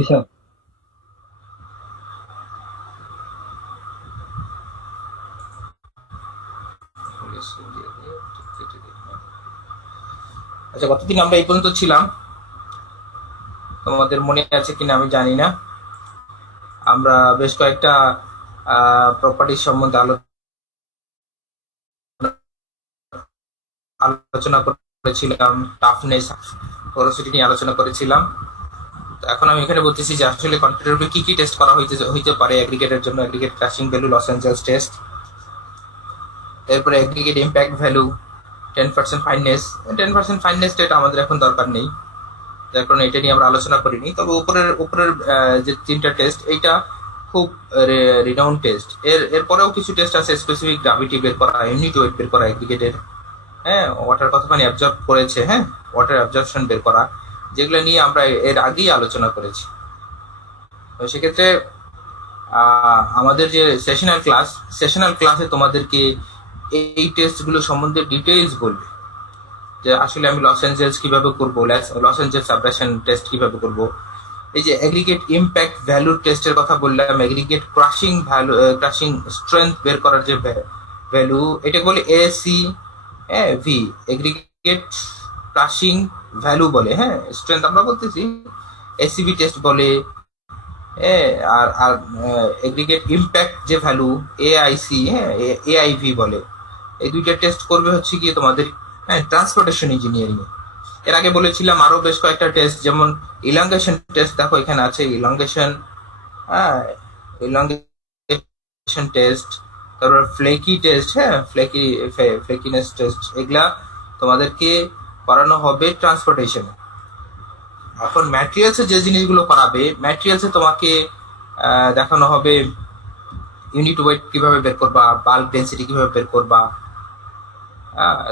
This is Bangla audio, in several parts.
এসব। আচ্ছা, কতদিন আমরা এই পর্যন্ত ছিলাম তোমাদের মনে আছে কিনা আমি জানি না। আমরা বেশ কয়েকটা প্রপার্টির সম্বন্ধে আলোচনা করেছিলাম, টাফনেস, পোরোসিটি নিয়ে আলোচনা করেছিলাম। তো এখন আমি এখানে বলতেছি যে আসলে কম্পিউটার উপরে কি কি টেস্ট করা হইতে হইতে পারে অ্যাগ্রিগেটের জন্য: aggregate crushing value, Los Angeles test, এরপরে aggregate impact value, 10% fineness. 10% fineness এটা আমাদের এখন দরকার নেই, যার কারণে এটা নিয়ে আমরা আলোচনা করিনি। তবে উপরের উপরের যে তিনটা টেস্ট, এইটা খুব রিনাউন্ড টেস্ট। এরপরেও কিছু টেস্ট আছে, স্পেসিফিক গ্রাভিটি বের করা, ইউনিট ওয়েট বের করা অ্যাগ্রিগেটের, হ্যাঁ, ওয়াটার কতখানি অ্যাবজর্ব করেছে, হ্যাঁ, ওয়াটার অ্যাবজর্পশন বের করা, যেগুলো নিয়ে আমরা এর আগেই আলোচনা করেছি। তো সেক্ষেত্রে আমাদের যে সেশনাল ক্লাসে তোমাদেরকে এই টেস্টগুলো সম্বন্ধে ডিটেইলস বলবে, যে আসলে আমি লস অ্যাঞ্জেলস কিভাবে করবো, লস অ্যাঞ্জেলস সাবডাকশন টেস্ট কিভাবে করব, এই যে অ্যাগ্রিগেট ইম্প্যাক্ট ভ্যালুর টেস্টের কথা বললাম, aggregate crushing value, crushing strength বের করার যে ভ্যালু, এটা বলে এসি, হ্যাঁ, ভি, এগ্রিগেট ক্রাশিং ভ্যালু বলে, হ্যাঁ, স্ট্রেংথ আমরা বলতেছি এসিবি টেস্ট বলে, হ্যাঁ। আর এগ্রিগেট ইম্প্যাক্ট যে ভ্যালু, এআইসি, হ্যাঁ, এআইভি বলে। এই দুইটা টেস্ট করবে হচ্ছে কি তোমাদের, হ্যাঁ, ট্রান্সপোর্টেশন ইঞ্জিনিয়ারিং। এর আগে বলেছিলাম আরো বেশ কয়েকটা টেস্ট, যেমন ইলাঙ্গেশন টেস্ট, দেখো এখানে আছে ইলাঙ্গেশন, হ্যাঁ, ইলাঙ্গেশন টেস্ট, তারপর ফ্লেকি টেস্ট, হ্যাঁ, ফ্লেকিনেস টেস্ট, এগুলা তোমাদেরকে করানো হবে ট্রান্সপোর্টেশনে। এখন ম্যাটেরিয়ালসে যে জিনিসগুলো করাবে, ম্যাটেরিয়ালসে তোমাকে দেখানো হবে ইউনিট ওয়েট কিভাবে বের করবা, বাল্ক ডেন্সিটি কিভাবে বের করবা,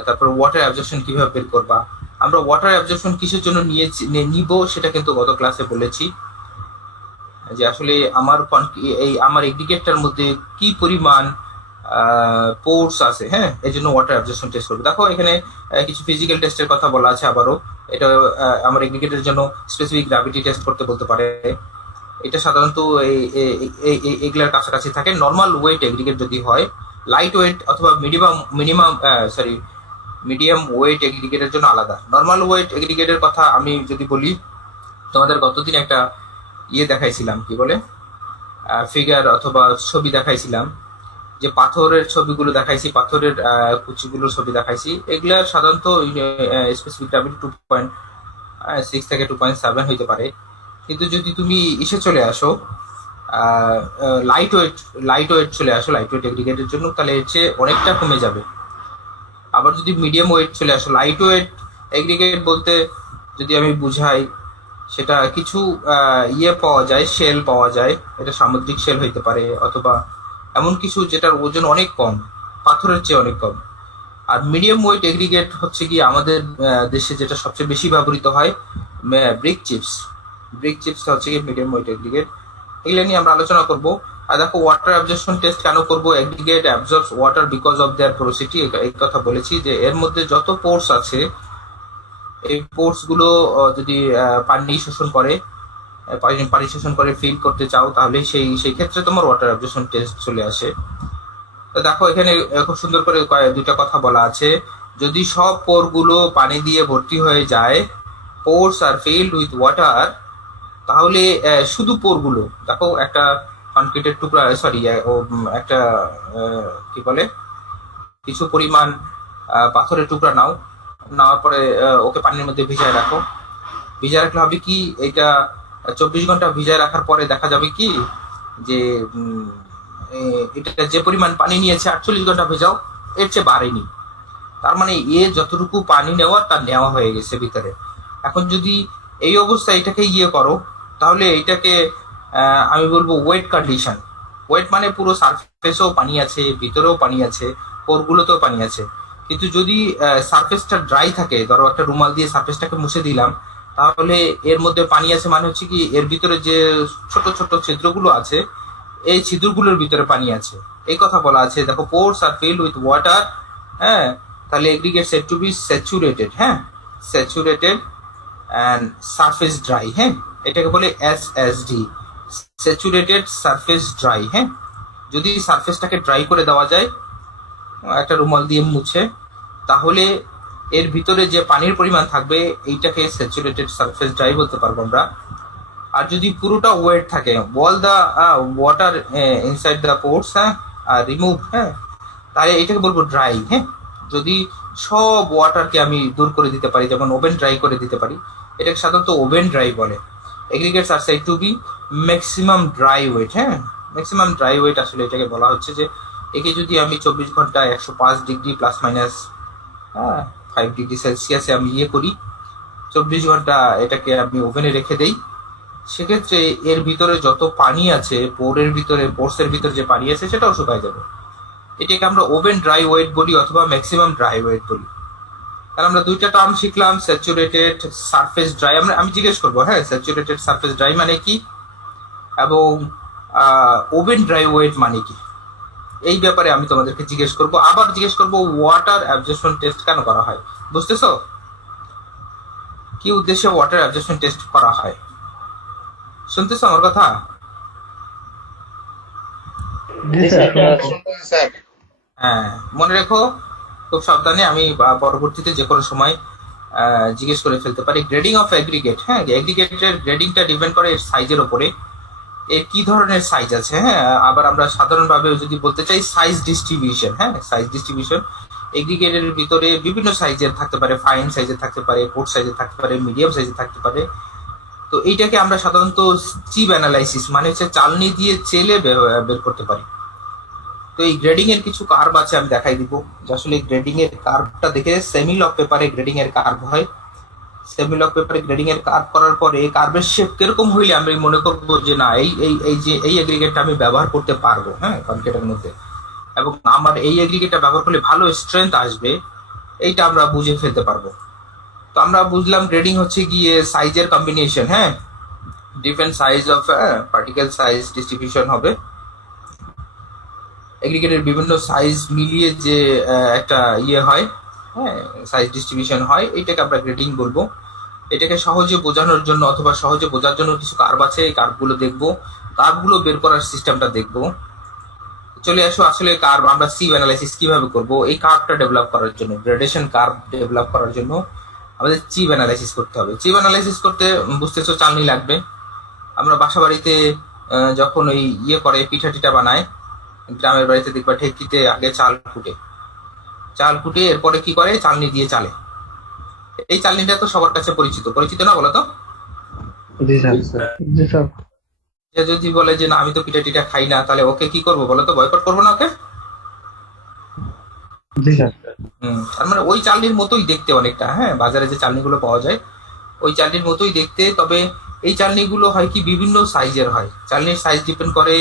তারপর ওয়াটার অ্যাবজর্পশন কিভাবে বের করবা। আমরা ওয়াটার অ্যাবজর্পশন কিসের জন্য নিব সেটা কিন্তু গত ক্লাসে বলেছি, যে আসলে আমার এগ্রিগেটটার মধ্যে কি পরিমাণ পোর্স আছে, হ্যাঁ, এই জন্য ওয়াটার অ্যাবজর্পশন টেস্ট করবে। দেখো এখানে কিছু ফিজিক্যাল টেস্টের কথা বলা আছে আবারও। এটা আমার এগ্রিগেটের জন্য স্পেসিফিক গ্র্যাভিটি টেস্ট করতে বলতে পারে। এটা সাধারণত এগুলার কাছাকাছি থাকে। নর্মাল ওয়েট এগ্রিগেট যদি হয়, লাইট ওয়েট অথবা মিডিয়াম ওয়েট এগ্রিগেটের জন্য আলাদা। নর্মাল ওয়েট এগ্রিগেটের কথা আমি যদি বলি, তোমাদের গতদিন একটা দেখাইছিলাম, কি বলে, ফিগার অথবা ছবি দেখাইছিলাম, যে পাথরের ছবিগুলো দেখাইছি, পাথরের কুচিগুলোর ছবি দেখাইছি। এগুলা সাধারণত স্পেসিফিক গ্র্যাভিটি 2.6 থেকে 2.7 হইতে পারে। কিন্তু যদি তুমি ইসে চলে আসো, লাইট ওয়েট চলে আসো, লাইট ওয়েট এগ্রিগেটের জন্য, তাহলে এর চেয়ে অনেকটা কমে যাবে। আবার যদি মিডিয়াম ওয়েট চলে আসো, লাইট ওয়েট এগ্রিগেট বলতে যদি আমি বুঝাই, সেটা কিছু পাওয়া যায়, শেল পাওয়া যায়, এটা সামুদ্রিক শেল হইতে পারে, অথবা এমন কিছু যেটার ওজন অনেক কম, পাথরের চেয়ে অনেক কম। আর মিডিয়াম ওয়েট এগ্রিগেট হচ্ছে কি আমাদের দেশে যেটা সবচেয়ে বেশি ব্যবহৃত হয়, ব্রিক চিপস। ব্রিক চিপসটা হচ্ছে কি মিডিয়াম ওয়েট এগ্রিগেট। এগুলো নিয়ে আমরা আলোচনা করব। আর দেখো, ওয়াটার অ্যাবজর্পশন টেস্ট কেন করব? Aggregate অ্যাবজর্বস water because of their porosity. এই কথা বলেছি যে এর মধ্যে যত পোর্স আছে, এই পোর্স গুলো যদি পানি শোষণ করে, পানি শোষণ করে ফিল করতে চাও, তাহলে সেই ক্ষেত্রে তোমার ওয়াটার অ্যাবজর্পশন টেস্ট চলে আসে। তো দেখো এখানে খুব সুন্দর করে দুইটা কথা বলা আছে। যদি সব পোর গুলো পানি দিয়ে ভর্তি হয়ে যায়, পোর্স আর ফিল্ড উইথ ওয়াটার, তাহলে শুধু পোর গুলো, দেখো একটা কনক্রিটের টুকরা, সরি, একটা কি বলে, কিছু পরিমাণ পাথরের টুকরা নাও, নেওয়ার পরে ওকে পানির মধ্যে ভিজায় রাখো। ভিজায় রাখলে হবে কি, এটা 24 ঘন্টা ভিজায় রাখার পরে দেখা যাবে কি, যে এটা যে পরিমাণ পানি নিয়েছে 48 ঘন্টা ভেজাও, এর চেয়ে বাড়েনি। তার মানে যতটুকু পানি নেওয়া, তার নেওয়া হয়ে গেছে ভিতরে। এখন যদি এই অবস্থায় এটাকে করো, তাহলে এটাকে আমি বলবো ওয়েট কন্ডিশন। ওয়েট মানে পুরো সারফেসেও পানি আছে, ভিতরেও পানি আছে, পোরগুলোতেও পানি আছে। কিন্তু যদি সারফেসটা ড্রাই থাকে, ধরো একটা রুমাল দিয়ে সারফেসটাকে মুছে দিলাম, তাহলে এর মধ্যে পানি আছে, মানে হচ্ছে কি এর ভিতরে যে ছোট ছোট ছিদ্রগুলো আছে, এই ছিদ্রগুলোর ভিতরে পানি আছে, এই কথা বলা আছে। দেখো, pores are filled with water, হ্যাঁ, তাহলে aggregate said to be saturated, হ্যাঁ, স্যাচুরেটেড অ্যান্ড সারফেস ড্রাই, হ্যাঁ, এটাকে বলে SSD, স্যাচুরেটেড সারফেস ড্রাই। হ্যাঁ, যদি সারফেসটাকে ড্রাই করে দেওয়া যায় একটা রুমাল দিয়ে মুছে, তাহলে এর ভিতরে যে পানির পরিমাণ থাকবে এইটাকে স্যাচুরেটেড সারফেস ড্রাই বলতে পারবো আমরা। আর যদি পুরোটা ওয়েট থাকে, all the water inside the pores, হ্যাঁ, রিমুভ, হ্যাঁ, তাহলে এটাকে বলবো ড্রাই। হ্যাঁ, যদি সব ওয়াটারকে আমি দূর করে দিতে পারি, যেমন ওভেন ড্রাই করে দিতে পারি, এটাকে সাধারণত ওভেন ড্রাই বলে। Aggregates are said to be maximum dry weight. হ্যাঁ, ম্যাক্সিমাম ড্রাই ওয়েট আসলে এটাকে বলা হচ্ছে যে একে যদি আমি 24 ঘন্টায় 105 ডিগ্রি প্লাস মাইনাস 5 ডিগ্রি সেলসিয়াসে আমি করি, 24 ঘন্টা এটাকে আমি ওভেনে রেখে দেই, সেক্ষেত্রে এর ভিতরে যত পানি আছে, পোর্সের ভিতরে যে পানি আছে সেটাও শুকায় যাবে। এটাকে আমরা ওভেন ড্রাই ওয়েট বলি অথবা ম্যাক্সিমাম ড্রাই ওয়েট বলি। তাহলে আমরা দুইটা টার্ম শিখলাম, স্যাচুরেটেড সারফেস ড্রাই। আমি জিজ্ঞেস করবো, হ্যাঁ, স্যাচুরেটেড সারফেস ড্রাই মানে কি এবং ওভেন ড্রাই ওয়েট মানে কি, এই ব্যাপারে আমি তোমাদেরকে জিজ্ঞেস করব। আবার জিজ্ঞেস করব ওয়াটার অ্যাবজর্পশন টেস্ট কেন করা হয়, বুঝতেছো? কি উদ্দেশ্যে ওয়াটার অ্যাবজর্পশন টেস্ট করা হয়, শুনতেছো আমার কথা? হ্যাঁ, মনে রেখো, খুব সাবধানে, আমি পরবর্তীতে যে কোনো সময় জিজ্ঞেস করে ফেলতে পারি। Grading of aggregate. হ্যাঁ, এগ্রিগেটের গ্রেডিংটা ডিপেন্ড করে এর সাইজের উপরে, এর কি ধরনের সাইজ আছে। হ্যাঁ, আবার আমরা সাধারণভাবে যদি বলতে চাই সাইজ ডিস্ট্রিবিউশন। হ্যাঁ, সাইজ ডিস্ট্রিবিউশন এগ্রিগেটের ভিতরে বিভিন্ন সাইজের থাকতে পারে, ফাইন সাইজের থাকতে পারে, কোট সাইজের থাকতে পারে, মিডিয়াম সাইজের থাকতে পারে। তো এইটাকে আমরা সাধারণত চিপ অ্যানালাইসিস মানে হচ্ছে চালনি দিয়ে চেলে বের করতে পারি। তো এই গ্রেডিং এর কিছু কার্ভ আছে, আমি দেখাই দিব যে আসলে গ্রেডিং এর কার্ভটা দেখে সেমি লক পেপারে গ্রেডিং এর কার্ভ হয়। সেমি লক পেপারে গ্রেডিং এর কার্ভ করার পরে এই কার্ভের শেপ কিরকম হইলে আমি মনে করবো যে না এই এগ্রিগেটটা আমি ব্যবহার করতে পারবো, হ্যাঁ, কনক্রিটের মধ্যে, এবং আমার এই এগ্রিগেটটা ব্যবহার করলে ভালো স্ট্রেংথ আসবে, এইটা আমরা বুঝে ফেলতে পারবো। তো আমরা বুঝলাম গ্রেডিং হচ্ছে গিয়ে সাইজের কম্বিনেশন। হ্যাঁ, different size of particle size distribution হবে, এগ্রিগেটের বিভিন্ন সাইজ মিলিয়ে যে একটা হয়, হ্যাঁ, সাইজ ডিস্ট্রিবিউশন হয়, এইটাকে আমরা গ্রেডিং বলবো। এটাকে সহজে বোঝানোর জন্য অথবা সহজে বোঝার জন্য কিছু কার্ভ আছে, এই কার্ভগুলো দেখবো, কার্ভগুলো বের করার সিস্টেমটা দেখবো। চলে আসো আসলে কার্ভ আমরা সিভ অ্যানালাইসিস কিভাবে করব। এই কার্ভটা ডেভেলপ করার জন্য, গ্রেডেশন কার্ভ ডেভেলপ করার জন্য আমাদের চিপ অ্যানালাইসিস করতে হবে। চিপ অ্যানালাইসিস করতে বুঝতেছো চালনি লাগবে। আমরা বাসা বাড়িতে যখন ওই করে পিঠা টিঠা বানায়, গ্রামের বাড়িতে দেখবা ঠেকিতে আগে চাল কুটে এরপরে কি করে চালনি দিয়ে চালে। এই চালনিটা তো সবার কাছে পরিচিত পরিচিত না, বলো তো? যদি বলে যে না আমি তো পিঠা টিঠা খাই না, তাহলে ওকে কি করবো বলো তো? বয়কট করবো না ওকে? তার মানে ওই চালনির মতোই দেখতে অনেকটা। হ্যাঁ, বাজারে যে চালনিগুলো পাওয়া যায় ওই চালনির মতোই দেখতে, তবে এই চালনিগুলো হয় কি বিভিন্ন সাইজের হয়। চালনির সাইজ ডিপেন্ড করে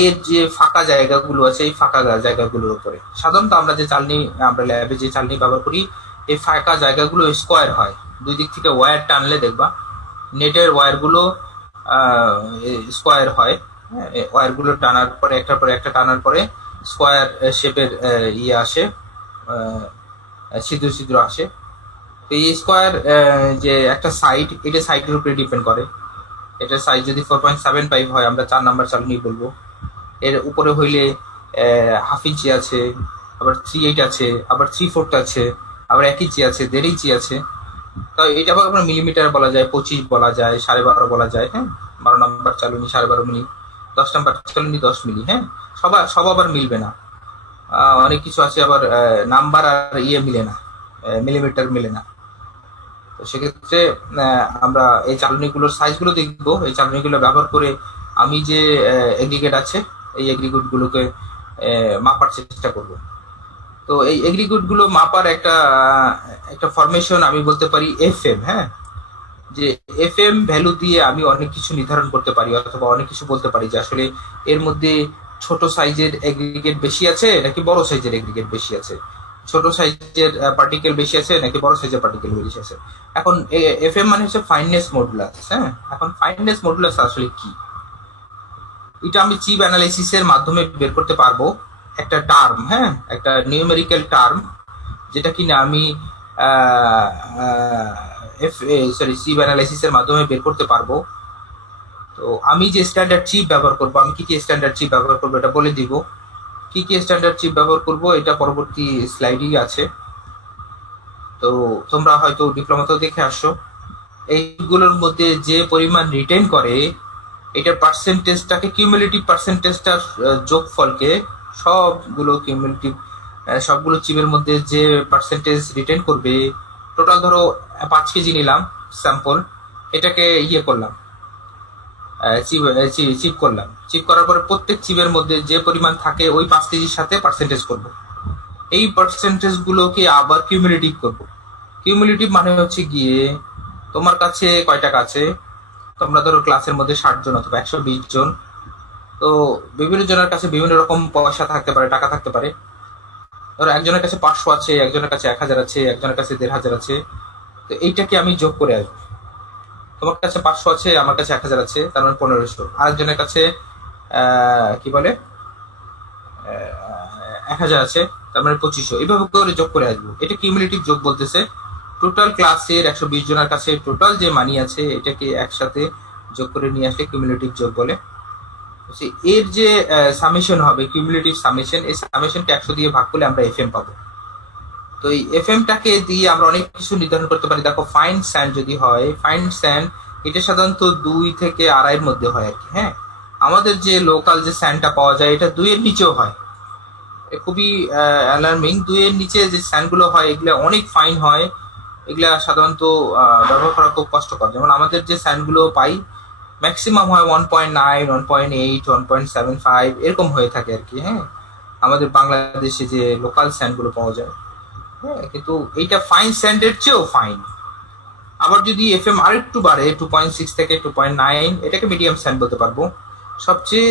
এর যে ফাঁকা জায়গাগুলো আছে এই ফাঁকা জায়গাগুলোর উপরে। সাধারণত আমরা ল্যাবে যে চালনি ব্যবহার করি, এই ফাঁকা জায়গাগুলো স্কোয়ার হয়। দুই দিক থেকে ওয়্যার টানলে দেখবা নেটের ওয়্যারগুলো স্কোয়ার হয়। হ্যাঁ, ওয়্যারগুলো টানার পরে একটার পরে একটা টানার পরে স্কোয়ার শেপের আসে, ছিদ্র ছিদ্র আসে। তো এই স্কোয়ার যে একটা সাইড, এটা সাইডের উপরে ডিপেন্ড করে। এটার সাইজ যদি 4.75 হয় আমরা 4 নাম্বার চালনি বলবো। এর উপরে হইলে 1/2 ইঞ্চি আছে, আবার 3/8 আছে, আবার 3/4 আছে, আবার 1 ইঞ্চি আছে, 1.5 ইঞ্চি আছে। তো এটা আবার আমরা মিলিমিটার বলা যায়, 25 বলা যায়, 12.5 বলা যায়। হ্যাঁ, 12 নাম্বার চালনি 12.5 মিলি, 10 নাম্বার চালনি 10 মিলি। হ্যাঁ, সব আবার মিলবে না, অনেক কিছু আছে আবার নাম্বার আর মিলে না, মিলিমিটার মিলে না। তো সেক্ষেত্রে আমরা এই চালনিগুলোর সাইজগুলো দেখবো। এই চালনিগুলো ব্যবহার করে আমি যে এগ্রিগেট আছে এই এগ্রিগেট গুলোকে মাপার চেষ্টা করব। তো এই এগ্রিগেট গুলো মাপার একটা ফরমেশন আমি বলতে পারি FM। হ্যাঁ, যে FM ভ্যালু দিয়ে আমি অনেক কিছু নির্ধারণ করতে পারি অথবা অনেক কিছু বলতে পারি যে আসলে এর মধ্যে ছোট সাইজের এগ্রিগেট বেশি আছে নাকি বড় সাইজের এগ্রিগেট বেশি আছে, ছোট সাইজের পার্টিকেল বেশি আছে নাকি বড় সাইজের পার্টিকেল বেশি আছে। এখন FM মানে হচ্ছে ফাইননেস মডুলাস। হ্যাঁ, এখন ফাইননেস মডুলাস আসলে কি, এটা আমি চিপ অ্যানালাইসিসের মাধ্যমে বের করতে পারবো। একটা টার্ম, হ্যাঁ, একটা নিউমেরিক্যাল টার্ম, যেটা কিনা আমি চিপ অ্যানালাইসিসের মাধ্যমে বের করতে পারবো। তো আমি যে স্ট্যান্ডার্ড চিপ ব্যবহার করব, আমি কি কি স্ট্যান্ডার্ড চিপ ব্যবহার করবো এটা বলে দিব। কি কি স্ট্যান্ডার্ড চিপ ব্যবহার করব এটা পরবর্তী স্লাইডেই আছে, তো তোমরা হয়তো ডিপ্লোমাতেও দেখে আসছো। এইগুলোর মধ্যে যে পরিমাণ রিটেন করে এটার পার্সেন্টেজটাকে, কিউমুলেটিভ পার্সেন্টেজটা, যোগফলকে সবগুলো কিউমুলেটিভ সবগুলো চিপের মধ্যে যে পার্সেন্টেজ রিটেন করবে, টোটাল ধরো 5 কেজি নিলাম স্যাম্পল, এটাকে ইয়ে করলাম, চিপ করলাম। চিপ করার পরে প্রত্যেক চিপের মধ্যে যে পরিমাণ থাকে ওই 5 কেজির সাথে পার্সেন্টেজ করব। এই পার্সেন্টেজ গুলোকে আবার কিউমুলেটিভ করব। কিউমুলেটিভ মানে হচ্ছে গিয়ে তোমার কাছে কয় টাকা আছে, তোমরা ধরো ক্লাসের মধ্যে 60 জন অথবা 120 জন, তো বিভিন্ন জনের কাছে বিভিন্ন রকম পয়সা থাকতে পারে, টাকা থাকতে পারে। ধরো একজনের কাছে 500 আছে, একজনের কাছে 1000 আছে, একজনের কাছে 1500 আছে। তো এইটাকে আমি যোগ করে আসবো। তোমার কাছে 500 আছে, আমার কাছে 1000 আছে, তার মানে 1500। আরেকজনের কাছে কি বলে 1000 আছে, তার মানে 2500। এইভাবে করে যোগ করে আসবো। এটা কিউমুলেটিভ যোগ বলতেছে। টোটাল ক্লাসের 120 জনের কাছে টোটাল যে মানি আছে এটাকে একসাথে যোগ করে নিয়ে আসলে কিউমুলেটিভ যোগ বলে। এর যে সামেশন হবে, কিউমুলেটিভ সামেশন, এই সামেশনকে 100 দিয়ে ভাগ করলে আমরা এফএম পাবো। তো এই এফএমটাকে দিয়ে আমরা অনেক কিছু নির্ধারণ করতে পারি। দেখো ফাইন স্যান্ড যদি হয়, ফাইন স্যান্ড এটা সাধারণত 2 থেকে 2.5 মধ্যে হয় আর কি। হ্যাঁ, আমাদের যে লোকাল যে স্যান্ডটা পাওয়া যায় এটা 2 এর নিচেও হয়। খুবই অ্যালার্মিং। 2 এর নিচে যে স্যান্ডগুলো হয় এগুলো অনেক ফাইন হয়, এগুলা সাধারণত ব্যবহার করা খুব কষ্টকর। যেমন আমাদের যে স্যান্ডগুলো পাই ম্যাক্সিমাম হয় 1.9, 1.8, 1.75 এরকম হয়ে থাকে আর কি। হ্যাঁ, আমাদের বাংলাদেশে যে লোকাল স্যান্ডগুলো পাওয়া যায়। হ্যাঁ, কিন্তু এইটা ফাইন স্যান্ডের চেয়েও ফাইন। আবার যদি এফএম আর একটু বাড়ে 2.6 থেকে 2.9, এটাকে মিডিয়াম স্যান্ড বলতে পারবো। সবচেয়ে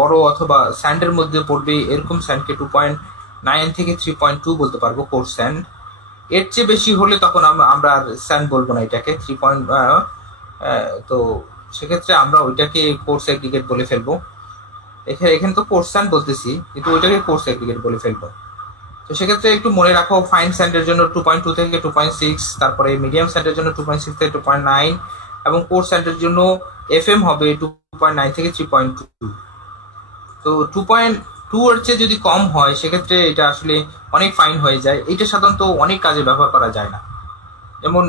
বড় অথবা স্যান্ডের মধ্যে পড়বে এরকম স্যান্ডকে 2.9 থেকে 3.2 বলতে পারবো কোর্স স্যান্ড। এর চেয়ে বেশি হলে তখন আমরা আর স্যান্ড বলবো না, এটাকে 3. তো সেক্ষেত্রে আমরা ওইটাকে কোর্স এগ্রিগেট বলে ফেলবো। এখানে তো কোর্স স্যান্ড বলতেছি, কিন্তু ওইটাকে কোর্স এগ্রিগেট বলে ফেলবো। তো সেক্ষেত্রে একটু মনে রাখো, ফাইন স্যান্ডের জন্য 2.2 থেকে 2.6, তারপরে মিডিয়াম স্যান্ডের জন্য 2.6 থেকে 2.9, এবং কোর্স স্যান্ডের জন্য এফএম হবে 2.9 থেকে 3.2। তো 2.2 এর চেয়ে যদি কম হয় সেক্ষেত্রে এটা আসলে অনেক ফাইন হয়ে যায়। এটা সাধারণত অনেক কাজে ব্যবহার করা যায় না। যেমন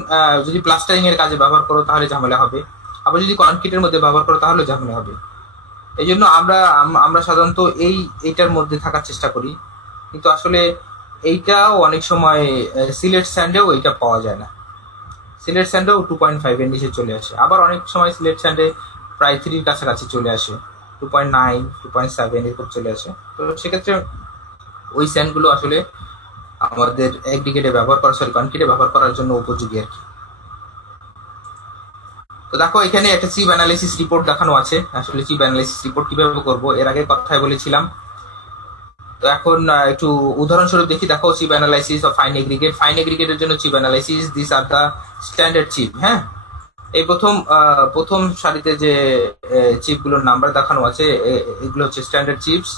যদি প্লাস্টারিং এর কাজে ব্যবহার করো তাহলে ঝামেলা হবে, আবার যদি কনক্রিটের মধ্যে ব্যবহার করো তাহলে ঝামেলা হবে। এই জন্য আমরা সাধারণত এইটার মধ্যে থাকার চেষ্টা করি। কিন্তু আসলে এইটাও অনেক সময় সিলেট স্যান্ডেও এইটা পাওয়া যায় না। সিলেট স্যান্ডেও 2.5 এর নিচে চলে আসে, আবার অনেক সময় সিলেট স্যান্ডে প্রায় 3 কাছাকাছি চলে আসে, 2.9, 2.7 এরকম চলে আসে। তো সেক্ষেত্রে ওই স্যান্ডগুলো আসলে আমাদের এগ্রিগেটে ব্যবহার করা, কনক্রিটে ব্যবহার করার জন্য উপযোগী আর কি। তো দেখো এখানে একটা চিপ অ্যানালিসিস রিপোর্ট দেখানো আছে। আসলে চিপ অ্যানালিসিস রিপোর্ট কিভাবে করবো এর আগে কথাই বলেছিলাম। তো এখন একটু উদাহরণস্বরূপ দেখি। দেখো sieve analysis of fine aggregate. Fine এগ্রিগেটের জন্য sieve analysis, this are the standard sieve. হ্যাঁ, এই প্রথম সারিতে যে চিপগুলোর নাম্বার দেখানো আছে এগুলো হচ্ছে স্ট্যান্ডার্ড চিপস।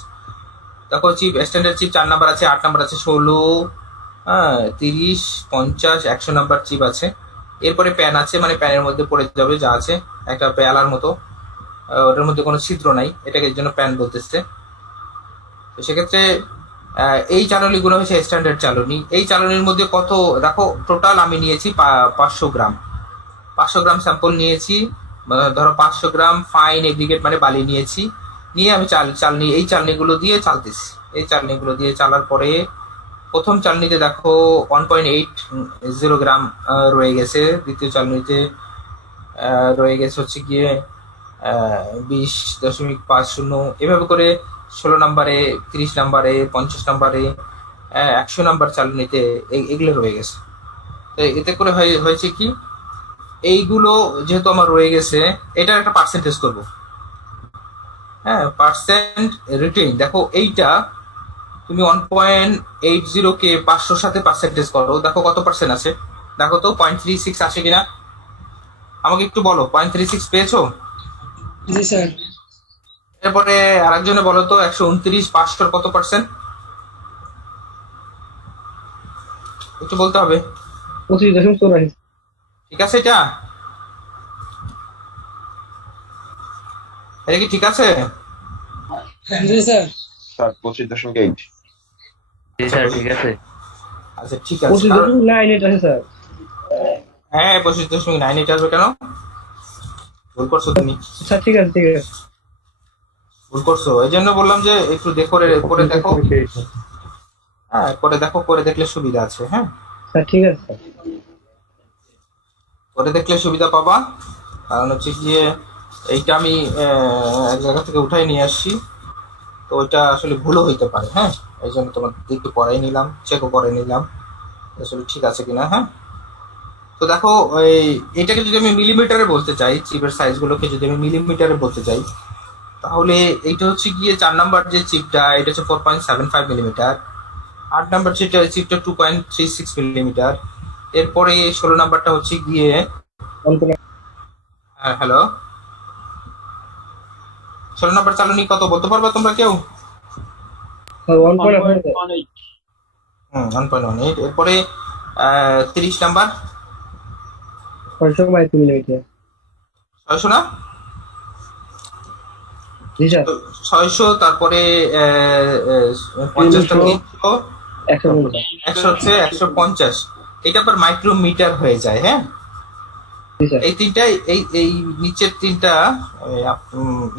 দেখো চিপ স্ট্যান্ডার্ড চিপ 4 নাম্বার আছে, 8 নাম্বার আছে, 16, 30, 50, 100 নাম্বার চিপ আছে। এরপরে প্যান আছে, মানে প্যানের মধ্যে পড়ে যাবে যা আছে, একটা পেয়ালার মতো, ওটার মধ্যে কোনো ছিদ্র নাই, এটাকে এর জন্য প্যান বলতেছে। তো সেক্ষেত্রে এই চালনীগুলো হচ্ছে স্ট্যান্ডার্ড চালনী। এই চালনীর মধ্যে কত দেখো, টোটাল আমি নিয়েছি 500 গ্রাম। 500 গ্রাম স্যাম্পল নিয়েছি। ধরো 500 গ্রাম ফাইন এগ্রিগেট মানে বালি নিয়েছি, নিয়ে আমি চালনি এই চালনিগুলো দিয়ে চালতেছি। এই চালনিগুলো দিয়ে চালার পরে প্রথম চালনিতে দেখো 1.80 গ্রাম রয়ে গেছে, দ্বিতীয় চালনিতে রয়ে গেছে হচ্ছে গিয়ে 20.50। এভাবে করে 16 নাম্বারে, 30 নাম্বারে, 50 নাম্বারে, 100 নাম্বার চালনিতে এগুলো রয়ে গেছে। তো এতে করে হয়েছে কি, এইগুলো যেহেতু আমার রয়ে গেছে এটার একটা পার্সেন্টেজ করব। হ্যাঁ, পার্সেন্ট রিটেইন। দেখো এইটা তুমি 1.80 কে 500 সাথে পার্সেন্টেজ করো, দেখো কত পার্সেন্ট আছে। দেখো তো 0.36 আসে কিনা, আমাকে একটু বলো। 0.36 পেয়েছো? জি স্যার। এরপরে আরেকজনে বলো তো 129 500 কত পার্সেন্ট, একটু বলতে হবে। 25.84। ঠিক আছে? এটা এটা কি ঠিক আছে? জি স্যার। স্যার 25.8। জি আচ্ছা স্যার ঠিক আছে। আচ্ছা ঠিক আছে, পঁচিশ কারণ দশমিক নাইন এটা আছে স্যার। হ্যাঁ 25.9 এটা আসবে কেন? ভুল করছো তুমি, স্যার ঠিক আছে ঠিক আছে। ভুল করছো, এই জন্য বললাম যে একটু করে দেখো। হ্যাঁ করে দেখো, করে দেখলে সুবিধা আছে। হ্যাঁ স্যার ঠিক আছে স্যার। করে দেখলে সুবিধা পাবা। কারণ হচ্ছে গিয়ে এইটা আমি এক জায়গা থেকে উঠাই নিয়ে আসছি, তো ওইটা আসলে ভুলও হইতে পারে। হ্যাঁ এই জন্য তোমার একটু পড়াই নিলাম, চেকও করে নিলাম আসলে ঠিক আছে কিনা। হ্যাঁ তো দেখো, এই এটাকে যদি আমি মিলিমিটারে বলতে চাই, চিপের সাইজগুলোকে যদি আমি মিলিমিটারে বলতে চাই, তাহলে এইটা হচ্ছে গিয়ে 4 নাম্বার যে চিপটা, এটা হচ্ছে 4.75 মিলিমিটার। 8 নাম্বার যেটা চিপটা 2.36 মিলিমিটার। এরপরে 16 নাম্বারটা হচ্ছে গিয়ে, হ্যাঁ হ্যালো, 16 নাম্বার চালনী কত বলতে পারবা তোমরা কেউ? Sir 1.18 sir. 1.18। এরপরে 30 নাম্বার 632 মিলিমিটার। 600 না, জি স্যার। 600, তারপরে 50টা 300, 300, 150। 100 হচ্ছে 150। এটা আবার মাইক্রোমিটার হয়ে যায়। হ্যাঁ জি স্যার। এই তিনটাই, এই নিচের তিনটা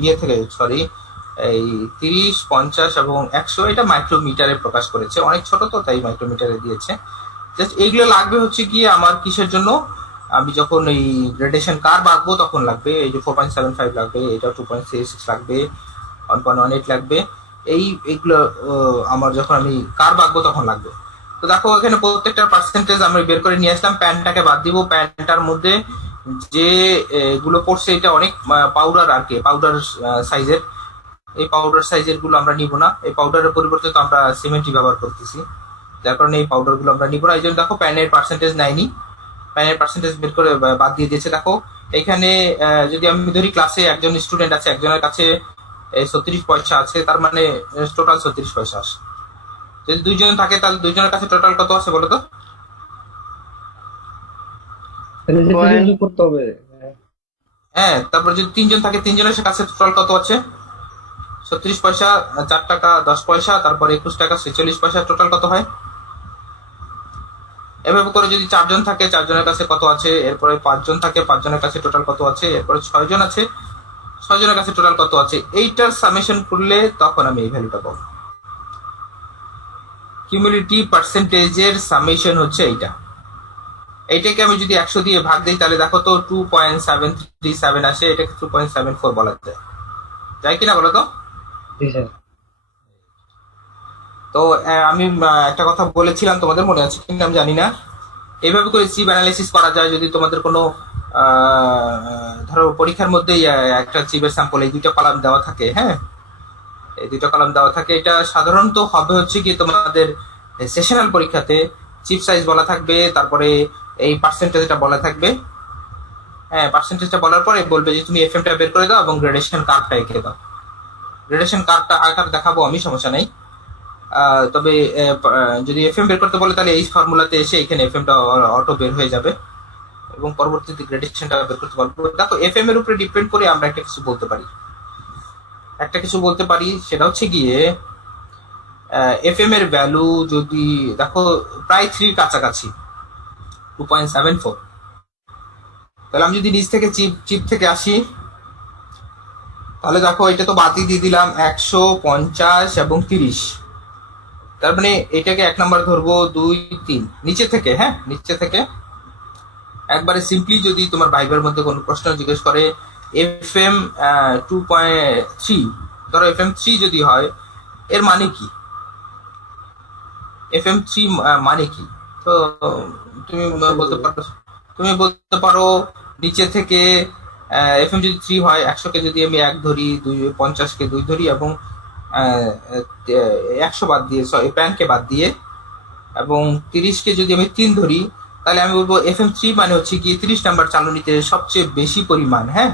ইয়ে থেকে, সরি, এই 30, 50 এবং 100 এটা মাইক্রোমিটারে প্রকাশ করেছে, অনেক ছোট তো তাই মাইক্রোমিটারে দিয়েছে। জাস্ট এইগুলো লাগবে হচ্ছে গিয়ে আমার কিসের জন্য, আমি যখন এই গ্রেডেশন কার আঁকবো তখন লাগবে। এই যে 4.75 লাগবে, এটা 2.36 লাগবে, 1.18 লাগবে। এইগুলো আমার যখন আমি কার আঁকবো তখন লাগবে। তো দেখো এখানে প্রত্যেকটা পার্সেন্টেজ আমরা বের করে নিয়ে আসলাম। প্যানটাকে বাদ দিব, প্যানটার মধ্যে যে গুলো পড়ছে এটা অনেক পাউডার আর কি, পাউডার সাইজের। এই পাউডার সাইজের গুলো আমরা নিব না, এই পাউডারের পরিবর্তে তো আমরা সিমেন্টই ব্যবহার করতেছি, যার কারণে এই পাউডার গুলো আমরা নিব না। এই জন্য দেখো প্যানের পার্সেন্টেজ নেয়নি, প্যানের পার্সেন্টেজ বের করে বাদ দিয়ে দিয়েছে। দেখো এখানে যদি আমি ধরি ক্লাসে একজন স্টুডেন্ট আছে, একজনের কাছে 36 পয়সা আছে, তার মানে টোটাল 36 পয়সা আসে। যদি দুইজন থাকে তাহলে দুইজনের কাছে টোটাল কত আছে বলো তো? তাহলে যে যোগ করতে হবে। হ্যাঁ তারপর যদি তিনজন থাকে, তিনজনের কাছে টোটাল কত আছে? 36 পয়সা, 4 টাকা 10 পয়সা, তারপরে 21 টাকা 46 পয়সা, টোটাল কত হয়? এভাবে করে যদি 4 জন থাকে, 4 জনের কাছে কত আছে, এরপরে 5 জন থাকে, 5 জনের কাছে টোটাল কত আছে, এরপরে 6 জন আছে, 6 জনের কাছে টোটাল কত আছে, এইটার সামেশন করলে তখন আমি এই ভ্যালুটা পাবো। কিউমুলেটিভ পার্সেন্টেজের সামেশন হচ্ছে এইটা। এইটাকে আমি যদি 100 দিয়ে ভাগ দিই তাহলে দেখো তো 2.737 আসে, এটাকে 2.74 বলা যায়, যায় কিনা বলো তো? জি স্যার। তো আমি একটা কথা বলেছিলাম, তোমাদের মনে আছে কিনা আমি জানি না। এইভাবে করে চিপ অ্যানালাইসিস করা যায় যদি তোমাদের কোনো ধরো পরীক্ষার মধ্যেই একটা চিপের স্যাম্পল এই দুইটা কলাম দেওয়া থাকে। হ্যাঁ এই দুইটা কলাম দেওয়া থাকে, এটা সাধারণত হবে হচ্ছে কি তোমাদের সেশনাল পরীক্ষাতে চিপ সাইজ বলা থাকবে, তারপরে এই পার্সেন্টেজটা বলা থাকবে। হ্যাঁ পার্সেন্টেজটা বলার পরে বলবে যে তুমি এফএমটা বের করে দাও এবং গ্রেডেশন কার্ভটা এঁকে দাও। গ্রেডেশন কার্ভটা আকার দেখাবো আমি, সমস্যা নেই। তবে যদি এফএম বের করতে বলে তাহলে এই ফর্মুলাতে এসে এখানে এফএমটা অটো বের হয়ে যাবে এবং পরবর্তীতে গ্রেডেশনটা বের করতে পারবো। দেখো এফএম এর উপরে ডিপেন্ড করে আমরা একটা কিছু বলতে পারি, সেটা হচ্ছে গিয়ে এফএম এর ভ্যালু যদি দেখো প্রায় 3 কাছাকাছি, 2.74, তাহলে আমি যদি নিচ থেকে চিপ চিপ থেকে আসি, তাহলে দেখো এটা তো বাতি দিয়ে দিলাম 100, 50 এবং 30। তার মানে এটাকে 1 নাম্বার ধরবো, 2, 3 নিচে থেকে। হ্যাঁ নিচে থেকে একবারে সিম্পলি যদি তোমার ভাইবের মধ্যে কোনো প্রশ্ন জিজ্ঞেস করে এফএম 2.3, ধরো এফএম 3 যদি হয় এর মানে কি, এফএম 3 মানে কি, তো তুমি বলতে পারো নিচে থেকে এফএম যদি 3 হয়, 100-কে যদি আমি 1 ধরি, 50-কে 2 ধরি এবং 100 বাদ দিয়ে, সরি প্যানকে বাদ দিয়ে, এবং 30-কে যদি আমি 3 ধরি, তাহলে আমি বলবো এফএম 3 মানে হচ্ছে কি 30 নাম্বার চালনীতে সবচেয়ে বেশি পরিমাণ, হ্যাঁ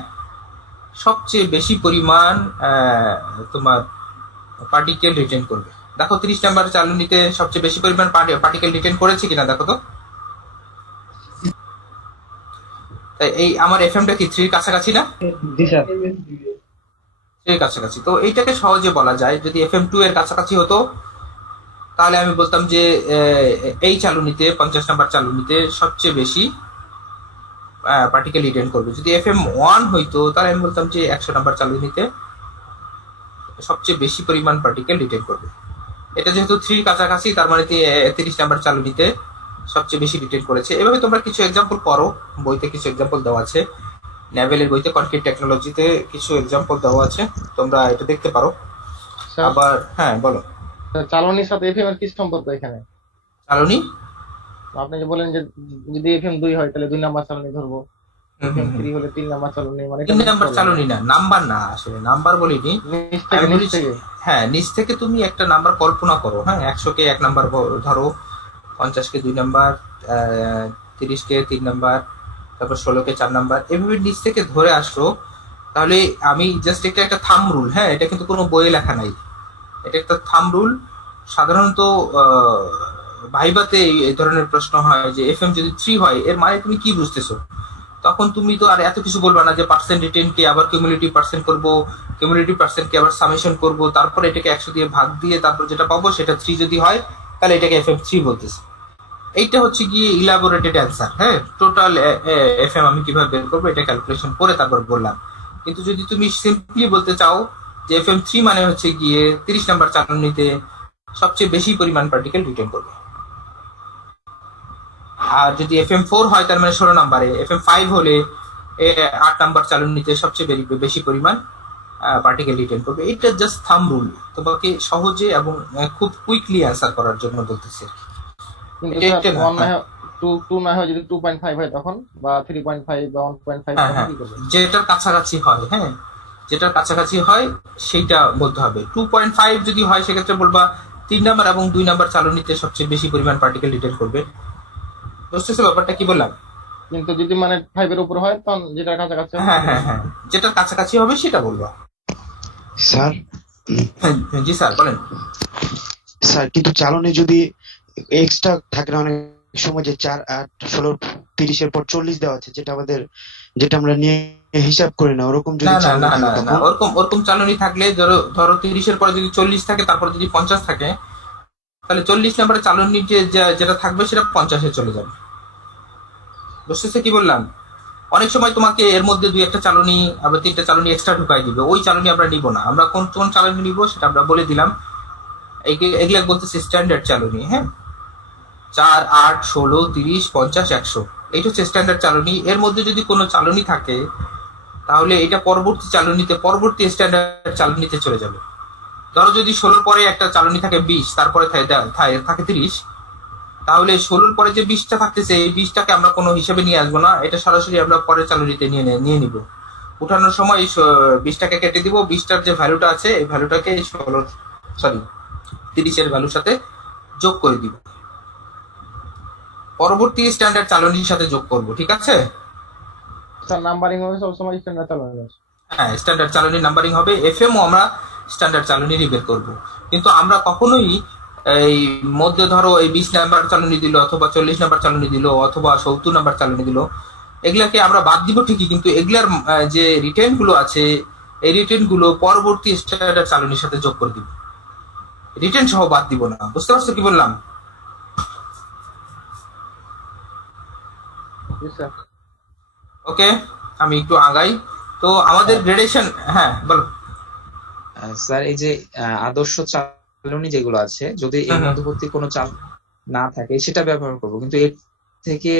সবচেয়ে বেশি পরিমাণ তোমার পার্টিকেল রিটেন করবে। দেখো 30 নাম্বার চালনীতে সবচেয়ে বেশি পরিমাণ পার্টিকেল রিটেন করেছে কিনা দেখো তো। তাই এই আমার এফএমটা কি 3 কাছাকাছি না? জি স্যার। 3 কাছাকাছি। তো এইটাকে সহজে বলা যায়, যদি এফএম 2 এর কাছাকাছি হতো তাহলে আমি বলতাম যে এই চালনীতে 50 নাম্বার চালনীতে সবচেয়ে বেশি পার্টিকেল রিটেন করবে। যদি এফএম 1 হইতো তাহলে আমি বলতাম যে 100 নাম্বার চালনীতে সবচেয়ে বেশি পরিমাণ পার্টিকেল রিটেন করবে। এটা যেহেতু 3 কাছাকাছি, তার মানে 30 নাম্বার চালনীতে সবচেয়ে বেশি রিটেন করেছে। এভাবে তোমরা কিছু এক্সাম্পল করো, বইতে কিছু এক্সাম্পল দেওয়া আছে, নেভেলের বইতে কনক্রিট টেকনোলজিতে কিছু এক্সাম্পল দেওয়া আছে, তোমরা এটা দেখতে পারো। স্যার, আবার হ্যাঁ বলো। চালনির সাথে এফএম এর কি সম্পর্ক এখানে? চালনী আপনি যে বলেন যে যদি এফএম 2 হয় তাহলে 2 নাম্বার চালনি ধরবো, এফএম 3 হলে 3 নাম্বার চালনি, মানে এটা 3 mix নাম্বার করবো। চালনী না, নাম্বার না, আসলে নাম্বার বলিনি নিচ আমি থেকে নিচ বলেছি। থেকে হ্যাঁ, নিচ থেকে তুমি একটা নাম্বার কল্পনা করো। হ্যাঁ, 100 কে 1 নাম্বার ধরো, 50 কে 2 নাম্বার, 30 কে 3 নাম্বার, তারপর 16 কে 4 নাম্বার, এভাবে নিচ থেকে ধরে আসলো। তাহলে আমি জাস্ট একটা থাম রুল, হ্যাঁ, এটা কিন্তু কোনো বইয়ে লেখা নাই, এটা একটা থাম রুল। সাধারণত ভাইভাতে এই ধরনের প্রশ্ন হয় যে এফএম যদি 3 হয় এর মানে তুমি কি বুঝতেছো। তখন তুমি তো আর এত কিছু বলবা না যে পার্সেন্ট রিটেন কে আবার কিউমুলেটিভ পার্সেন্ট করবো, কিউমুলেটিভ পার্সেন্ট কে আবার সামেশন করবো, তারপর এটাকে 100 দিয়ে ভাগ দিয়ে তারপর যেটা পাবো সেটা 3 যদি হয় তাহলে এটাকে এফএম 3 বলতেছে। এইটা হচ্ছে গিয়ে ইলাবোরেটেড অ্যান্সার। হ্যাঁ, টোটাল এফএম আমি কিভাবে বের করবো এটা ক্যালকুলেশন করে তারপর বললাম। কিন্তু যদি তুমি সিম্পলি বলতে চাও যে এফএম 3 মানে হচ্ছে গিয়ে 30 নাম্বার চালনীতে সবচেয়ে বেশি পরিমাণ পার্টিকেল রিটেন করবে, আর যদি এফএম 4 হয় তার মানে 16 নাম্বারে, এফএম 5 হলে 8 নাম্বার চালনীতে সবচেয়ে বেশি পরিমাণ পার্টিকেল রিটেন করবে। এটা জাস্ট থাম রুল, তোমাকে সহজে এবং খুব কুইকলি অ্যান্সার করার জন্য বলতেছি। কিন্তু এটা স্যার একটা না, 1 না হয় 2 না হয় যদি 2.5 হয় তখন, বা 3.5 বা 1.5 হ্যাঁ তখন হ্যাঁ, কি করবেন? যেটার কাছাকাছি হয়, হ্যাঁ, যেটার কাছাকাছি হয় সেইটা বলতে হবে। 2.5 যদি হয় সেক্ষেত্রে বলবা 3 নাম্বার এবং 2 নাম্বার চালনীতে সবচেয়ে বেশি পরিমাণ পার্টিকেল রিটেন করবে। বুঝতেছো ব্যাপারটা কি বললাম? কিন্তু যদি মানে 5 এর উপর হয় তখন যেটার কাছাকাছি হবে হ্যাঁ সেটা হ্যাঁ বলবেন। হ্যাঁ, যেটার কাছাকাছি হবে সেটা বলবা। স্যার হ্যাঁ, জি স্যার বলেন। স্যার কিন্তু চালনে যদি এক্সট্রা থাকে না, অনেক সময় যে 4 8 16 30 এর পর 40 দেওয়া আছে, যেটা আমরা নিয়ে হিসাব করি না, ওরকম না যদি না চালনি না থাকে না না, তখন ওরকম ওরকম চালনী থাকলে ধরো ধরো 30 এর পরে যদি 40 থাকে তারপর যদি 50 থাকে তাহলে 40 নাম্বারের চালনী যেটা থাকবে সেটা 50-এ চলে যাবে। বুঝতেছে কি বললাম? অনেক সময় তোমাকে এর মধ্যে 2-1টা চালনী আবার 3টা চালনী এক্সট্রা ঢুকাই দিবে, ওই চালনী আমরা নিব না। আমরা কোন কোন চালনী নিব সেটা আমরা বলে দিলাম। এগুলা বলতেছে স্ট্যান্ডার্ড চালনী। হ্যাঁ, 4 8 16 30 50 100, এইটা হচ্ছে স্ট্যান্ডার্ড চালনী। এর মধ্যে যদি কোনো চালনী থাকে তাহলে এটা পরবর্তী চালনীতে, পরবর্তী স্ট্যান্ডার্ড চালনীতে চলে যাবে। ধরো যদি 16 পরে একটা চালনী থাকে 20, তারপরে থাকে 30, তাহলে 16 পরে যে 20টা থাকতেছে এই 20টাকে আমরা কোনো হিসেবে নিয়ে আসবো না, এটা সরাসরি আমরা পরের চালনীতে নিয়ে নিব। উঠানোর সময় এই 20টাকে কেটে দিব, 20টার যে ভ্যালুটা আছে এই ভ্যালুটাকে 30 এর ভ্যালুর সাথে যোগ করে দিব, পরবর্তী স্ট্যান্ডার্ড চালনীর সাথে যোগ করব। ঠিক আছে? স্যার নাম্বারিং হবে সবসময় স্ট্যান্ডার্ড চালানো আছে। হ্যাঁ, স্ট্যান্ডার্ড চালনী নাম্বারিং হবে। এফএমও আমরা স্ট্যান্ডার্ড চালনীরই বের করব, কিন্তু আমরা কখনোই এই মধ্যে ধরো এই 20 নাম্বার চালনী দিল অথবা 40 নাম্বার চালনী দিল অথবা 70 নাম্বার চালনী দিল, এগুলাকে আমরা বাদ দিব ঠিকই, কিন্তু এগুলার যে রিটেন গুলো আছে এই রিটেন গুলো পরবর্তী স্ট্যান্ডার্ড চালনীর সাথে যোগ করে দিব, রিটেন সহ বাদ দিব না। বুঝতে পারছো কি বললাম? জি স্যার। ওকে, আমি একটু আগাই। তো আমাদের গ্রেডেশন, হ্যাঁ বলো। স্যার এই যে আদর্শ চালনী যেগুলো আছে, যদি এর মধ্যবর্তী কোনো চাল না থাকে সেটা ব্যবহার করব, কিন্তু এর থেকে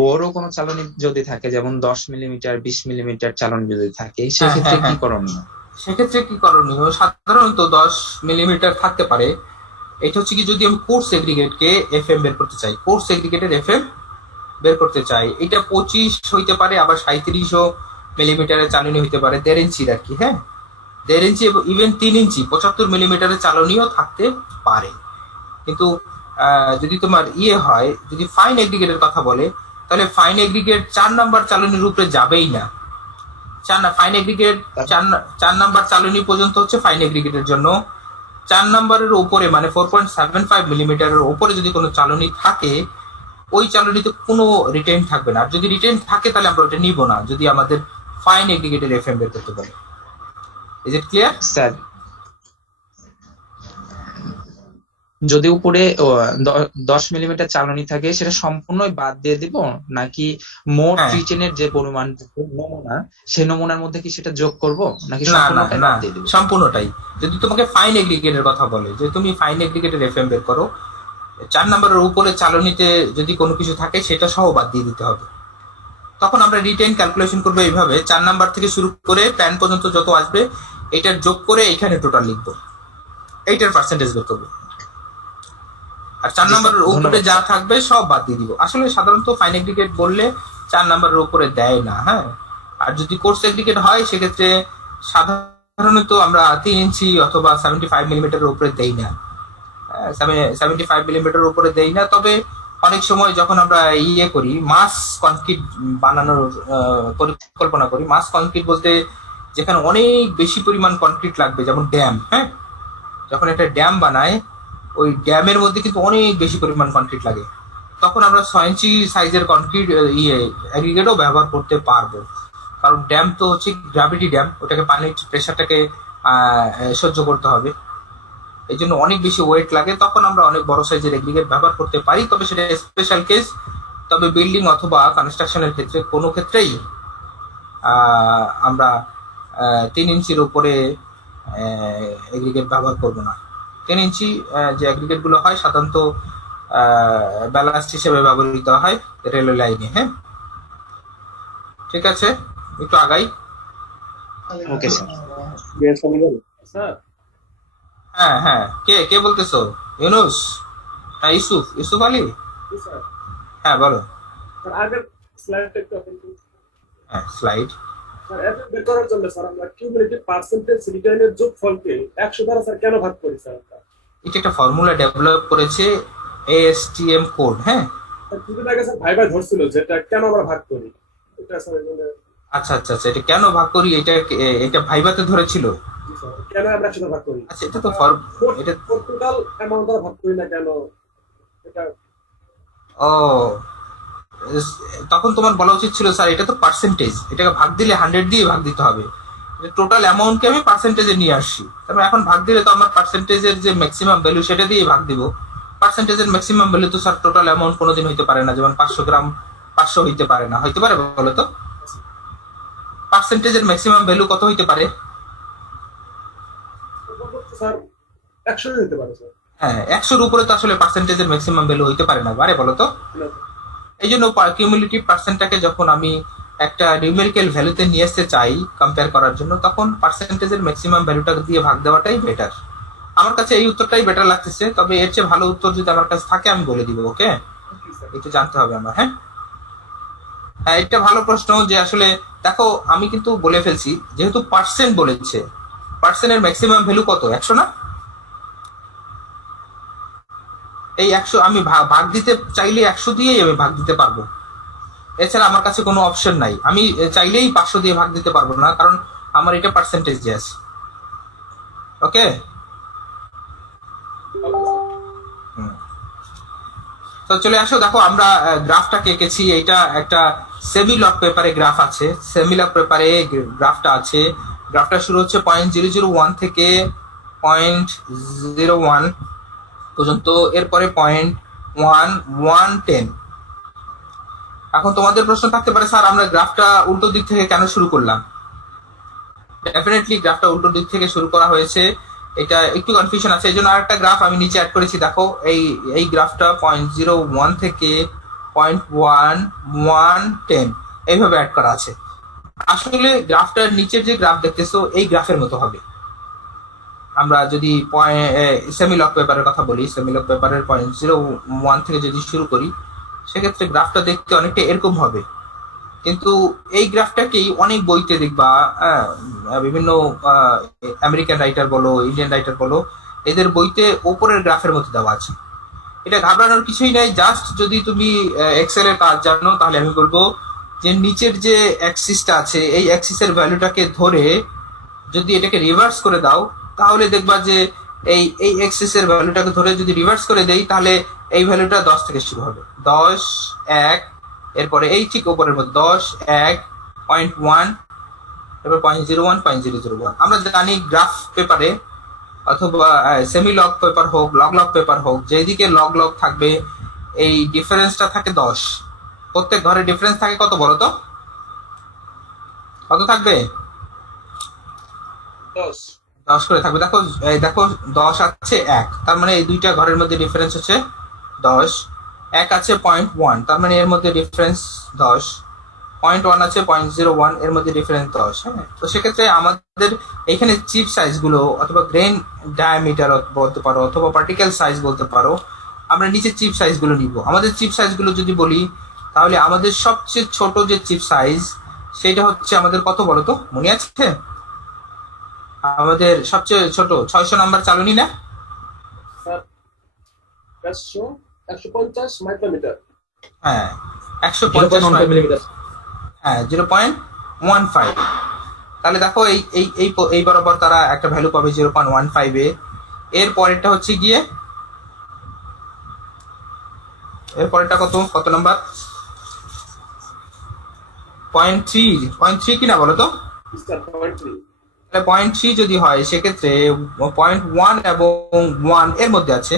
বড় কোনো চালনী যদি থাকে, যেমন 10 মিলিমিটার 20 মিলিমিটার চালনী যদি থাকে, সেক্ষেত্রে কি করণীয়? সেক্ষেত্রে কি করণীয়? সাধারণত 10 মিলিমিটার থাকতে পারে। এটা হচ্ছে কি, যদি আমি কোর্স এগ্রিগেটকে এফএম বের করতে চাই, কোর্স এগ্রিগেটের এফএম বের করতে চাই, এটা 25 হইতে পারে, আবার 37 মিলিমিটারের চালনী হইতে পারে, 1.5 ইঞ্চির আর কি। হ্যাঁ, 1.5 ইঞ্চি এবং ইভেন 3 ইঞ্চি 75 মিলিমিটারের চালনীও থাকতে পারে। কিন্তু যদি তোমার হয়, যদি ফাইন এগ্রিগেটের কথা বলে, তাহলে ফাইন এগ্রিগেট 4 নাম্বার চালনীর উপরে যাবেই না। ফাইন এগ্রিগেট 4 নাম্বার চালনী পর্যন্ত হচ্ছে ফাইন এগ্রিগেটের জন্য। 4 নাম্বারের উপরে মানে 4.75 মিলিমিটারের উপরে যদি কোনো চালনী থাকে ওই চালনীতে কোনো রিটেইন থাকবে না। আর যদি রিটেইন থাকে তাহলে আমরা ওটা নিব না, যদি আমাদের ফাইন এগ্রিগেটেড এফএম বের করতে পারে। Is it clear? স্যার যদি উপরে 10 মিলিমিটার চালনী থাকে সেটা সম্পূর্ণই বাদ দিয়ে দিব, নাকি মোট হ্যাঁ। রিটেনের যে পরিমাণ নমুনা সেই নমুনার মধ্যে কি সেটা যোগ করব, নাকি না না সম্পূর্ণটাই না, বাদ দিয়ে দিব? সম্পূর্ণটাই। যদি তোমাকে ফাইন এগ্রিগেটের কথা বলে যে তুমি ফাইন এগ্রিগেটের এফএম বের করো, 4 নম্বরের উপরে চালনীতে যদি কোনো কিছু থাকে সেটা সহ বাদ দিয়ে দিতে হবে। তখন আমরা রিটেন ক্যালকুলেশন করবো এইভাবে, 4 নাম্বার থেকে শুরু করে 10 পর্যন্ত যত আসবে এটার যোগ করে এখানে টোটাল লিখবো, এইটার পার্সেন্টেজ বের করবো। আর 4 নম্বরের উপরে যা থাকবে সব বাদ দিয়ে দিব। আসলে সাধারণত ফাইন এগ্রিগেট বললে 4 নম্বরের উপরে দেয় না, হ্যাঁ। আর যদি কোর্স এগ্রিগেট হয় সেক্ষেত্রে সাধারণত আমরা 3 ইঞ্চি অথবা 75 মিলিমিটারের উপরে দেই না, 75 মিলিমিটারের উপরে দেই না। তবে অনেক সময় যখন আমরা করি, মাস কনক্রিট বানানোর পরিকল্পনা করি, মাস কনক্রিট বলতে যেখানে অনেক বেশি পরিমাণ কনক্রিট লাগবে, যেমন ড্যাম, হ্যাঁ, যখন একটা ড্যাম বানায় ওই ড্যামের মধ্যে কিন্তু অনেক বেশি পরিমাণ কনক্রিট লাগে, তখন আমরা 6 ইঞ্চি সাইজের কনক্রিট অ্যাগ্রিগেটও ব্যবহার করতে পারবো। কারণ ড্যাম তো হচ্ছে গ্র্যাভিটি ড্যাম, ওটাকে পানির প্রেশারটাকে সহ্য করতে হবে, এই জন্য অনেক বেশি ওয়েট লাগে, তখন আমরা অনেক বড় সাইজের এগ্রিগেট ব্যবহার করতে পারি। তবে সেটা স্পেশাল কেস। তবে বিল্ডিং অথবা কনস্ট্রাকশনের ক্ষেত্রে কোনো ক্ষেত্রেই আমরা 3 ইঞ্চির উপরে এগ্রিগেট ব্যবহার করবো না। 3 ইঞ্চি যে এগ্রিগেট গুলো হয় সাধারণত ব্যালাস্ট হিসেবে ব্যবহৃত হয় রেলওয়ে লাইনে, হ্যাঁ। ঠিক আছে, একটু আগাই। Okay sir. স্যার হ্যাঁ হ্যাঁ, কে কে বলতেছো? ইউনুস? হ্যাঁ, ইউসুফ আলী। জি স্যার। হ্যাঁ বলো। স্যার আগের স্লাইডটা একটু ওপেন করুন। হ্যাঁ, স্লাইড। স্যার এত বের করার জন্য স্যার আমরা কিউমুলেটিভ পার্সেন্টেজ রিটার্নের যোগফলকে 100 দ্বারা স্যার কেন ভাগ করি স্যার আমরা? এটা একটা ফর্মুলা ডেভেলপ করেছে ASTM কোড, হ্যাঁ। স্যার কিছুদিন আগে স্যার ভাই ধরছিল যেটা কেন আমরা ভাগ করি, এটা স্যার মানে আচ্ছা আচ্ছা আচ্ছা, এটা কেন ভাগ করি, এটা ভাইভাতে ধরেছিল। জি স্যার কেন আমরা সেটা ভাগ করি? আচ্ছা, এটা তো এটা টোটাল অ্যামাউন্ট দ্বারা ভাগ করি না কেন এটা? ও, তখন তোমার বলা উচিত ছিল স্যার এটা তো পার্সেন্টেজ, এটাকে ভাগ দিলে 100 দিয়ে ভাগ দিতে হবে। টোটাল অ্যামাউন্টকে আমি পার্সেন্টেজে নিয়ে আসছি, তারপর এখন ভাগ দিলে তো আমার পার্সেন্টেজের যে ম্যাক্সিমাম ভ্যালু সেটা দিয়ে ভাগ দিব। পার্সেন্টেজের ম্যাক্সিমাম ভ্যালু তো স্যার টোটাল অ্যামাউন্ট কোনোদিন হইতে পারে না, যেমন 500 গ্রাম 500 হইতে পারে না, হইতে পারে বলো তো? পার্সেন্টেজের ম্যাক্সিমাম ভ্যালু কত হইতে পারে? স্যার 100 দিতে পারে স্যার। হ্যাঁ, 100-র উপরে তো আসলে পার্সেন্টেজের ম্যাক্সিমাম ভ্যালু হইতে পারে না, বারে বলো তো? এই জন্য কিউমুলেটিভ পার্সেন্টটাকে যখন আমি একটা নিউমেরিক্যাল ভ্যালুতে নিয়ে আসতে চাই কম্পেয়ার করার জন্য, তখন পার্সেন্টেজের ম্যাক্সিমাম ভ্যালুটা দিয়ে ভাগ দেওয়াটাই বেটার। আমার কাছে এই উত্তরটাই বেটার লাগতেছে, তবে এর চেয়ে ভালো উত্তর যদি আমার কাছে থাকে আমি বলে দিব, ওকে? এটা জানতে হবে আমার, হ্যাঁ। হ্যাঁ, এটা ভালো প্রশ্ন যে আসলে দেখো আমি কিন্তু বলে ফেলছি, যেহেতু পার্সেন্ট বলেছে, পার্সেন্টের ম্যাক্সিমাম ভ্যালু কত? 100 না? এই 100 আমি ভাগ দিতে চাইলে 100 দিয়েই আমি ভাগ দিতে পারবো, এছাড়া আমার কাছে কোনো অপশন নাই। আমি চাইলেই 500 দিয়ে ভাগ দিতে পারবো না, কারণ আমার এটা পার্সেন্টেজ দিয়ে আছে, ওকে? তো চলে আসো, দেখো আমরা গ্রাফটাকে এঁকেছি, এটা একটা সেমি লক পেপারে গ্রাফ আছে, সেমি লক পেপারে গ্রাফটা আছে। গ্রাফটা শুরু হচ্ছে 0.001 থেকে 0.01 পর্যন্ত, এরপরে 0.1110। এখন তোমাদের প্রশ্ন থাকতে পারে স্যার আমরা গ্রাফটা উল্টো দিক থেকে কেন শুরু করলাম? ডেফিনেটলি গ্রাফটা উল্টো দিক থেকে শুরু করা হয়েছে, এটা একটু কনফিউশন আছে, এই জন্য আরেকটা গ্রাফ আমি নিচে অ্যাড করেছি। দেখো এই গ্রাফটা 0.01 থেকে 0.1110 এইভাবে অ্যাড করা আছে। আসলে গ্রাফটার নিচের যে গ্রাফ দেখতেছো এই গ্রাফের মতো হবে। আমরা যদি সেমি লক পেপারের কথা বলি, সেমি লক পেপারের 0.01 থেকে যদি শুরু করি, সেক্ষেত্রে গ্রাফটা দেখতে অনেকটা এরকম হবে। কিন্তু এই গ্রাফটাকেই অনেক বইতে দেখবা, বিভিন্ন আমেরিকান রাইটার বলো, ইন্ডিয়ান রাইটার বলো, এদের বইতে ওপরের গ্রাফের মতো দেওয়া আছে। এটা ঘাবড়ানোর কিছুই নাই, জাস্ট যদি তুমি এক্সেল এর কাজ জানো তাহলে আমি বলবো যে নিচের যে অ্যাক্সিসটা আছে এই অ্যাক্সিসের ভ্যালুটাকে ধরে যদি এটাকে রিভার্স করে দাও, তাহলে দেখবা যে এই অ্যাক্সিসের ভ্যালুটাকে ধরে যদি রিভার্স করে দেই তাহলে এই ভ্যালুটা 10 থেকে শুরু হবে, 10, 1, এরপরে এই ঠিক উপরের মধ্যে 10, 1, 0.1, এরপর 0.01, 0.001। আমরা জানি গ্রাফ পেপারে অথবা সেমি লগ পেপার হোক, লগ পেপার হোক, যেদিকে লগ থাকবে এই ডিফারেন্সটা থাকে 10। প্রত্যেক ঘরে ডিফারেন্স থাকে কত বলো তো? কত থাকবে? 10 10 করে থাকবে। দেখো দেখো 10 আছে 1, তার মানে এই দুইটা ঘরের মধ্যে ডিফারেন্স হচ্ছে 10। 1 আছে 0.1, তার মানে এর মধ্যে ডিফারেন্স 10। 0.1 আছে 0.01, এর মধ্যে ডিফারেন্স 10। হ্যাঁ, তো সেক্ষেত্রে আমাদের এখানে চিপ সাইজ গুলো অথবা গ্রেন ডায়ামিটার বলতে পারো অথবা পার্টিকেল সাইজ বলতে পারো, আমরা নিচে চিপ সাইজ গুলো নিব। আমাদের চিপ সাইজ গুলো যদি বলি, তাহলে আমাদের সবচেয়ে ছোট যে চিপ সাইজ সেটা হচ্ছে আমাদের কত বলো তো, মনে আছে? আমাদের সবচেয়ে ছোট 600 নাম্বার চালনী না? Sir 150 micrometre. হ্যাঁ, 150 মিলিমিটার। হ্যাঁ, 0.15। তাহলে দেখো এই এই এই এই বরাবর তারা একটা ভ্যালু পাবে 0.15 এ। এর পরেরটা হচ্ছে গিয়ে, এর পরেরটা কত নাম্বার? 0.3 কিনা বলো তো? স্যার 0.3। 0.3 যদি হয় সেক্ষেত্রে 0.1 এবং 1 এর মধ্যে আছে।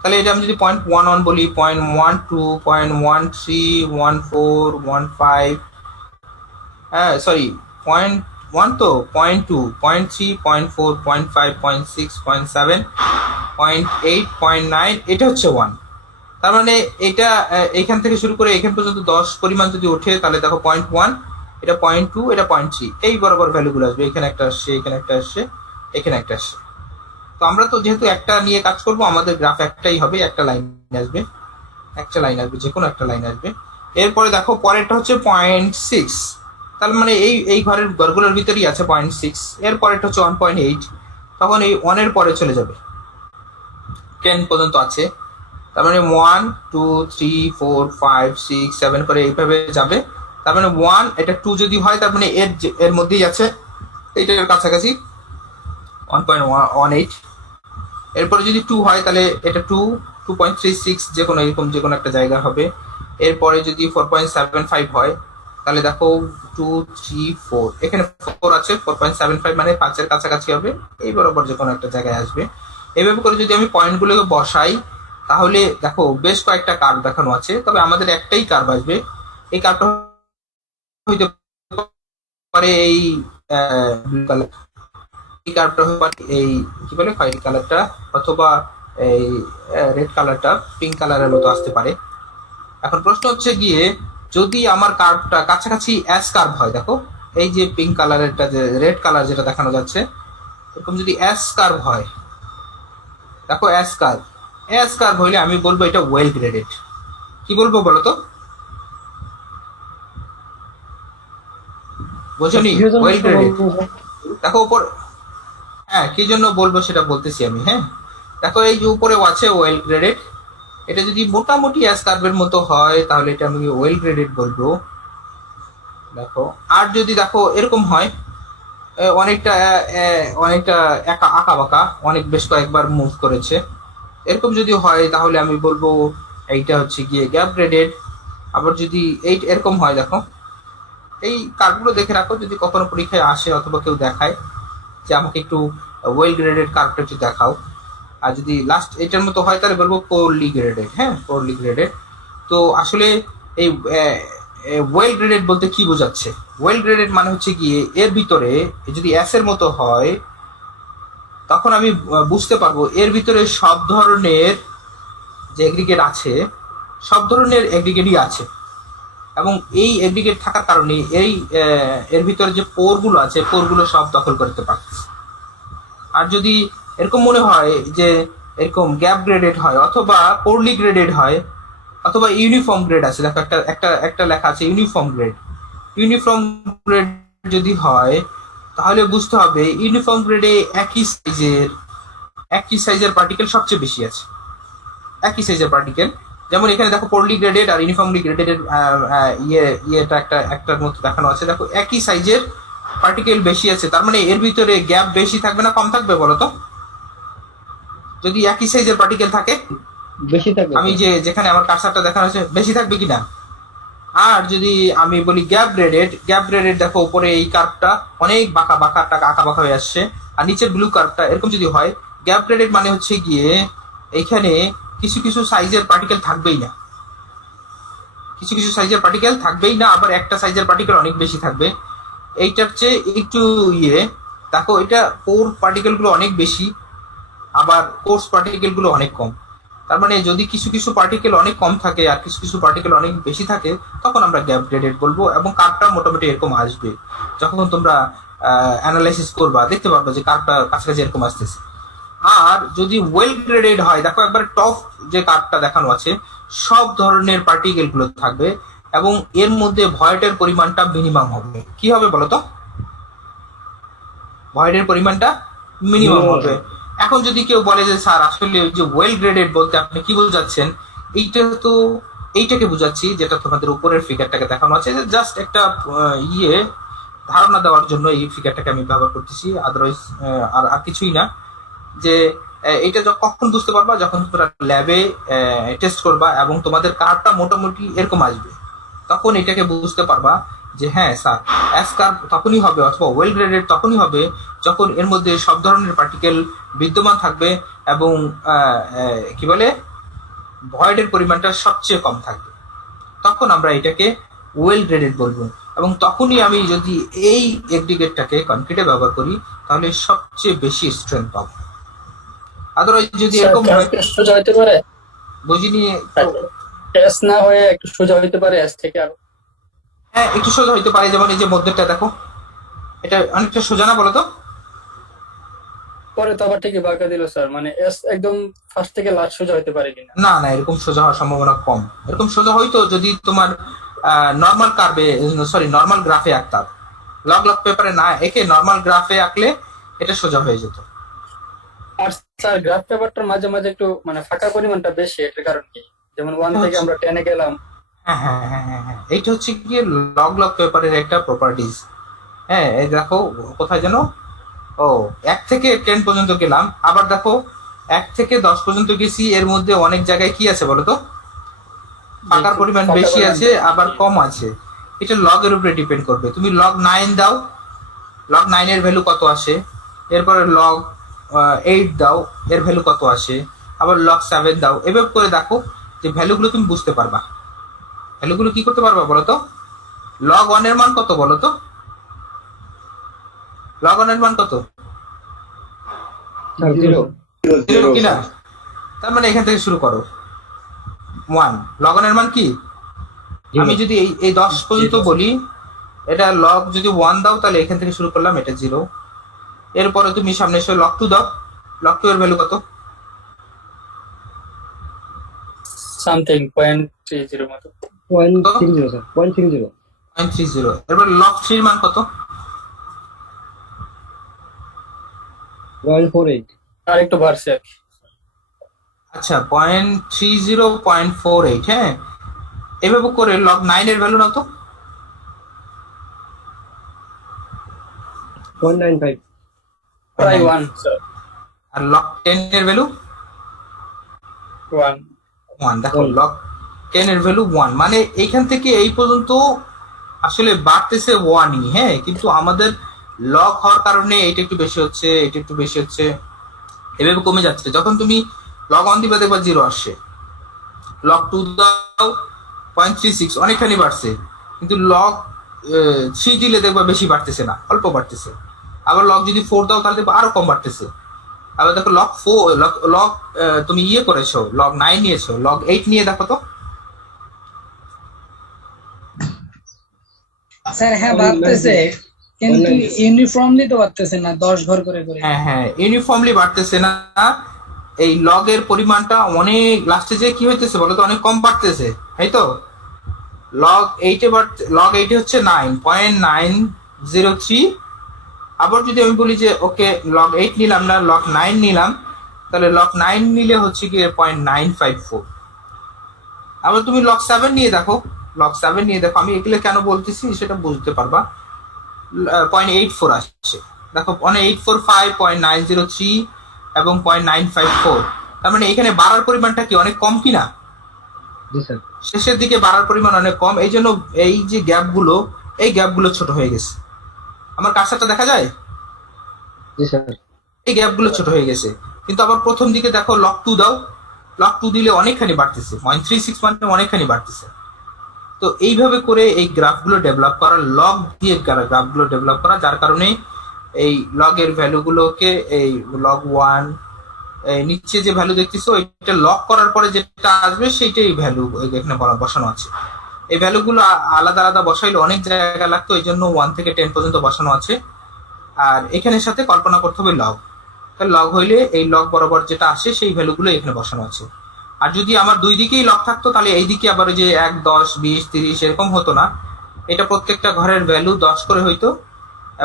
তাহলে এটা আমি যদি 0.11 বলি, 0.12, 0.13, 14, 15, হ্যাঁ সরি 0.1 তো 0.2, 0.3, 0.4, 0.5, 0.6, 0.7, 0.8, 0.9, এটা হচ্ছে 1। তার মানে এটা এখান থেকে শুরু করে এখান পর্যন্ত 10 পরিমাণ যদি ওঠে, তাহলে দেখো 0.1, এটা 0.2, এটা 0.3, এই বরাবর ভ্যালুগুলো আসবে। এখানে একটা আসছে, এখানে একটা আসছে, এখানে একটা আসছে। তো আমরা তো যেহেতু একটা নিয়ে কাজ করব, আমাদের গ্রাফ একটাই হবে, একটা লাইন আসবে, যে কোনো একটা লাইন আসবে। এরপরে দেখো পরেরটা হচ্ছে 0.6, তার মানে এই ঘরগুলোর ভিতরেই আছে 0.6। এর পরেরটা হচ্ছে 1.8, তখন এই 1 এর পরে চলে যাবে, 10 পর্যন্ত আছে। তার মানে 1, 2, 3, 4, 5, 6, 7 করে এইভাবে যাবে। তার মানে 1, এটা 2 যদি হয়, তার মানে এর মধ্যেই আছে, এইটার কাছাকাছি 1.18। এরপরে যদি 2 হয়, তাহলে এটা 2, 2.36, যে কোনো এরকম যে কোনো একটা জায়গা হবে। এরপরে যদি 4.75 হয়, তাহলে দেখো 2, 3, 4, এখানে 4 আছে, 4.75 মানে 5 এর কাছাকাছি হবে, এই বরাবর যে কোনো একটা জায়গায় আসবে। এইভাবে করে যদি আমি পয়েন্টগুলোকে বসাই, তাহলে দেখো বেশ কয়েকটা কার্ভ দেখানো আছে, তবে আমাদের একটাই কার্ভ আসবে। এই কার্ভটা হইতে পারে এই ব্লু কালার, এই কার্ভটা হতে পারে এই কি বলে খয়েরি কালারটা, অথবা এই রেড কালারটা পিঙ্ক কালারের মতো আসতে পারে। এখন প্রশ্ন হচ্ছে গিয়ে, যদি আমার কার্ভটা কাছাকাছি অ্যাশ কার্ভ হয়, দেখো এই যে পিঙ্ক কালারেরটা, যে রেড কালার যেটা দেখানো যাচ্ছে, এরকম যদি অ্যাশ কার্ভ হয়, দেখো অ্যাশ কার্ভ হইলে আমি বলবো এটা ওয়েল গ্রেডেড। কি বলবো বলো তো? বোঝনি? Well graded. দেখো উপর, হ্যাঁ কি জন্য বলবো সেটা বলতেছি আমি। হ্যাঁ, দেখো এই যে উপরেও আছে ওয়েল গ্রেডেড, এটা যদি মোটামুটি অ্যাশ কার্ভের মতো হয়, তাহলে এটা আমি ওয়েল গ্রেডেড বলবো। দেখো আর যদি দেখো এরকম হয়, অনেকটা আঁকা বাঁকা, অনেক বেশ কয়েকবার মুভ করেছে, এরকম যদি হয়, তাহলে আমি বলবো এইটা হচ্ছে গিয়ে গ্যাপ গ্রেডেড। আবার যদি এরকম হয়, দেখো এই কার্ভগুলো দেখে রাখো, যদি কখনো পরীক্ষায় আসে অথবা কেউ দেখায় যে আমাকে একটু ওয়েল গ্রেডেড কার্ভটা একটু দেখাও, আর যদি লাস্ট এটার মতো হয়, তাহলে বলবো পোরলি গ্রেডেড। হ্যাঁ, পোরলি গ্রেডেড। তো আসলে এই ওয়েল গ্রেডেড বলতে কি বোঝাচ্ছে? ওয়েল গ্রেডেড মানে হচ্ছে গিয়ে এর ভিতরে যদি অ্যাসের মতো হয়, তখন আমি বুঝতে পারবো এর ভিতরে সব ধরনের যে এগ্রিগেট আছে, সব ধরনের এগ্রিগেটই আছে, এবং এই এগ্রিগেট থাকার কারণে এর ভিতরে যে পোরগুলো আছে, পোরগুলো সব দখল করতে পারছে। আর যদি এরকম মনে হয় যে এরকম গ্যাপ গ্রেডেড হয়, অথবা পোরলি গ্রেডেড হয়, অথবা ইউনিফর্ম গ্রেড আছে, দেখো একটা লেখা আছে ইউনিফর্ম গ্রেড যদি হয়, তাহলে বুঝতে হবে ইউনিফর্ম গ্রেডে একই সাইজের পার্টিকেল সবচেয়ে বেশি আছে, একই সাইজের পার্টিকেল। যেমন এখানে দেখো পোরলি গ্রেডেড আর ইউনিফর্মলি গ্রেডেড এর ইয়েটা একটার মতো দেখানো আছে। দেখো একই সাইজের পার্টিকেল বেশি আছে, তার মানে এর ভিতরে গ্যাপ বেশি থাকবে না কম থাকবে বলো তো? যদি একই সাইজের পার্টিকেল থাকে, বেশি থাকবে আমি স্যার। যে যেখানে আমার কার্সারটা দেখানো হচ্ছে বেশি থাকবে কিনা। আর যদি আমি বলি গ্যাপ গ্রেডেড দেখো উপরে এই কার্ভটা অনেক বাঁকা বাঁকা আঁকা বাঁকা হয়ে আসছে, আর নিচের ব্লু কার্ভটা এরকম যদি হয়, গ্যাপ গ্রেডেড মানে হচ্ছে গিয়ে এইখানে কিছু কিছু সাইজের পার্টিকেল থাকবেই না, কিছু কিছু সাইজের পার্টিকেল থাকবেই না, আবার একটা সাইজের পার্টিকেল অনেক বেশি থাকবে। এইটার চেয়ে একটু ইয়ে দেখো, এটা কোর পার্টিকেল গুলো অনেক বেশি, আবার কোর্স পার্টিকেল গুলো অনেক কম। তার মানে যদি কিছু কিছু পার্টিকেল অনেক কম থাকে আর কিছু কিছু পার্টিকেল অনেক বেশি থাকে, তখন আমরা গ্যাপ গ্রেডেড বলবো, এবং কার্ভটা মোটামুটি এরকম আসবে। যখন তোমরা অ্যানালাইসিস করবা দেখতে পারবে যে কার্ভটা কাছাকাছি এরকম আসতেছে। আর যদি ওয়েল গ্রেডেড হয়, দেখো একবার টপ যে কার্ভটা দেখানো আছে সব ধরনের পার্টিকেল গুলো থাকবে, এবং এর মধ্যে ভয়েডের পরিমাণটা মিনিমাম হবে। কি হবে বলতো? ভয়েডের পরিমাণটা মিনিমাম হবে। এখন যদি কেউ বলে যে স্যার আসলে ওই যে ওয়েল গ্রেডেড বলতে আপনি কি বোঝাচ্ছেন, এইটা তো এইটাকে বোঝাচ্ছি যেটা তোমাদের উপরের ফিগারটাকে দেখানো আছে, যে জাস্ট একটা ইয়ে ধারণা দেওয়ার জন্য এই ফিগারটাকে আমি ব্যবহার করতেছি, আদারওয়াইজ আর কিছুই না। যে এটা কখন বুঝতে পারবা, যখন তোমরা ল্যাবে টেস্ট করবা এবং তোমাদের কার্ভটা মোটামুটি এরকম আসবে, তখন এটাকে বুঝতে পারবা যে হ্যাঁ স্যার এস কার্ভ তখনই হবে অথবা ওয়েল গ্রেডেড তখনই হবে যখন এর মধ্যে সব ধরনের পার্টিকেল বিদ্যমান থাকবে এবং কি বলে ভয়েডের পরিমাণটা সবচেয়ে কম থাকবে, তখন আমরা এটাকে ওয়েল গ্রেডেড বলবো। এবং তখনই আমি যদি এই এগ্রিগেটটাকে কনক্রিটে ব্যবহার করি তাহলে সবচেয়ে বেশি স্ট্রেংথ পাবো। আদারওয়াইজ যদি এরকম হয়, সোজা হইতে পারে, বুঝিনি। এস না হয়ে একটু সোজা হইতে পারে এস থেকে আরো। হ্যাঁ একটু সোজা হইতে পারে, যেমন এই যে মধ্যেরটা দেখো, এটা অনেকটা সোজা না বলো তো? পরে তো আবার ঠিকই বাঁকা দিল স্যার, মানে এস একদম ফার্স্ট থেকে লাস্ট সোজা হইতে পারে কিনা। না না, এরকম সোজা হওয়ার সম্ভাবনা কম। এরকম সোজা হয়তো যদি তোমার নর্মাল কার্ভে, সরি নর্মাল গ্রাফে আঁকতাম, লগ লগ পেপারে না একে নর্মাল গ্রাফে আঁকলে এটা সোজা হয়ে যেত। আর স্যার গ্রাফ পেপারটার মাঝে মাঝে একটু মানে ফাঁকা পরিমাণটা বেশি, এটার কারণ কি? যেমন 1 থেকে আমরা 10 এ গেলাম। হ্যাঁ হ্যাঁ হ্যাঁ হ্যাঁ হ্যাঁ, এইটা হচ্ছে গিয়ে লগ লগ পেপারের একটা প্রপার্টিজ। হ্যাঁ এই দেখো কোথায় যেন, ও 1 থেকে 10 পর্যন্ত গেলাম, আবার দেখো 1 থেকে 10 পর্যন্ত গেছি, এর মধ্যে অনেক জায়গায় কি আছে বলো তো? ফাঁকার পরিমাণ বেশি আছে আবার কম আছে। এটা লগ এর উপরে ডিপেন্ড করবে। তুমি লগ 9 দাও, লগ 9 এর ভ্যালু কত আসে, এরপরে লগ 8 দাও, এর ভ্যালু কত আসে, আবার লগ 7 দাও, এভাবে করে দেখো যে ভ্যালুগুলো তুমি বুঝতে পারবা। ভ্যালুগুলো কি করতে পারবা বলো তো? লগ 1 এর মান কত বলো তো? লগ 1 এর মান কত? 0 0 কিনা? তার মানে এখান থেকে শুরু করো 1। লগ 1 এর মান কি? আমি যদি এই 10 পর্যন্ত বলি, এটা লগ যদি 1 দাও তাহলে এখান থেকে শুরু করলাম, এটা 0। এরপরে তুমি সামনে এসে লগ 2 দাও, লগ 2 এর ভ্যালু কত? সামথিং 0.30 মতো। 0.30 স্যার, 0.30 0.30। এরপর লগ 3 এর মান কত? 0.48 আর একটু বাড়ছে আর কি। আচ্ছা 0.30 0.48। হ্যাঁ এভাবে করে লগ 9 এর ভ্যালু নাও তো। 0.95 প্রায় 1 স্যার। আর লগ 10 এর ভ্যালু 1 1। দেখো লগ 10 এর ভ্যালু 1, মানে এইখান থেকে এই পর্যন্ত আসলে বাড়তেছে 1ই। হ্যাঁ কিন্তু আমাদের লগ হওয়ার কারণে এটা একটু বেশি হচ্ছে, এটা একটু বেশি হচ্ছে, এভাবে কমে যাচ্ছে। যখন তুমি লগ 1 দিবা দেখবা 0 আসছে, লগ 2 দাও 0.36 অনেকখানি বাড়ছে, কিন্তু লগ 3 দিলে দেখবা বেশি বাড়তেছে না, অল্প বাড়তেছে। আবার লগ যদি 4 দাও তাহলে দেখবা আরো কম বাড়তেছে। আবার দেখো লগ 4 লগ তুমি ইয়ে করেছো, লগ 9 নিয়েছো, লগ 8 নিয়ে দেখো তো। স্যার হ্যাঁ বাড়তেছে, কিন্তু ইউনিফর্মলি তো বাড়তেছে না, 10 ঘর করে করে। হ্যাঁ হ্যাঁ ইউনিফর্মলি বাড়তেছে না, এই লগের পরিমাণটা অনেক লাস্টে যে কি হইতেছে বলতো, অনেক কম বাড়তেছে, তাই তো? লগ 8 লগ 8 হচ্ছে 9.903। আবার যদি আমি বলি যে ওকে লগ 8 নিলাম না, লগ 9 নিলাম, তাহলে লগ 9 নিলে হচ্ছে কি 0.954। আবার তুমি লগ 7 নিয়ে দেখো, লগ 7 নিয়ে দেখো, আমি এগুলো কেন বলতেছি সেটা বুঝতে পারবা। 0.84 আসছে, দেখো 0.845 0.903 এবং 0.954। তার মানে এখানে বাড়ার পরিমাণটা কি অনেক কম কিনা? জি স্যার। শেষের দিকে বাড়ার পরিমাণ অনেক কম, এই জন্য এই যে গ্যাপগুলো, এই গ্যাপগুলো ছোট হয়ে গেছে। আমার কার্সারটা দেখা যায়? জি স্যার। এই গ্যাপগুলো ছোট হয়ে গেছে। কিন্তু আবার প্রথম দিকে দেখো লক 2 দাও, লক 2 দিলে অনেকখানি বাড়তেছে, 0.36 মানে অনেকখানি বাড়তেছে। তো এইভাবে করে এই গ্রাফগুলো ডেভেলপ করা, লগ দিয়ে গ্রাফগুলো ডেভেলপ করা, যার কারণে এই লগের ভ্যালুগুলোকে এই লগ 1 নিচে যে ভ্যালু দেখতেছো এটা লক করার পরে যেটা আসবে সেইটাই ভ্যালু এখানে বসানো আছে। এই ভ্যালুগুলো আলাদা আলাদা বসাইলে অনেক জায়গা লাগতো, এই জন্য 1 থেকে 10 পর্যন্ত বসানো আছে। আর এখানের সাথে কল্পনা করতে হবে লগ, লগ হইলে এই লগ বরাবর যেটা আসে সেই ভ্যালুগুলো এখানে বসানো আছে। আর যদি আমার দুই দিকেই লগ থাকতো তাহলে এইদিকে আবার যে 1, 10, 20, 30 এরকম হতো না, এটা প্রত্যেকটা ঘরের ভ্যালু 10 করে হইতো।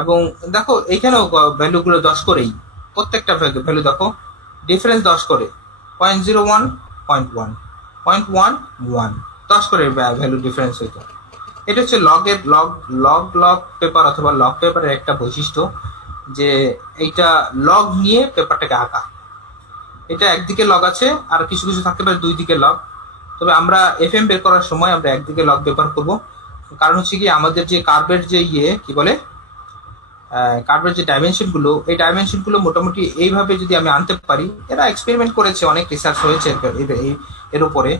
এবং দেখো এইখানেও ভ্যালুগুলো 10 করেই, প্রত্যেকটা ভ্যালু দেখো ডিফারেন্স 10 করে, 0.01, 0.1, 0.11, 10 করে ভ্যালু ডিফারেন্স হইতো। এটা হচ্ছে লগের লগ পেপার অথবা লগ পেপারের একটা বৈশিষ্ট্য, যে এইটা লগ নিয়ে পেপারটাকে আঁকা। এটা একদিকে লগ আছে, আর কিছু কিছু থাকতে পারে দুই দিকে লগ। তবে আমরা এফএম বের করার সময় আমরা একদিকে লগ ব্যবহার করব, কারণ হচ্ছে কি আমাদের যে কার্ভের যে কি বলে কার্ভের যে ডাইমেনশন গুলো, এই ডাইমেনশন গুলো মোটামুটি এইভাবে যদি আমি আনতে পারি, এরা এক্সপেরিমেন্ট করেছে, অনেক রিসার্চ হয়েছে এর উপরে,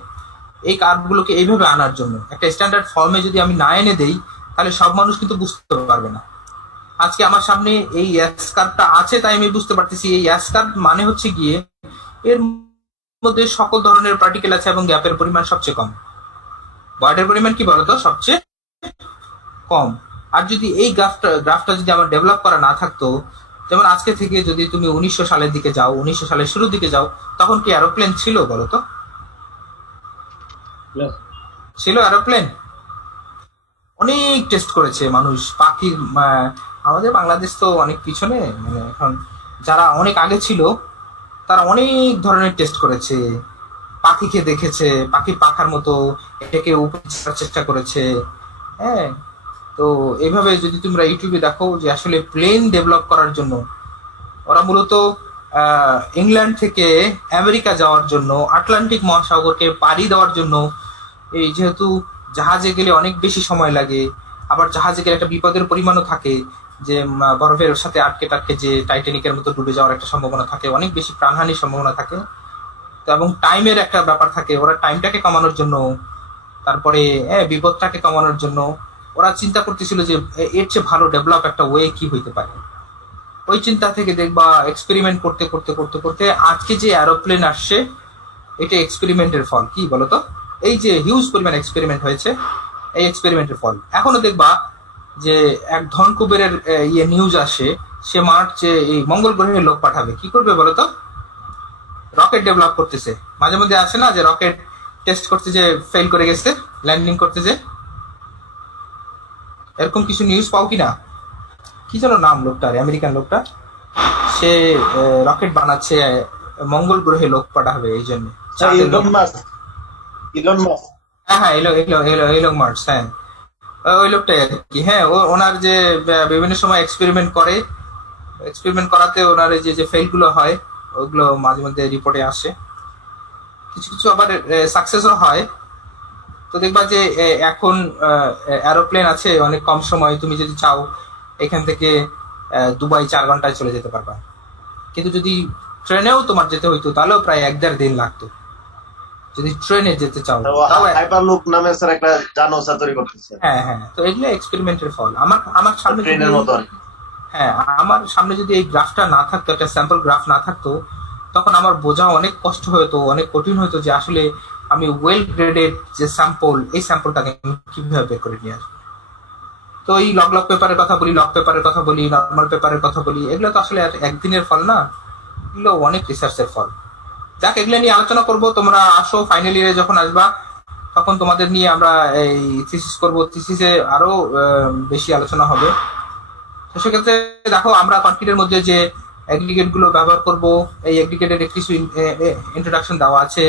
এই কার্ভগুলোকে এইভাবে আনার জন্য একটা স্ট্যান্ডার্ড ফর্মে যদি আমি না এনে দেই তাহলে সব মানুষ কিন্তু বুঝতে পারবে না। আজকে আমার সামনে এই এস কার্ভটা আছে তাই আমি বুঝতে পারতেছি এই এস কার্ভ মানে হচ্ছে গিয়ে এর মধ্যে সকল ধরনের পার্টিকেল আছে এবং গ্যাপের পরিমাণ সবচেয়ে কম। ভয়েডের পরিমাণ কি বলতো সবচেয়ে কম। আর যদি এই গ্রাফটা যদি আমার ডেভেলপ করা না থাকতো, যেমন আজকে থেকে যদি তুমি 1900 সালের দিকে যাও, 1900 সালের শুরুর দিকে যাও, তখন কি এরোপ্লেন ছিল বলতো? ছিল এরোপ্লেন? অনেক টেস্ট করেছে মানুষ পাখির। আমাদের বাংলাদেশ তো অনেক পিছনে, মানে এখন যারা অনেক আগে ছিল তারা অনেক ধরনের টেস্ট করেছে, পাখিকে দেখেছে, পাখির পাখার মতো এটাকে উপরে ছাড়ার চেষ্টা করেছে। হ্যাঁ, তো এইভাবে যদি তোমরা ইউটিউবে দেখো যে আসলে প্লেন ডেভেলপ করার জন্য ওরা মূলত ইংল্যান্ড থেকে আমেরিকা যাওয়ার জন্য, আটলান্টিক মহাসাগরকে পাড়ি দেওয়ার জন্য, এই যেহেতু জাহাজে গেলে অনেক বেশি সময় লাগে, আবার জাহাজে গেলে একটা বিপদের পরিমাণও থাকে, যে বরফের সাথে আটকে টাটকে যে টাইটানিকের মতো ডুবে যাওয়ার একটা সম্ভাবনা থাকে, অনেক বেশি প্রাণহানির সম্ভাবনা থাকে। তো এবং টাইমের একটা ব্যাপার থাকে, ওরা টাইমটাকে কমানোর জন্য, তারপরে বিপদটাকে কমানোর জন্য ওরা চিন্তা করতেছিল যে এর চেয়ে ভালো ডেভেলপ একটা ওয়ে কি হইতে পারে। ওই চিন্তা থেকে দেখবা এক্সপেরিমেন্ট করতে করতে করতে করতে আজকে যে এরোপ্লেন আসছে, এটা এক্সপেরিমেন্টের ফল। কি বলতো, এই যে হিউজ পরিমাণ এক্সপেরিমেন্ট হয়েছে, এই এক্সপেরিমেন্টের ফল। এখনো দেখবা যে এক ধনকুবেরের নিউজ আসে, সে মার্চে এই মঙ্গল গ্রহে লোক পাঠাবে। কি করবে বলতো? রকেট ডেভেলপ করতেছে। মাঝে মধ্যে আসে না যে রকেট টেস্ট করতে যে ফেল করে গেছে ল্যান্ডিং করতে যে, এরকম কিছু নিউজ পাও কিনা? কি যেন নাম লোকটার, আমেরিকান লোকটা, সে রকেট বানাচ্ছে, মঙ্গল গ্রহে লোক পাঠাবে এই জন্য। হ্যাঁ, ইলন মাস্ক, হ্যাঁ ওই লোকটাই আর কি। হ্যাঁ, ওনার যে বিভিন্ন সময় এক্সপেরিমেন্ট করে, এক্সপেরিমেন্ট করাতে ওনার যে ফেল গুলো হয় ওগুলো মাঝে মধ্যে রিপোর্টে আসে, কিছু কিছু আবার সাকসেসও হয়। তো দেখবা যে এখন এরোপ্লেন আছে অনেক কম সময়, তুমি যদি চাও এখান থেকে দুবাই 4 ঘন্টায় চলে যেতে পারবা। কিন্তু যদি ট্রেনেও তোমার যেতে হইতো তাহলেও প্রায় 1-1.5 দিন লাগতো যদি ট্রেনে যেতে চাও। হাইপারলুপ নামে স্যার একটা জানোসা তৈরি করতেছে। হ্যাঁ হ্যাঁ, তো এগুলো এক্সপেরিমেন্টের ফল। আমার সামনে ট্রেনের মতো আর কি। হ্যাঁ, আমার সামনে যদি এই গ্রাফটা না থাকতো, একটা স্যাম্পল গ্রাফ না থাকতো, তখন আমার বোঝা অনেক কষ্ট হতো, অনেক কঠিন হতো যে আসলে আমি ওয়েল গ্রেডেড যে স্যাম্পল, এই স্যাম্পলটাকে কিভাবে বের করে নিয়ে আসবো। তো এই লগ পেপারের কথা বলি, নর্মাল পেপারের কথা বলি, এগুলো তো আসলে একদিনের ফল না, এগুলো অনেক রিসার্চের ফল। যাক, এগুলো নিয়ে আলোচনা করব। তোমরা আসো, ফাইনাল ইয়ারে যখন আসবা তখন তোমাদের নিয়ে আমরা এই থিসিস করব, থিসিসে আরো বেশি আলোচনা হবে। তো সেক্ষেত্রে দেখো আমরা কনক্রিটের মধ্যে যে অ্যাগ্রিগেট গুলো ব্যবহার করব, এই অ্যাগ্রিগেটের কিছু ইন্ট্রোডাকশন দেওয়া আছে।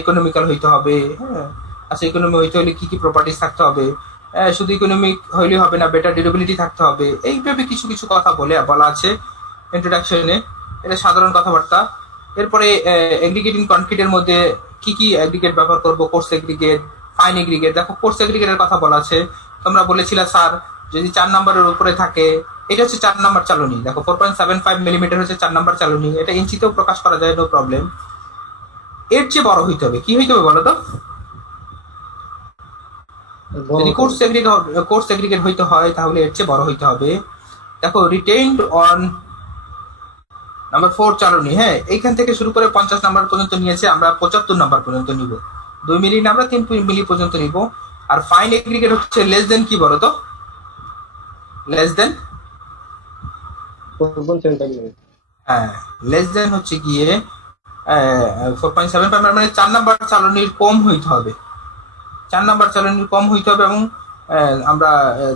ইকোনমিক্যাল হইতে হবে, হ্যাঁ, আচ্ছা ইকোনমি হইতে হলে কি কি প্রপার্টিস থাকতে হবে, শুধু ইকোনমিক হইলে হবে না, বেটার ডিউরেবিলিটি থাকতে হবে, এইভাবে কিছু কিছু কথা বলা আছে ইন্ট্রোডাকশনে। এটা সাধারণ কথাবার্তা। এরপরে এগ্রিগেটিং কনক্রিটের মধ্যে কি কি এগ্রিগেট ব্যবহার করব? Course aggregate, fine aggregate. দেখো কোর্স এগ্রিগেটের কথা বলা আছে, তোমরা বলেছিলে স্যার যদি 4 নম্বরের উপরে থাকে, এটা হচ্ছে 4 নম্বর চালনী। দেখো 4.75 মিলিমিটার হচ্ছে 4 নম্বর চালনী, এটা ইঞ্চিতেও প্রকাশ করা যায়, নো প্রবলেম। এর চেয়ে বড় হইতে হবে, কি হইতে হবে বলো তো? যদি কোর্স এগ্রিগেট হইতে হয় তাহলে এর চেয়ে বড় হইতে হবে। দেখো রিটেইনড অন নাম্বার 4 চালনী, হ্যাঁ এইখান থেকে শুরু করে 50 নাম্বার পর্যন্ত নিয়েছে, আমরা 75 নাম্বার পর্যন্ত নিব। 2 মিলি না, আমরা 3 মিলি পর্যন্ত নিব। আর ফাইন এগ্রিগেট হচ্ছে লেস দেন, কি বলো তো? লেস দেন, হ্যাঁ লেস দেন হচ্ছে গিয়ে 4.75, মানে 4 নাম্বার চালনীর কম হইতে হবে। 4 নাম্বার চালনীর কম হইতে হবে, এবং আমরা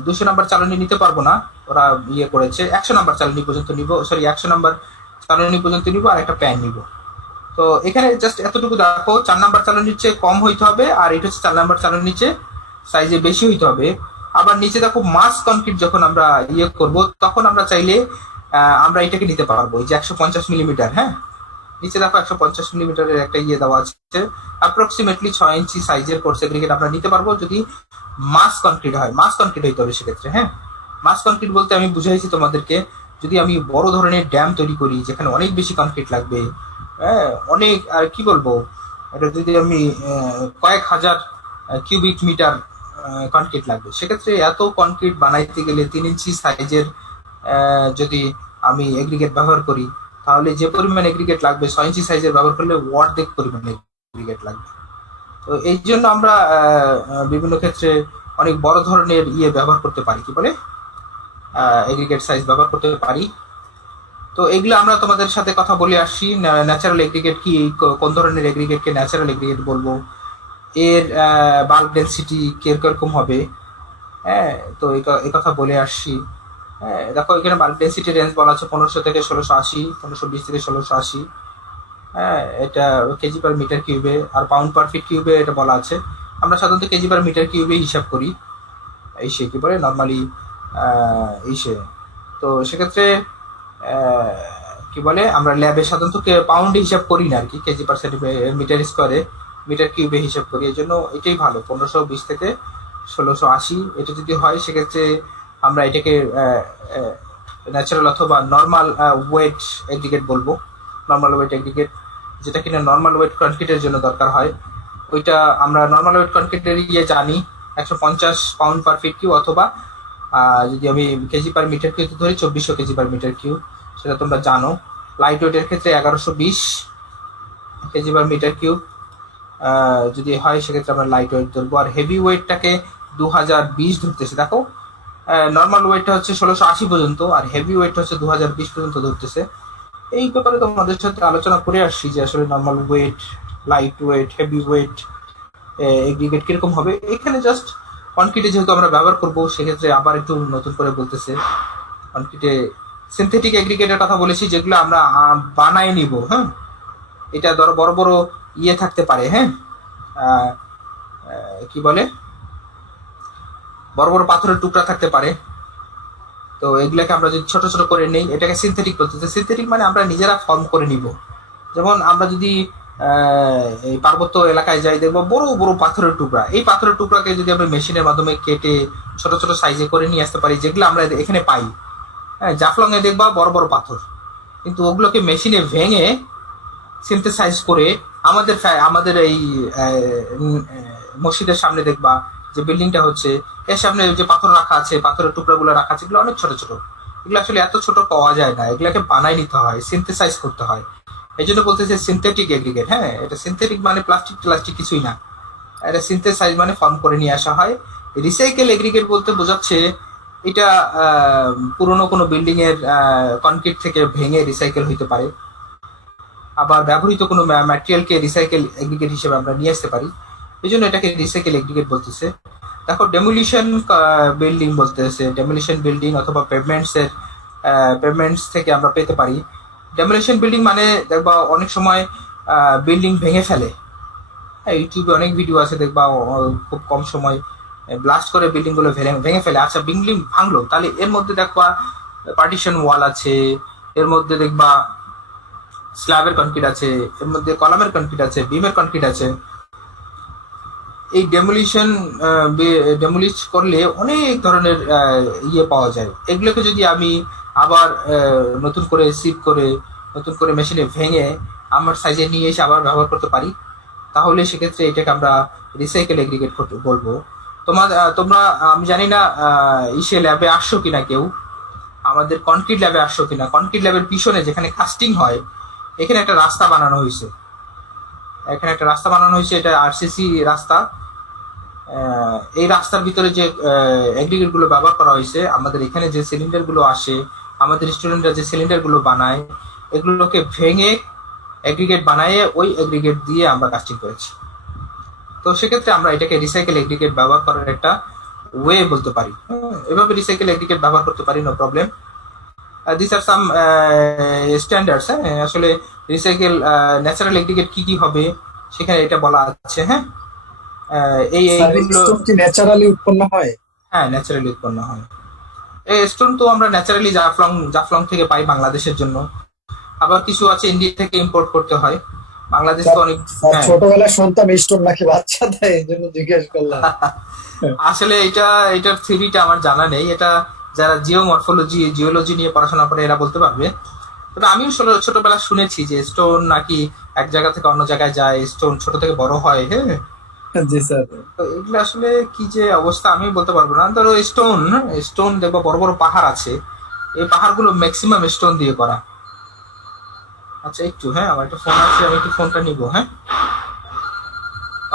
200 নাম্বার চালনী নিতে পারবো না, ওরা ইয়ে করেছে 100 নাম্বার চালনী পর্যন্ত নিব, সরি 100 নাম্বার চালনী পর্যন্ত নিব, আর একটা প্যান নিব। তো এখানে জাস্ট এতটুকু দেখো, 4 নাম্বার চালনীর চেয়ে কম হইতে হবে, আর এটা হচ্ছে 4 নাম্বার চালনীর চেয়ে সাইজে বেশি হইতে হবে। আবার নিচে দেখো মাস কনক্রিট যখন আমরা ইয়ে করব, তখন আমরা চাইলে আমরা এটাকে নিতে পারবো, এই যে 150 মিলিমিটার, হ্যাঁ নিচে দেখো 150 মিলিমিটারের একটা ইয়ে দেওয়া আছে, অ্যাপ্রক্সিমেটলি 6 ইঞ্চি সাইজের কোর্স এগ্রিগেট আমরা নিতে পারবো যদি মাস কনক্রিট হয়। মাস কনক্রিট হইতে হবে সেক্ষেত্রে, হ্যাঁ মাস কনক্রিট বলতে আমি বুঝাইছি তোমাদেরকে, যদি আমি বড় ধরনের ড্যাম তৈরি করি যেখানে অনেক বেশি কনক্রিট লাগবে, হ্যাঁ অনেক, আর কি বলবো, এটা যদি আমি কয়েক হাজার কিউবিক মিটার কনক্রিট লাগবে, সেক্ষেত্রে এত কনক্রিট বানাইতে গেলে 3 ইঞ্চি সাইজের যদি আমি এগ্রিগেট ব্যবহার করি, তাহলে যে পরিমাণ এগ্রিগেট লাগবে 6 ইঞ্চি সাইজের ব্যবহার করলে অর্ধেক পরিমাণ এগ্রিগেট লাগবে। তো এই জন্য আমরা বিভিন্ন ক্ষেত্রে অনেক বড় ধরনের ইয়ে ব্যবহার করতে পারি, কি বলে এগ্রিগেট সাইজ ব্যবহার করতে পারি। তো এগুলো আমরা তোমাদের সাথে কথা বলে আসছি। ন্যাচারাল এগ্রিগেট কি, কোন ধরনের এগ্রিগেটকে ন্যাচারাল এগ্রিগেট বলবো, এর বাল্ক ডেন্সিটি কিরকম হবে, হ্যাঁ তো এই কথা বলে আসছি। হ্যাঁ দেখো এখানে বাল্ক ডেন্সিটি রেঞ্জ বলা আছে 1500 থেকে 1680, 1520 থেকে 1680, হ্যাঁ এটা কেজি পার মিটার কিউবে, আর পাউন্ড পার ফিট কিউবে এটা বলা আছে। আমরা সাধারণত কেজি পার মিটার কিউবে হিসাব করি, এই সে কি বলে নর্মালি ইসে। তো সেক্ষেত্রে কি বলে আমরা ল্যাবে সাধারণত পাউন্ডে হিসাব করি না আর কি, কেজি পার মিটার স্কোয়ারে, মিটার কিউবে হিসাব করি। এই জন্য এটাই ভালো, 1520 থেকে 1680 এটা যদি হয় সেক্ষেত্রে আমরা এটাকে ন্যাচারাল অথবা নর্মাল ওয়েট এগ্রিগেট বলবো। নর্মাল ওয়েট এগ্রিগেট যেটা কিনা নর্মাল ওয়েট কনক্রিটের জন্য দরকার হয়, ওইটা আমরা নর্মাল ওয়েট কনক্রিটের ইয়ে জানি 150 পাউন্ড পার ফিট কিউ, অথবা যদি আমি কেজি পার মিটার কিউ ধরি 2400 কেজি পার মিটার কিউ, সেটা তোমরা জানো। লাইট ওয়েটের ক্ষেত্রে 1120 কেজি পার মিটার কিউ যদি হয় সেক্ষেত্রে আমরা লাইট ওয়েট ধরবো। আর হেভি ওয়েটটাকে 2020 ধরতেছে। দেখো নর্মাল ওয়েটটা হচ্ছে 1680 পর্যন্ত, আর হেভি ওয়েট হচ্ছে 2020 পর্যন্ত ধরতেছে। এই ব্যাপারে তোমাদের সাথে আলোচনা করে আসছি যে আসলে normal wait, light weight, heavy weight aggregate কিরকম হবে। এখানে জাস্ট কনক্রিটে যেহেতু আমরা ব্যবহার করবো সেক্ষেত্রে আবার একটু নতুন করে বলতেছে, কনক্রিটে সিনথেটিক এগ্রিগেটের কথা বলেছি যেগুলো আমরা বানাই নিব। হ্যাঁ এটা ধরো বড় বড় ইয়ে থাকতে পারে, হ্যাঁ কি বলে বড় বড় পাথরের টুকরা থাকতে পারে। তো এগুলাকে আমরা যদি ছোট ছোট করে নেই, এটাকে সিনথেটিক বলতেছে। সিনথেটিক মানে আমরা নিজেরা ফর্ম করে নিব। যেমন আমরা যদি এই পার্বত্য এলাকায় যাই, দেখবো বড় বড় পাথরের টুকরা, এই পাথরের টুকরাকে যদি আমরা মেশিনের মাধ্যমে কেটে ছোট ছোট সাইজে করে নিয়ে আসতে পারি, যেগুলো আমরা এখানে পাই। হ্যাঁ জাফলং এ দেখবা বড় বড় পাথর, কিন্তু ওগুলোকে মেশিনে ভেঙে সিনথেসাইজ করে আমাদের এই মসজিদের সামনে দেখবা যে বিল্ডিংটা হচ্ছে, এর সামনে যে পাথর রাখা আছে, পাথরের টুকরাগুলো রাখা আছে, এগুলো অনেক ছোট ছোট। এগুলো আসলে এত ছোট পাওয়া যায় না, এগুলাকে বানাই নিতে হয়, সিনথেসাইজ করতে হয়। এই জন্য বলতেছে সিনথেটিক এগ্রিগেট। হ্যাঁ এটা সিনথেটিক মানে প্লাস্টিক কিছুই না, এটা সিনথেসাইজ মানে ফর্ম করে নিয়ে আসা হয়। রিসাইকেল এগ্রিগেট বলতে বোঝাচ্ছে এটা পুরনো কোনো বিল্ডিং এর কনক্রিট থেকে ভেঙে রিসাইকেল হইতে পারে, আবার ব্যবহৃত কোনো ম্যাটেরিয়ালকে রিসাইকেল এগ্রিগেট হিসেবে আমরা নিয়ে আসতে পারি, এই জন্য এটাকে রিসাইকেল এগ্রিগেট বলতেছে। দেখো ডেমোলিশন বিল্ডিং বলতেছে, ডেমোলিশন বিল্ডিং অথবা পেভমেন্টস থেকে আমরা পেতে পারি। ডেমোলিশন বিল্ডিং মানে দেখবা অনেক সময় বিল্ডিং ভেঙে ফেলে, ইউটিউবে অনেক ভিডিও আছে দেখবা খুব কম সময় ব্লাস্ট করে বিল্ডিং গুলো ভেঙে ফেলে। আচ্ছা বিল্ডিং ভাঙলো, তাহলে এর মধ্যে দেখবা পার্টিশন ওয়াল আছে, এর মধ্যে দেখবা স্ল্যাবের কনক্রিট আছে, এর মধ্যে কলামের কনক্রিট আছে, বিমের কনক্রিট আছে। এই ডেমোলিশ করলে অনেক ধরনের ইয়ে পাওয়া যায়। এগুলোকে যদি আমি আবার নতুন করে সিপ করে নতুন করে মেশিনে ভেঙে আমার সাইজে নিয়ে এসে আবার ব্যবহার করতে পারি, তাহলে সেক্ষেত্রে এটাকে আমরা রিসাইকেল এগ্রিগেট করতে বলবো। তোমরা আমি জানি না ইসে ল্যাবে আসছো কিনা কেউ, আমাদের কনক্রিট ল্যাবে আসছো কিনা। কনক্রিট ল্যাবের পিছনে যেখানে কাস্টিং হয়, এখানে একটা রাস্তা বানানো হয়েছে। এটা আরসিসি রাস্তা। এই রাস্তার ভিতরে যে এগ্রিগেট গুলো ব্যবহার করা হয়েছে, আমাদের এখানে যে সিলিন্ডার গুলো আসে, আমাদের স্টুডেন্টরা যে সিলিন্ডার গুলো বানায়, এগুলোকে ভেঙে এগ্রিগেট বানায় ওই এগ্রিগেট দিয়ে আমরা কাস্টিং করেছি। তো সেক্ষেত্রে আমরা এটাকে রিসাইকেল এগ্রিগেট ব্যবহার করার একটা ওয়ে বলতে পারি। এভাবে রিসাইকেল এগ্রিগেট ব্যবহার করতে পারি, no problem. This are some standards. আসলে রিসাইকেল ন্যাচারাল এগ্রিগেট কি কি হবে সেখানে এটা বলা আছে। এইগুলো কি ন্যাচারালি উৎপন্ন হয়? হ্যাঁ, ন্যাচারালি উৎপন্ন হয়। এই স্টোন তো আমরা ন্যাচারালি জাফলং থেকে পাই বাংলাদেশের জন্য। আবার কিছু আছে ইন্ডিয়া থেকে ইম্পোর্ট করতে হয়। বাংলাদেশ তো অনেক ছোটবেলায় শুনতাম স্টোন নাকি বাচ্চা দেয়, এই জন্য জিজ্ঞেস করলাম। আসলে এটার থিওরিটা আমার জানা নেই। এটা যারা জিওলজি নিয়ে পড়াশোনা করে এরা বলতে পারবে। তবে আমিও ছোটবেলা শুনেছি যে স্টোন নাকি এক জায়গা থেকে অন্য জায়গায় যায়, স্টোন ছোট থেকে বড় হয়। হ্যাঁ জি স্যার। তো এগুলো আসলে কি যে অবস্থা আমি বলতে পারবো না। ধরো স্টোন দেখবো বড় বড় পাহাড় আছে, এই পাহাড়গুলো ম্যাক্সিমাম স্টোন দিয়ে করা। আচ্ছা একটু, আমার একটা ফোন আছে, আমি একটু ফোনটা নিবো।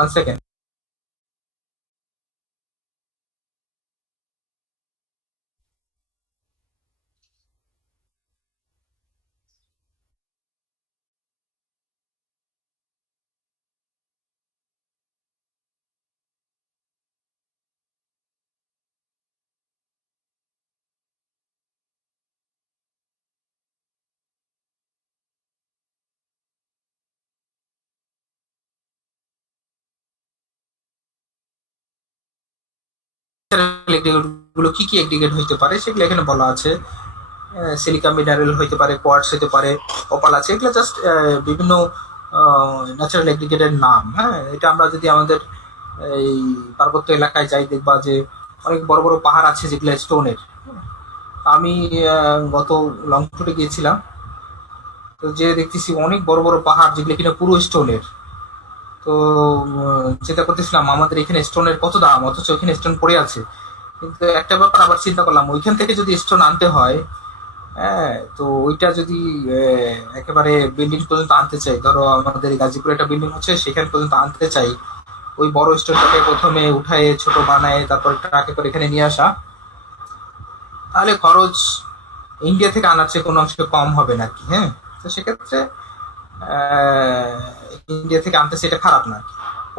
1 সেকেন্ড। গুলো কি কি এগ্রিগেট হইতে পারে সেগুলো এখানে বলা আছে। সিলিকা মিনারেল হইতে পারে, কোয়ার্টস হইতে পারে, ওপাল আছে। এগুলো জাস্ট বিভিন্ন ন্যাচারাল এগ্রিগেটের নাম। এটা আমরা যদি আমাদের এই পার্বত্য এলাকায় যাই, দেখবা যে অনেক বড় বড় পাহাড় আছে যেগুলো স্টোনের। আমি গত লং ট্যুরে গিয়েছিলাম, তো যে দেখতেছি অনেক বড় বড় পাহাড় যেগুলো কিনা পুরো স্টোনের। তো চিন্তা করতেছিলাম আমাদের এখানে স্টোনের কত দাম, অথচ ওইখানে স্টোন পড়ে আছে। কিন্তু একটা ব্যাপার আবার চিন্তা করলাম, ওইখান থেকে যদি স্টোন আনতে হয়, তো ওইটা যদি একেবারে বিল্ডিং পর্যন্ত আনতে চাই, ধরো আমাদের গাজীপুরে একটা বিল্ডিং হচ্ছে, সেখান পর্যন্ত আনতে চাই, ওই বড় স্টোনটাকে প্রথমে উঠায় ছোট বানায় তারপর ট্রাকে করে এখানে নিয়ে আসা, তাহলে খরচ ইন্ডিয়া থেকে আনার চেয়ে কোনো অংশে কম হবে নাকি। তো সেক্ষেত্রে ইন্ডিয়া থেকে আনতেছে এটা খারাপ না,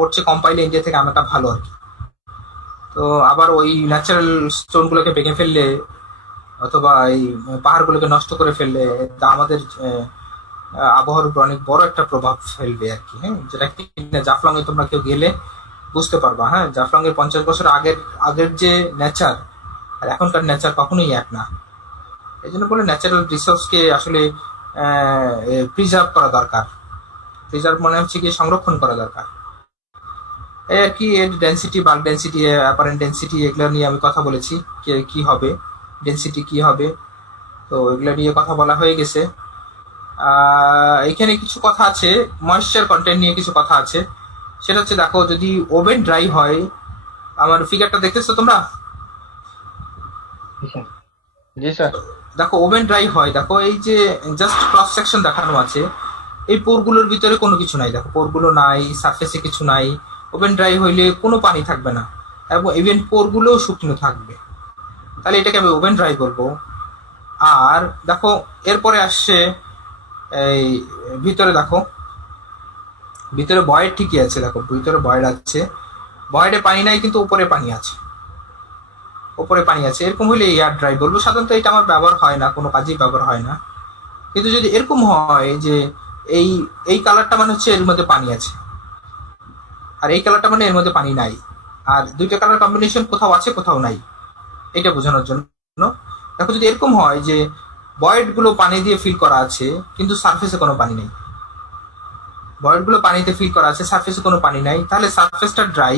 ওর চেয়ে কম পাইলে ইন্ডিয়া থেকে আনাটা ভালো আর কি। তো আবার ওই ন্যাচারাল স্টোন গুলোকে ভেঙে ফেললে অথবা এই পাহাড়গুলোকে নষ্ট করে ফেললে তা আমাদের আবহাওয়ার উপর অনেক বড় একটা প্রভাব ফেলবে আর কি। যেটা কিনা জাফলং এ তোমরা কেউ গেলে বুঝতে পারবা। জাফলং এর 50 বছর আগের যে নেচার আর এখনকার নেচার কখনোই এক না। এই জন্য বলে ন্যাচারাল রিসোর্সকে আসলে প্রিজার্ভ করা দরকার। প্রিজার্ভ মানে হচ্ছে কি সংরক্ষণ করা দরকার। এই আর কি, এর density, bulk density, apparent density, এগুলো নিয়ে আমি কথা বলেছি কি হবে, ডেন্সিটি কি হবে। তো এগুলো নিয়ে কথা বলা হয়ে গেছে। এখানে কিছু কথা আছে, ময়েশ্চার কন্টেন্ট নিয়ে কিছু কথা আছে। সেটা হচ্ছে দেখো, যদি ওভেন ড্রাই হয়, আমার ফিগারটা দেখতেছো তোমরা? জি স্যার। দেখো ওভেন ড্রাই হয়, দেখো এই যে জাস্ট ক্রস সেকশন দেখানো আছে, এই পোরগুলোর ভিতরে কোনো কিছু নাই। দেখো পোরগুলো নাই, সারফেসে কিছু নাই। ওভেন ড্রাই হইলে কোনো পানি থাকবে না এবং ইভেন পোরগুলো শুকনো থাকবে, তাহলে এটাকে আমি ওভেন ড্রাই বলবো। আর দেখো এরপরে আসছে এই ভিতরে, দেখো ভিতরে বয়েড ঠিকই আছে, দেখো ভিতরে বয়েড আছে, বয়েডে পানি নাই কিন্তু উপরে পানি আছে, এরকম হলে এয়ার ড্রাই বলবো। সাধারণত এটা আমার ব্যবহার হয় না, কোনো কাজেই ব্যবহার হয় না। কিন্তু যদি এরকম হয় যে এই কালারটা মানে হচ্ছে এর মধ্যে পানি আছে, আর এই কালারটা মানে এর মধ্যে পানি নাই, আর দুইটা কালার কম্বিনেশন কোথাও আছে কোথাও নাই, এটা বোঝানোর জন্য। দেখো যদি এরকম হয় যে ভয়েড গুলো পানি দিয়ে ফিল করা আছে কিন্তু সারফেসে কোনো পানি নেই। ভয়েড গুলো পানিতে ফিল করা আছে, সারফেসে কোনো পানি নাই, তাহলে সারফেসটা ড্রাই।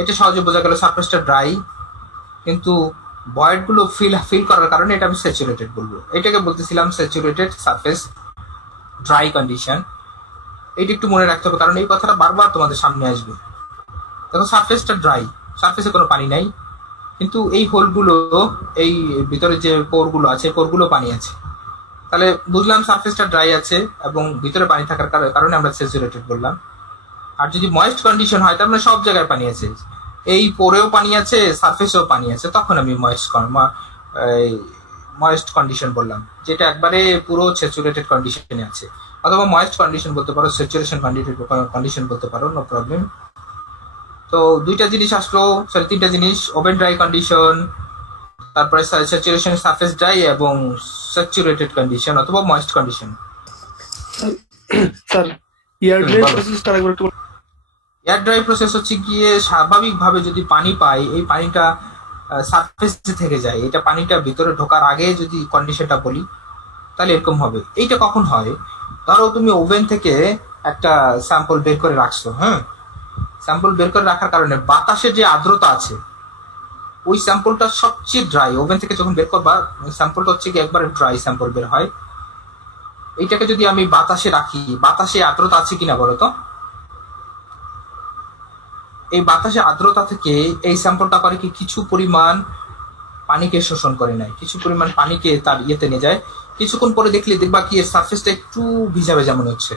এটা সহজে বোঝা গেল সারফেসটা ড্রাই, কিন্তু ভয়েড গুলো ফিল করার কারণে এটা আমি স্যাচুরেটেড বলবো। এটাকে বলতেছিলাম স্যাচুরেটেড সারফেস ড্রাই কন্ডিশন। এইটা একটু মনে রাখতে হবে, কারণ এই কথাটা বারবার তোমাদের সামনে আসবে। দেখো সারফেসটা ড্রাই, সারফেসে কোনো পানি নাই, কিন্তু এই হোলগুলো, এই ভিতরে যে পোরগুলো আছে, পোরগুলো পানি আছে। তাহলে বুঝলাম সারফেসটা ড্রাই আছে এবং ভিতরে পানি থাকার কারণে আমরা স্যাচুরেটেড বললাম। আর যদি ময়েস্ট কন্ডিশন হয়, তার মানে সব জায়গায় পানি আছে, এই পোরেও পানি আছে, সারফেসেও পানি আছে, তখন আমি ময়েস্ট কন্ডিশন বললাম, যেটা একবারে পুরো স্যাচুরেটেড কন্ডিশনে আছে। অথবা ময়েস্ট কন্ডিশন বলতে পারো, স্যাচুরেশন কন্ডিশন বলতে পারো, নো প্রবলেম। তো দুইটা জিনিস আসলো, সরি তিনটা জিনিস, ওপেন ড্রাই কন্ডিশন, তারপরে স্যাচুরেশন সারফেস ড্রাই এবং স্যাচুরেটেড কন্ডিশন অথবা moist condition. Sir air dry প্রসেসটা একবার একটু এয়ার ড্রাই প্রসেস হচ্ছে গিয়ে স্বাভাবিকভাবে যদি পানি পাই, এই পানিটা সারফেসে থেকে যায়, এটা পানিটা ভিতরে ঢোকার আগে যদি কন্ডিশনটা বলি তাহলে এরকম হবে। এইটা কখন হয়? ধরো তুমি ওভেন থেকে একটা স্যাম্পল বের করে রাখছো, হ্যাঁ, স্যাম্পল বের করে রাখার কারণে বাতাসের যে আর্দ্রতা আছে, ওই স্যাম্পলটা সবচেয়ে ড্রাই। ওভেন থেকে যখন বের করবা, স্যাম্পলটা হচ্ছে কি একবার ড্রাই স্যাম্পল বের হয়। এইটাকে যদি আমি বাতাসে রাখি, বাতাসে আর্দ্রতা আছে কিনা বলো তো? এই বাতাসে আর্দ্রতা থেকে এই স্যাম্পলটা করে কি কিছু পরিমাণ পানিকে শোষণ করে নেয়, কিছু পরিমাণ পানিকে তার ইয়েতে নিয়ে যায়। কিছুক্ষণ পরে দেখবা কি এর সারফেসটা একটু ভিজা ভেজা মনে হচ্ছে,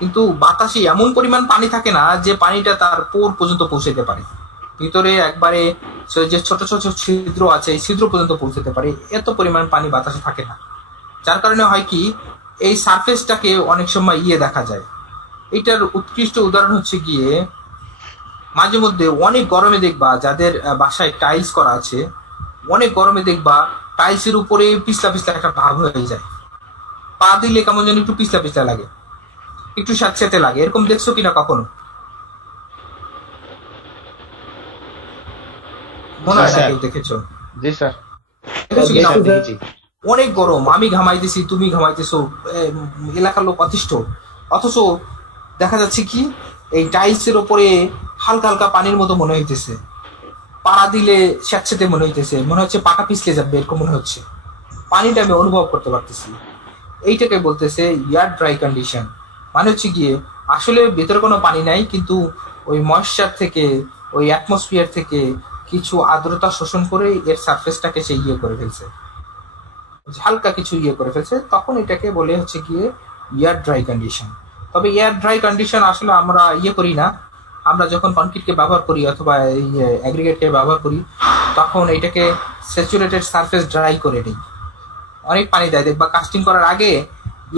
কিন্তু বাতাসে এমন পরিমাণ পানি থাকে না যে পানিটা তার পোর পর্যন্ত পৌঁছাতে পারে। ভিতরে একবারে যে ছোট ছোট ছিদ্র আছে, এই ছিদ্র পর্যন্ত পৌঁছাতে পারে, এত পরিমাণ পানি বাতাসে থাকে না। যার কারণে হয় কি, এই সারফেসটাকে অনেক সময় দেখা যায়। এইটার উৎকৃষ্ট উদাহরণ হচ্ছে গিয়ে মাঝে মধ্যে অনেক গরমে দেখবা, যাদের বাসায় টাইলস করা আছে, অনেক গরমে দেখবা টাইলসের উপরে পিছলা পিছলা একটা ভাব হয়ে যায়, পা দিলে কেমন যেন একটু পিছলা পিছলা লাগে, একটু স্যাঁতস্যাঁতে লাগে। এরকম দেখছো কিনা কখনো? মনে হয় না কেউ দেখেছো? জি স্যার, দেখেছো কিনা? অনেক গরম, আমি ঘামাইতেছি, তুমি ঘামাইতেছো, এলাকার লোক অতিষ্ঠ, অথচ দেখা যাচ্ছে কি এই টাইলসের ওপরে হালকা হালকা পানির মতো মনে হইতেছে, পাড়া দিলে স্যাঁতস্যাঁতে মনে হইতেছে, মনে হচ্ছে পাটা পিছলে যাবে, এরকম মনে হচ্ছে। পানিটা আমি অনুভব করতে পারতেছি। এইটাকে বলতেছে এয়ার ড্রাই কন্ডিশন। মানে হচ্ছে গিয়ে আসলে ভেতরে কোনো পানি নাই, কিন্তু ওই ময়েশ্চার থেকে, ওই অ্যাটমসফিয়ার থেকে কিছু আর্দ্রতা শোষণ করে এর সারফেসটাকে সে করে ফেলছে, হালকা কিছু করে ফেলছে, তখন এটাকে বলে হচ্ছে গিয়ে এয়ার ড্রাই কন্ডিশন। তবে এয়ার ড্রাই কন্ডিশন আসলে আমরা করি না, আমরা যখন কনক্রিটকে ব্যবহার করি অথবা অ্যাগ্রিগেটকে ব্যবহার করি, তখন এটাকে স্যাচুরেটেড সারফেস ড্রাই করে নিই। অনেক পানি দেয়, দেখবা কাস্টিং করার আগে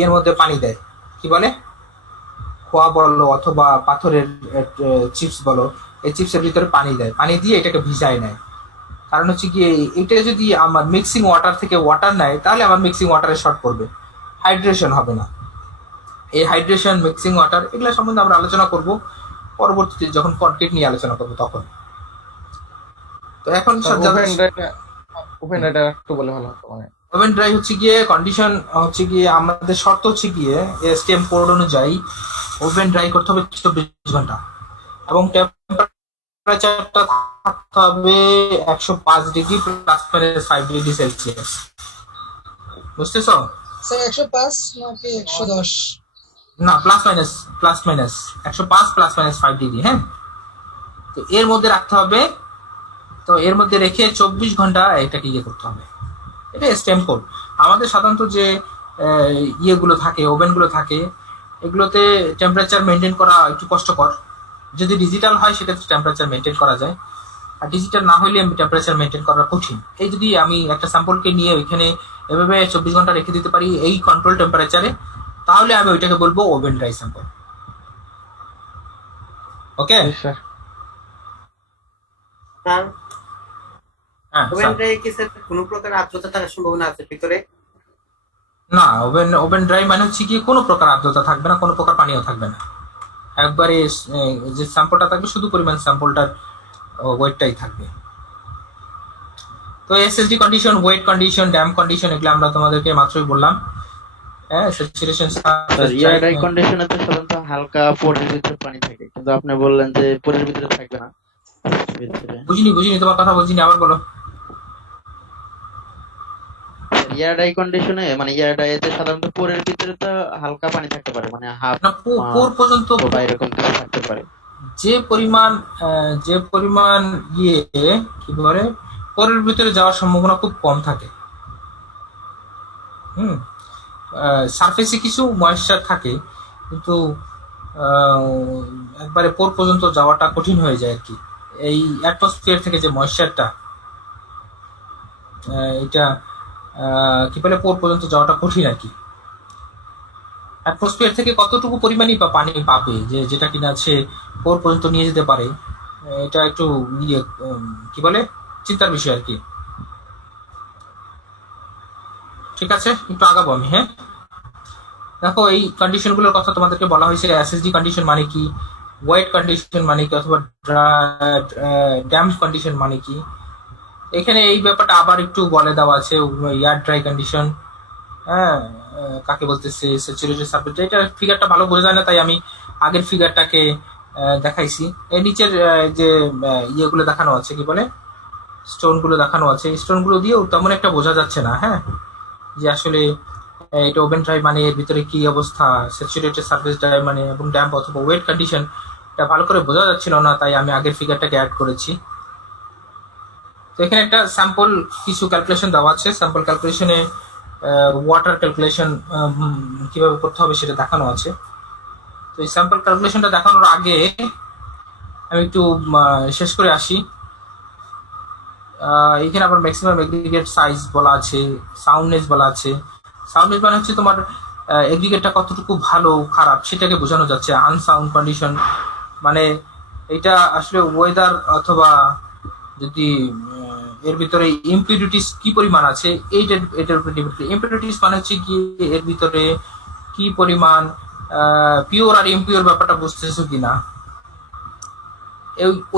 এর মধ্যে পানি দেয়, কি বলে, খোয়া বলো অথবা পাথরের চিপস বলো, এই চিপসের ভিতরে পানি দেয়, পানি দিয়ে এটাকে ভিজায় নেয়। কারণ হচ্ছে গিয়ে এটা যদি আমার মিক্সিং ওয়াটার থেকে ওয়াটার নেয়, তাহলে আমার মিক্সিং ওয়াটারে শর্ট পড়বে, হাইড্রেশন হবে না। এই হাইড্রেশন, মিক্সিং ওয়াটার, এগুলো সম্বন্ধে আমরা আলোচনা করব পরবর্তীতে যখন কনক্রিট নিয়ে আলোচনা করব তখন। তো এখন ওপেন ড্রাইটা একটু বলে ভালো হতো। মানে ওভেন ড্রাই হচ্ছে গিয়ে কন্ডিশন হচ্ছে গিয়ে আমাদের শর্ত হচ্ছে গিয়ে এসটিএম কোড অনুযায়ী ওভেন ড্রাই করতে হবে 24 ঘন্টা এবং টেম্পারেচারটা থাকতে হবে 105 degree plus minus 5 degree Celsius. বুঝতেছো স্যার? 105 নাকি 110? না, plus minus 105 plus minus 5 degree. হ্যাঁ, তো এর মধ্যে রাখতে হবে। তো এর মধ্যে রেখে 24 ঘন্টা এটাকে করতে হবে। এটা স্টেম কোড। আমাদের সাধারণত যে ইয়েগুলো থাকে, ওভেনগুলো থাকে, এগুলোতে টেম্পারেচার মেনটেন করা একটু কষ্টকর। যদি ডিজিটাল হয় সেক্ষেত্রে টেম্পারেচার মেনটেন করা যায়, আর ডিজিটাল না হলে টেম্পারেচার মেনটেন করা কঠিন। এই যদি আমি একটা স্যাম্পলকে নিয়ে ওইখানে এভাবে 24 ঘন্টা রেখে দিতে পারি এই কন্ট্রোল টেম্পারেচারে, তাহলে আমি ওইটাকে বলবো oven dry sample. Okay sir, oven dry কি স্যার কোনো প্রকার আর্দ্রতা থাকার সম্ভাবনা আছে ভিতরে? না, ওভেন ড্রাই মানে হচ্ছে কি কোনো প্রকার আর্দ্রতা থাকবে না, কোনো প্রকার পানিও থাকবে না, একবারে যে স্যাম্পলটা থাকবে শুধু পরিমাণ স্যাম্পলটার ওয়েটটাই থাকবে। তো SSD condition, wet condition, damp condition, এগুলো আমরা তোমাদেরকে মাত্রই বললাম। হ্যাঁ, স্যাচুরেশন স্যার ইয়ারডাই কন্ডিশনে তো সাধারণত হালকা পোরের ভিতরে পানি থাকে, কিন্তু আপনি বললেন যে পোরের ভিতরে থাকবে না। বুঝিনি তোমার কথা, বুঝিনি, আবার বলো। ইয়ারডাই কন্ডিশনে মানে ইয়ারডাইতে সাধারণত পোরের ভিতরে তো হালকা পানি থাকতে পারে, মানে হাফ পোর পর্যন্ত বা এরকম কিছু থাকতে পারে। যে পরিমাণ ইয়ে কি বলে পোরের ভিতরে যাওয়ার সম্ভাবনা খুব কম থাকে। সারফেসে কিছু ময়েশ্চার থাকে, কিন্তু একবারে পোর পর্যন্ত যাওয়াটা কঠিন হয়ে যায় আর কি। এই অ্যাটমসফিয়ার থেকে যে ময়েশ্চারটা, এটা কি বলে পোর পর্যন্ত যাওয়াটা কঠিন আর কি। অ্যাটমসফিয়ার থেকে কতটুকু পরিমাণই বা পানি পাবে যেটা কিনা সে পোর পর্যন্ত নিয়ে যেতে পারে, এটা একটু ইয়ে কি বলে চিন্তার বিষয় আর কি। ঠিক আছে, একটু আগাবো আমি। হ্যাঁ, দেখো এই কন্ডিশনগুলোর কথা তোমাদেরকে বলা হয়েছে। এসএসডি কন্ডিশন মানে কি, ওয়েট কন্ডিশন মানে কি, অথবা ড্যাম কন্ডিশন মানে কি। এখানে এই ব্যাপারটা আবার একটু বলে দেওয়া আছে। এয়ার ড্রাই কন্ডিশন, হ্যাঁ, কাকে বলতেছে, স্যাচুরেটেড সারফেস। এটা ফিগারটা ভালো বোঝা যায় না, তাই আমি আগের ফিগারটাকে দেখাইছি। এই নিচের যে ইয়েগুলো দেখানো আছে, কি বলে স্টোন গুলো দেখানো আছে, স্টোন গুলো দিয়েও তেমন একটা বোঝা যাচ্ছে না। হ্যাঁ, যে আসলে এটা ওপেন ড্রাই মানে এর ভিতরে কি অবস্থা, স্যাচুরেটেড সারফেস ড্রাই মানে এবং ড্যাম্প অথবা ওয়েট কন্ডিশন, এটা ভালো করে বোঝা যাচ্ছিল না, তাই আমি আগের ফিগারটাকে অ্যাড করেছি। তো এখানে একটা স্যাম্পল কিছু ক্যালকুলেশন দেওয়া আছে। স্যাম্পল ক্যালকুলেশনে ওয়াটার ক্যালকুলেশন কিভাবে করতে হবে সেটা দেখানো আছে। তো এই স্যাম্পল ক্যালকুলেশনটা দেখানোর আগে আমি একটু শেষ করে আসি। এখানে আবার ম্যাক্সিমাম এগ্রিগেট সাইজ বলা আছে, সাউন্ডনেস বলা আছে। সাউন্ডনেস মানে হচ্ছে তোমার এগ্রিগেটটা কতটুকু ভালো খারাপ সেটাকে বোঝানো যাচ্ছে। আনসাউন্ড কন্ডিশন মানে এটা আসলে ওয়েদার অথবা যদি এর ভিতরে ইম্পিউরিটিস কি পরিমাণ আছে এটার উপর ডিপেন্ড করে। ইম্পিউরিটিস মানে হচ্ছে কি এর ভিতরে কি পরিমাণ পিওর আর ইম্পিওর ব্যাপারটা বুঝতেছো কিনা।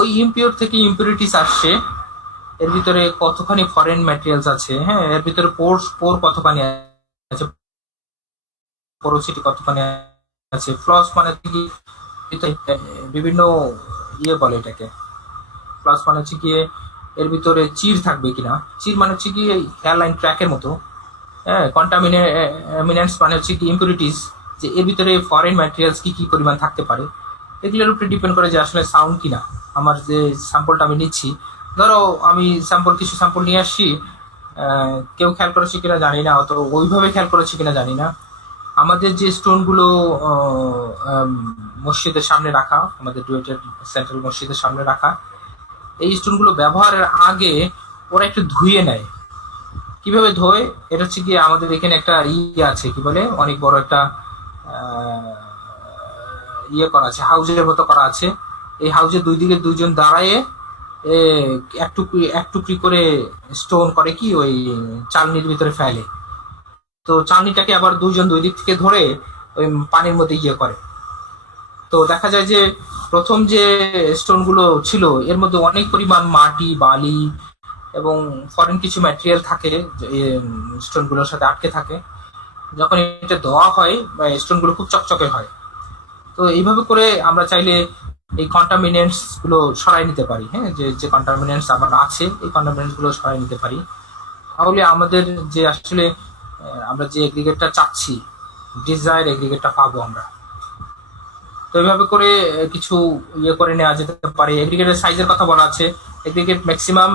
ওই ইম্পিওর থেকে ইম্পিউরিটিস আসছে, এর ভিতরে কতখানি ফরেন ম্যাটেরিয়ালস আছে, হ্যাঁ, এর ভিতরে পোর কতখানি আছে, পোরোসিটি কতখানি আছে, ফ্লস মানে কি বিভিন্ন ইয়ে বলে এটাকে। প্লাস মানে হচ্ছে কি এর ভিতরে চির থাকবে কিনা। চির মানে হচ্ছে কি এয়ারলাইন ট্র্যাকের মতো। হ্যাঁ, কন্টামিনেন্টস মানে হচ্ছে কি ইম্পিউরিটিস, যে এর ভিতরে ফরেন ম্যাটেরিয়ালস কি কি পরিমাণ থাকতে পারে। এগুলোর উপরে ডিপেন্ড করে যে আসলে সাউন্ড কিনা। আমার যে স্যাম্পলটা আমি নিচ্ছি, ধরো আমি কিছু স্যাম্পল নিয়ে আসছি, কেউ খেয়াল করেছে কিনা জানি না, অত ওইভাবে খেয়াল করেছে কিনা জানি না। আমাদের যে স্টোনগুলো মসজিদের সামনে রাখা, আমাদের ডুয়েটের সেন্ট্রাল মসজিদের সামনে রাখা, এই স্টোনগুলো ব্যবহারের আগে ওরা একটু ধুয়ে নেয়। কিভাবে ধোয়, এটা হচ্ছে কি আমাদের এখানে একটা ইয়ে আছে, কি বলে অনেক বড় একটা ইয়ে করা আছে, হাউজের মতো করা আছে। এই হাউজের দুই দিকে দুইজন দাঁড়ায় এক টুকরি করে স্টোন করে কি ওই চালনির ভিতরে ফেলে। তো চালনিটাকে আবার দুইজন দুই দিক থেকে ধরে ওই পানির মধ্যে ইয়ে করে। তো দেখা যায় যে প্রথম যে স্টোন গুলো ছিল এর মধ্যে অনেক পরিমাণ মাটি, বালি এবং ফরেন কিছু ম্যাটেরিয়াল থাকে, স্টোন গুলোর সাথে আটকে থাকে। যখন এটা ধোয়া হয় স্টোন গুলো খুব চকচকে হয়। তো এইভাবে করে আমরা চাইলে এই কন্টামিনেন্টস গুলো সরাই নিতে পারি। হ্যাঁ, যে কন্টামিনেন্টস আবার আছে এই কন্টামিনেন্টস গুলো সরাই নিতে পারি। তাহলে আমাদের যে আসলে আমরা যে এগ্রিগেটটা চাচ্ছি, ডিজায়ার এগ্রিগেটটা পাবো আমরা। তো এইভাবে করে কিছু ইয়ে করে নেওয়া যেতে পারে। এগ্রিগেটের সাইজের কথা বলা আছে। Aggregate maximum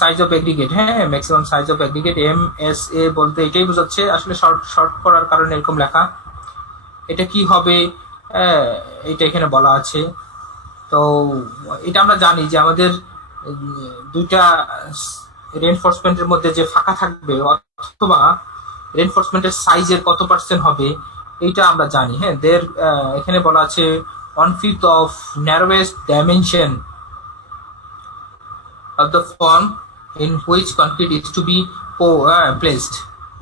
size of aggregate, হ্যাঁ, maximum size of aggregate MSA বলতে এটাই বোঝাচ্ছে। আসলে শর্ট করার কারণে এরকম লেখা। এটা কি হবে এটা এখানে বলা আছে। তো এটা আমরা জানি যে আমাদের দুইটা রেইনফোর্সমেন্টের মধ্যে যে ফাঁকা থাকবে অথবা রেইনফোর্সমেন্টের সাইজের কত % হবে এইটা আমরা জানি। হ্যাঁ, এখানে বলা আছে 1/5 of narrowest dimension of the form in which concrete is to be placed.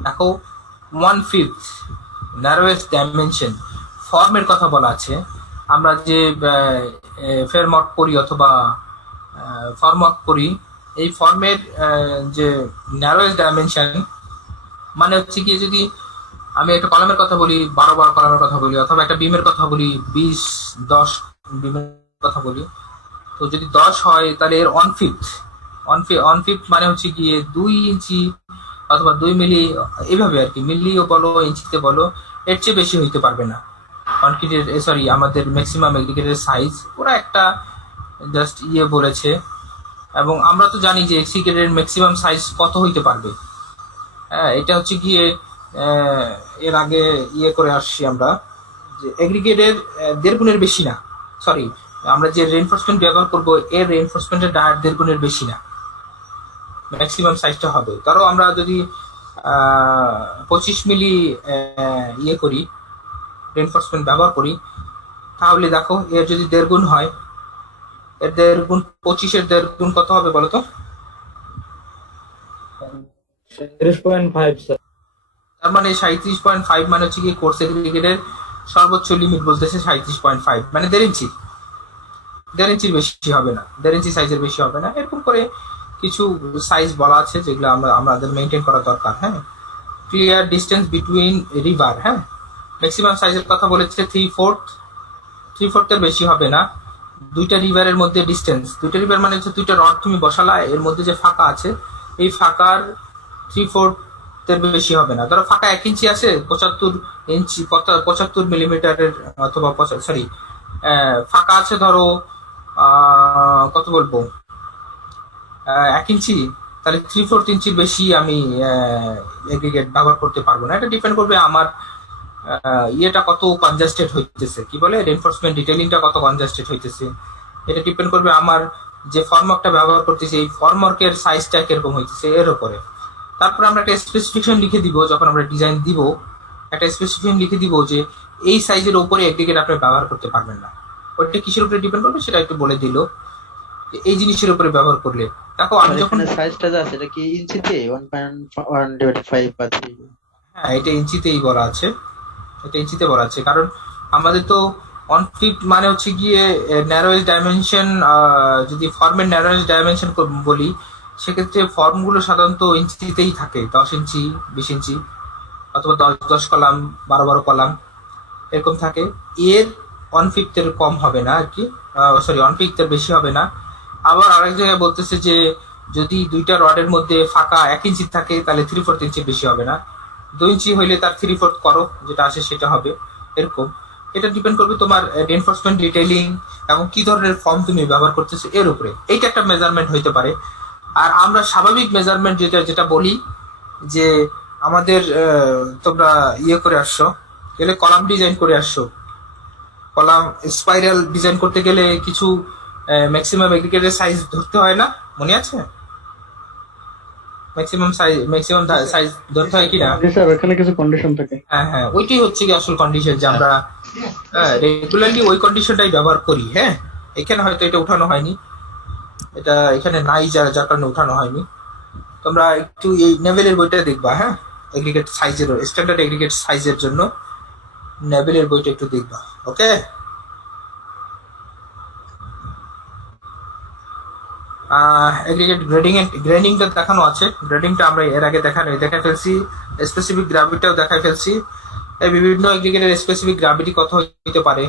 দেখো 1/5 narrowest dimension ফর্মের কথা বলা আছে। আমরা যে ফ্রেমওয়ার্ক করি অথবা ফর্মওয়ার্ক করি এই ফর্মের যে ন্যারোয়েস্ট ডাইমেনশন মানে হচ্ছে কি, যদি আমি একটা কলামের কথা বলি, 12 কলামের কথা বলি, অথবা একটা বিমের কথা বলি, 20-10 বিমের কথা বলি, তো যদি 10 হয় তাহলে এর 1/5 মানে হচ্ছে গিয়ে 2 ইঞ্চি অথবা 2 মিলি, এভাবে আর কি, মিলিও বলো ইঞ্চিতে বলো, এর চেয়ে বেশি হইতে পারবে না কনক্রিটের, সরি আমাদের ম্যাক্সিমাম এগ্রিগেটের সাইজ। ওরা একটা জাস্ট বলেছে, এবং আমরা তো জানি যে এগ্রিগেটের ম্যাক্সিমাম সাইজ কত হইতে পারবে। হ্যাঁ, এটা হচ্ছে গিয়ে এর আগে করে আসছি আমরা, যে এগ্রিগেটের 1.5 গুণের বেশি না, সরি আমরা যে রেইনফোর্সমেন্ট ব্যবহার করব এর রেইনফোর্সমেন্টের 1.5 গুণের বেশি না, ম্যাক্সিমাম সাইজটা হবে। ধরো আমরা যদি 25 মিলি করি, রেইনফোর্সমেন্ট ব্যবহার করি, তাহলে দেখো এর যদি 1.5 গুণ হয়, এর 1.5 গুণ 25-এর 1.5 গুণ কত হবে বলো তো? 37.5 স্যার। তার মানে 37.5 মানে হচ্ছে কি কোর্স এগ্রিগেটের সর্বোচ্চ লিমিট বলতেছে 37.5, মানে 1.5 ইঞ্চি, 1.5 ইঞ্চির বেশি হবে না, 1.5 ইঞ্চি সাইজের বেশি হবে না। এরকম করে কিছু সাইজ বলা আছে যেগুলো আমাদের মেনটেন করা দরকার। হ্যাঁ, ক্লিয়ার ডিস্টেন্স বিটুইন রিভার, হ্যাঁ ম্যাক্সিমাম সাইজের কথা বলেছে 3/4 এর বেশি হবে না। দুইটা রিভারের মধ্যে ডিস্টেন্স, দুইটা রিভার মানে হচ্ছে দুইটা রড তুমি বসালা, এর মধ্যে যে ফাঁকা আছে এই ফাঁকার 3/4 এর বেশি হবে না। ধরো ফাঁকা 1 ইঞ্চি আছে, 75 মিলিমিটারের, অথবা সরি ফাঁকা আছে ধরো কত বলবো 1 ইঞ্চি, তাহলে 3/4 ইঞ্চির বেশি আমি এগ্রিগেট ব্যবহার করতে পারবো না। এটা ডিপেন্ড করবে আমার কত কনজাস্টেড হইতেছে, কি বলে রেইনফোর্সমেন্ট ডিটেইলিংটা কত কনজাস্টেড হইতেছে, এটা ডিপেন্ড করবে আমার যে ফর্মওয়ার্কটা ব্যবহার করতেছি এই ফর্মওয়ার্কের সাইজটা কিরকম হইতেছে এর উপরে। তারপর আমরা একটা স্পেসিফিকেশন লিখে দিব, যখন আমরা ডিজাইন দিব একটা স্পেসিফিকেশন লিখে দিব যে এই সাইজের উপরে এগ্রিগেট আপনি ব্যবহার করতে পারবেন না। ওইটা কিসের উপরে ডিপেন্ড করবে সেটা একটু বলে দিল, এই জিনিসের উপরে ব্যবহার করলে। দেখো আমি যখন সাইজটা আছে এটা কি ইঞ্চিতে 1.1/5 বা 3? হ্যাঁ, এটা ইঞ্চিতেই বলা আছে, এটা ইঞ্চিতে বলা আছে, কারণ আমাদের তো 1/5 মানে হচ্ছে গিয়ে ন্যারোয়েস্ট ডাইমেনশন। যদি ফর্মের ন্যারোয়েস্ট ডাইমেনশন বলি সেক্ষেত্রে ফর্মগুলো সাধারণত ইঞ্চিতেই থাকে, 10 ইঞ্চি, 20 ইঞ্চি, অথবা 10 কলাম, 12 কলাম এরকম থাকে। এর 1/5 এর কম হবে না আর কি, সরি 1/5 এর বেশি হবে না। আবার আরেক জায়গায় বলতেছে যে যদি দুইটা রডের মধ্যে ফাঁকা 1 ইঞ্চি থাকে তাহলে 3/4 ইঞ্চি বেশি হবে না, 2 ইঞ্চি হইলে তার 3/4 করো, যেটা আসে সেটা হবে। এরকম এটা ডিপেন্ড করবে তোমার রেইনফোর্সমেন্ট ডিটেইলিং এবং কি ধরনের ফর্ম তুমি ব্যবহার করতেছো এর উপরে। এইটা একটা মেজারমেন্ট হইতে পারে। আর আমরা স্বাভাবিক মেজারমেন্ট যেটা বলি যে আমাদের তোমরা করে আসছো, গেলে কলাম ডিজাইন করে আসছো, কলাম স্পাইরাল ডিজাইন করতে গেলে কিছু ম্যাক্সিমাম এগ্রিগেটের সাইজ ধরতে হয় না, মনে আছে? ম্যাক্সিমাম সাইজ ধরতে হয় কিনা? স্যার ওখানে কিছু কন্ডিশন থাকে। হ্যাঁ, ওইটাই হচ্ছে কি আসল কন্ডিশন, যে আমরা রেগুলারলি ওই কন্ডিশনটাই ব্যবহার করি। হ্যাঁ, এখানে হয়তো এটা উঠানো হয়নি, এটা এখানে নাই যার কারণে উঠানো হয়নি। তোমরা একটু এই নেভেলের বইটা দেখবা, হ্যাঁ এগ্রিগেট সাইজের, স্ট্যান্ডার্ড এগ্রিগেট সাইজের জন্য নেভেলের বইটা একটু দেখবা। ওকে, এগ্রিগেট গ্রেডিংটা দেখানো আছে, গ্রেডিংটা আমরা এর আগে দেখাই ফেলছি, স্পেসিফিক গ্র্যাভিটিটাও দেখাই ফেলছি। এই বিভিন্ন এগ্রিগেটের স্পেসিফিক গ্র্যাভিটি কত হইতে পারে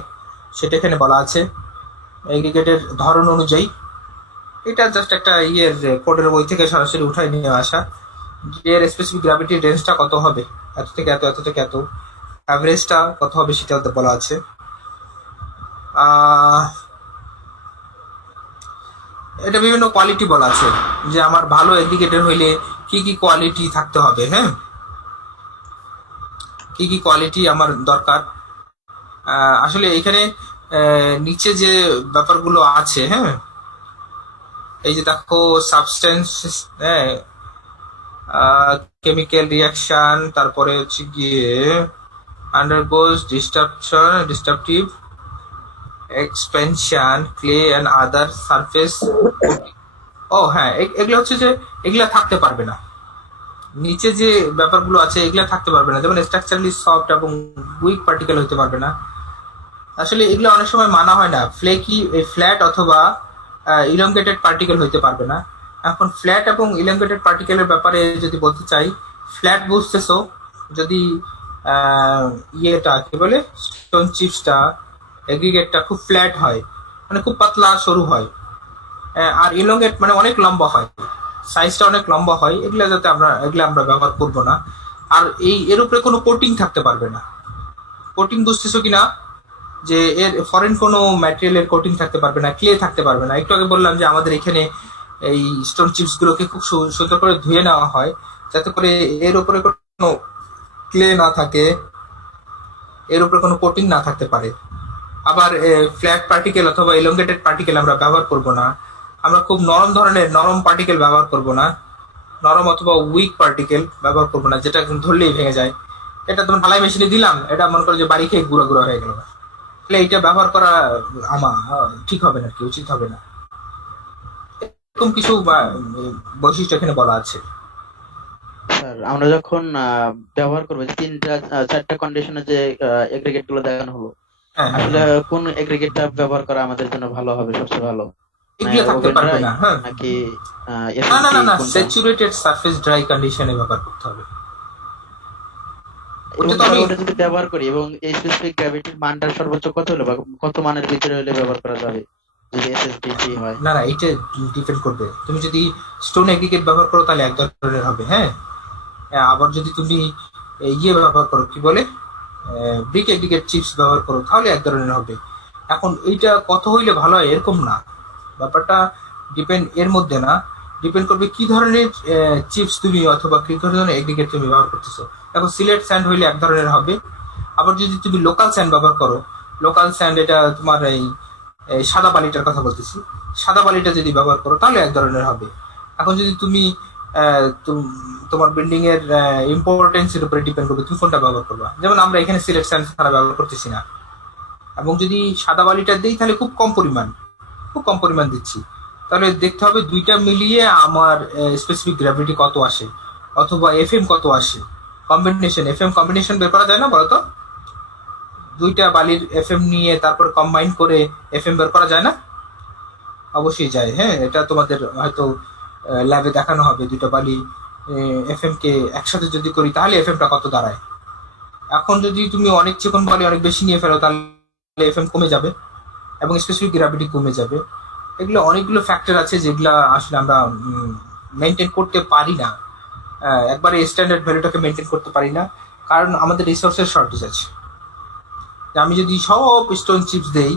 সেটা এখানে বলা আছে এগ্রিগেটের ধরন অনুযায়ী। এটা জাস্ট একটা কোডের বই থেকে সরাসরি উঠাই নিয়ে আসা, এর স্পেসিফিক গ্র্যাভিটির রেঞ্জটা কত হবে, এত থেকে এত, এত থেকে এত, অ্যাভারেজটা কত হবে সেটা বলা আছে। এটা বিভিন্ন কোয়ালিটি বলা আছে, যে আমার ভালো এগ্রিগেটের হইলে কি কি কোয়ালিটি থাকতে হবে। হ্যাঁ, কি কি কোয়ালিটি আমার দরকার। আসলে এখানে নিচে যে ব্যাপারগুলো আছে, হ্যাঁ এই যে দেখো সাবস্টেন্স, হ্যাঁ কেমিক্যাল রিয়াকশন, তারপরে হচ্ছে গিয়ে undergoes destructive expansion, clay and other surface. ও হ্যাঁ, এগুলো হচ্ছে যে এগুলা থাকতে পারবে না, নিচে যে ব্যাপারগুলো আছে এগুলা থাকতে পারবে না, যেমন স্ট্রাকচারালি সফট এবং উইক পার্টিকেল হতে পারবে না। আসলে এগুলো অনেক সময় মানা হয় না, ফ্ল্যাট অথবা ইলংগেটেড পার্টিকেল হইতে পারবে না। এখন ফ্ল্যাট এবং ইলংগেটেড পার্টিকেলের ব্যাপারে যদি বলতে চাই, ফ্ল্যাট বুঝতেছো যদি ইয়েটা কি বলে স্টোন চিপসটা এগ্রিগেটটা খুব ফ্ল্যাট হয়, মানে খুব পাতলা সরু হয়, আর ইলংগেট মানে অনেক লম্বা হয়, সাইজটা অনেক লম্বা হয়, এগুলো আমরা ব্যবহার করব না। আর এর উপরে কোনো কোটিং থাকতে পারবে না। কোটিং বুঝতেছো কিনা, যে এর ফরেন কোনো ম্যাটেরিয়ালের কোটিং থাকতে পারবে না, ক্লে থাকতে পারবে না। একটু আগে বললাম যে আমাদের এখানে এই স্টোন চিপস গুলোকে খুব সুন্দর করে ধুয়ে নেওয়া হয় যাতে করে এর উপরে কোনো ক্লে না থাকে, এর উপরে কোনো কোটিং না থাকতে পারে। আবার ফ্ল্যাট পার্টিকেল অথবা এলোঙ্গেটেড পার্টিকেল আমরা ব্যবহার করব না। আমরা খুব নরম পার্টিকেল ব্যবহার করব না, নরম অথবা উইক পার্টিকেল ব্যবহার করব না, যেটা ধরলেই ভেঙে যায়। এটা তোমার ঢালাই মেশিনে দিলাম, এটা মনে করো যে বাড়ি খেয়ে গুঁড়া গুঁড়া হয়ে গেল, তাহলে এটা ব্যবহার করা আমার ঠিক হবে না, কি উচিত হবে না। এরকম কিছু বৈশিষ্ট্য এখানে বলা আছে। স্যার আমরা যখন ব্যবহার করবো যে চারটা কন্ডিশনে যে এগ্রিগেট গুলো দেখানো হলো, আসলে কোন এগ্রিগেটটা ব্যবহার করা আমাদের জন্য ভালো হবে, সবচেয়ে ভালো? এগুলো থাকতে পারবে না। হ্যাঁ, নাকি না স্যাচুরেটেড সারফেস ড্রাই কন্ডিশনে ব্যবহার করতে হবে। ওটা যদি ব্যবহার করি এবং এই স্পেসিফিক গ্র্যাভিটির মানটা সর্বোচ্চ কত হলে বা কত মানের ভিতরে হলে ব্যবহার করা যাবে যদি এসএসডিসি হয়? না, এটা ডিপেন্ড করবে। তুমি যদি স্টোন এগ্রিগেট ব্যবহার করো তাহলে এক ধরনের হবে। হ্যাঁ, আবার যদি তুমি ইয়ে ব্যবহার করো কি বলে ব্রিক এগ্রিগেট চিপস ব্যবহার করো তাহলে এক ধরনের হবে। এখন এইটা কত হইলে ভালো হয় এরকম না, ব্যাপারটা এর মধ্যে না, ডিপেন্ড করবে কি ধরনের চিপস তুমি অথবা কি ধরনের এগ্রিগেট তুমি ব্যবহার করতেছো। এখন সিলেট স্যান্ড হইলে এক ধরনের হবে। আবার যদি তুমি লোকাল স্যান্ড ব্যবহার করো, লোকাল স্যান্ড এটা তোমার এই সাদা বালিটার কথা বলতেছি, সাদা বালিটা যদি ব্যবহার করো তাহলে এক ধরনের হবে। এখন যদি তুমি তোমার বিল্ডিং এর ইম্পর্টেন্সের উপরে ডিপেন্ড করবে তুমি কোনটা ব্যবহার করবা। যেমন আমরা এখানে সিলেট স্যান্ড ছাড়া ব্যবহার করতেছি না, এবং যদি সাদা বালিটা দিই তাহলে খুব কম পরিমাণ দিচ্ছি। তাহলে দেখতে হবে দুইটা মিলিয়ে আমার স্পেসিফিক গ্র্যাভিটি কত আসে অথবা এফএম কত আসে। এফএম কম্বিনেশন বের করা যায় না বলতো? দুইটা বালির এফএম নিয়ে তারপর কম্বাইন করে এফএম বের করা যায় না? অবশ্যই যায়। হ্যাঁ, এটা তোমাদের হয়তো ল্যাবে দেখানো হবে। দুইটা বালি এফএম কে একসাথে যদি করি তাহলে এফএমটা কত দাঁড়ায়। এখন যদি তুমি অনেক চিকন বালি অনেক বেশি নিয়ে ফেলো তাহলে এফএম কমে যাবে এবং স্পেসিফিক গ্র্যাভিটি কমে যাবে। এগুলো অনেকগুলো ফ্যাক্টর আছে যেগুলা আসলে আমরা মেনটেন করতে পারি না, একবারে স্ট্যান্ডার্ড ভ্যালুটাকে মেনটেন করতে পারি না, কারণ আমাদের রিসোর্সের শর্টেজ আছে। আমি যদি সব স্টোন চিপস দেই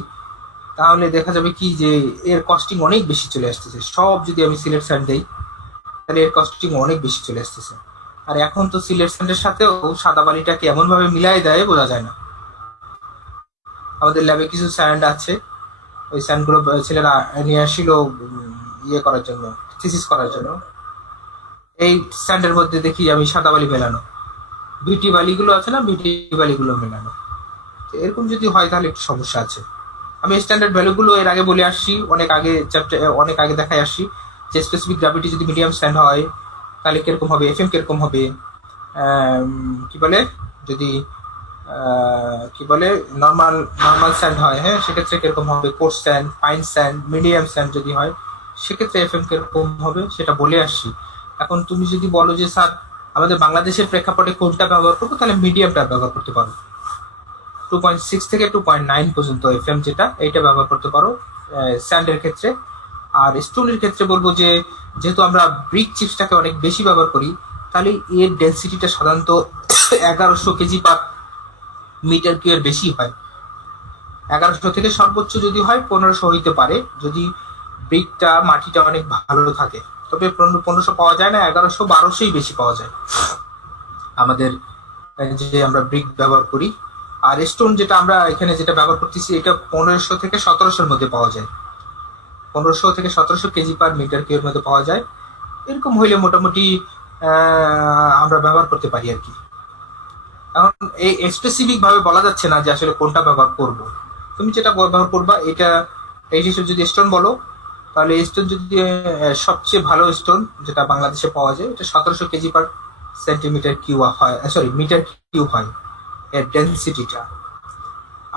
তাহলে দেখা যাবে কি যে এর কস্টিং অনেক বেশি চলে আসতেছে। সব যদি আমি সিলেট স্যান্ড দেই তাহলে এর কস্টিং অনেক বেশি চলে আসতেছে। আর এখন তো সিলেট স্যান্ডের সাথেও সাদা বালিটাকে এমন ভাবে মিলাই দেয় বোঝা যায় না। আমাদের ল্যাবে কিছু স্যান্ড আছে, ওই স্যান্ডগুলো ছেলেরা নিয়ে আসছিল ইয়ে করার জন্য, থিসিস করার জন্য। এই স্যান্ডের মধ্যে দেখি আমি সাদা বালি মেলানো, ভিটি বালিগুলো আছে না, ভিটি বালিগুলো মেলানো। এরকম যদি হয় তাহলে একটু সমস্যা আছে। আমি স্ট্যান্ডার্ড ভ্যালুগুলো এর আগে বলে আসছি, অনেক আগে দেখাই আসছি যে স্পেসিফিক গ্র্যাভিটি যদি মিডিয়াম স্ট্যান্ড হয় তাহলে কিরকম হবে, এফএম কিরকম হবে, কি বলে যদি নর্মাল স্যান্ড হয়, হ্যাঁ সেক্ষেত্রে কিরকম হবে, coarse sand, fine sand, medium sand যদি হয় সেক্ষেত্রে এফএম কিরকম হবে সেটা বলে আসছি। এখন তুমি যদি বলো যে স্যার আমাদের বাংলাদেশের প্রেক্ষাপটে কোনটা ব্যবহার করবো, তাহলে মিডিয়ামটা ব্যবহার করতে পারো। 2.6 থেকে 2.9 পর্যন্ত এফএম যেটা, এইটা ব্যবহার করতে পারো স্যান্ডের ক্ষেত্রে। আর স্টোনের ক্ষেত্রে বলবো যে যেহেতু আমরা ব্রিক চিপসটাকে অনেক বেশি ব্যবহার করি তাহলে এর ডেন্সিটিটা সাধারণত 1100 কেজি পার মিটার কিউবের বেশি হয়। 1100 থেকে সর্বোচ্চ যদি হয় 1500 হইতে পারে যদি ব্রিকটা মাটিটা অনেক ভালো থাকে। তবে 1500 পাওয়া যায় না, 1100-1200 বেশি পাওয়া যায় আমাদের যে আমরা ব্রিক ব্যবহার করি। আর স্টোন যেটা আমরা এখানে যেটা ব্যবহার করতেছি এটা 1500 থেকে 1700 মধ্যে পাওয়া যায়, 1500 থেকে 1700 কেজি পার মিটার কিউবের মধ্যে পাওয়া যায়। এরকম হইলে মোটামুটি আমরা ব্যবহার করতে পারি আর কি। এখন এই স্পেসিফিক ভাবে বলা যাচ্ছে না যে আসলে কোনটা ব্যবহার করব। তুমি যেটা ব্যবহার করবা এটা এই হিসেবে যদি স্টোন বলো তাহলে স্টোন যদি সবচেয়ে ভালো স্টোন যেটা বাংলাদেশে পাওয়া যায় এটা 1700 কেজি পার সেন্টিমিটার কিউব হয়, মিটার কিউব হয় এর ডেন্সিটিটা।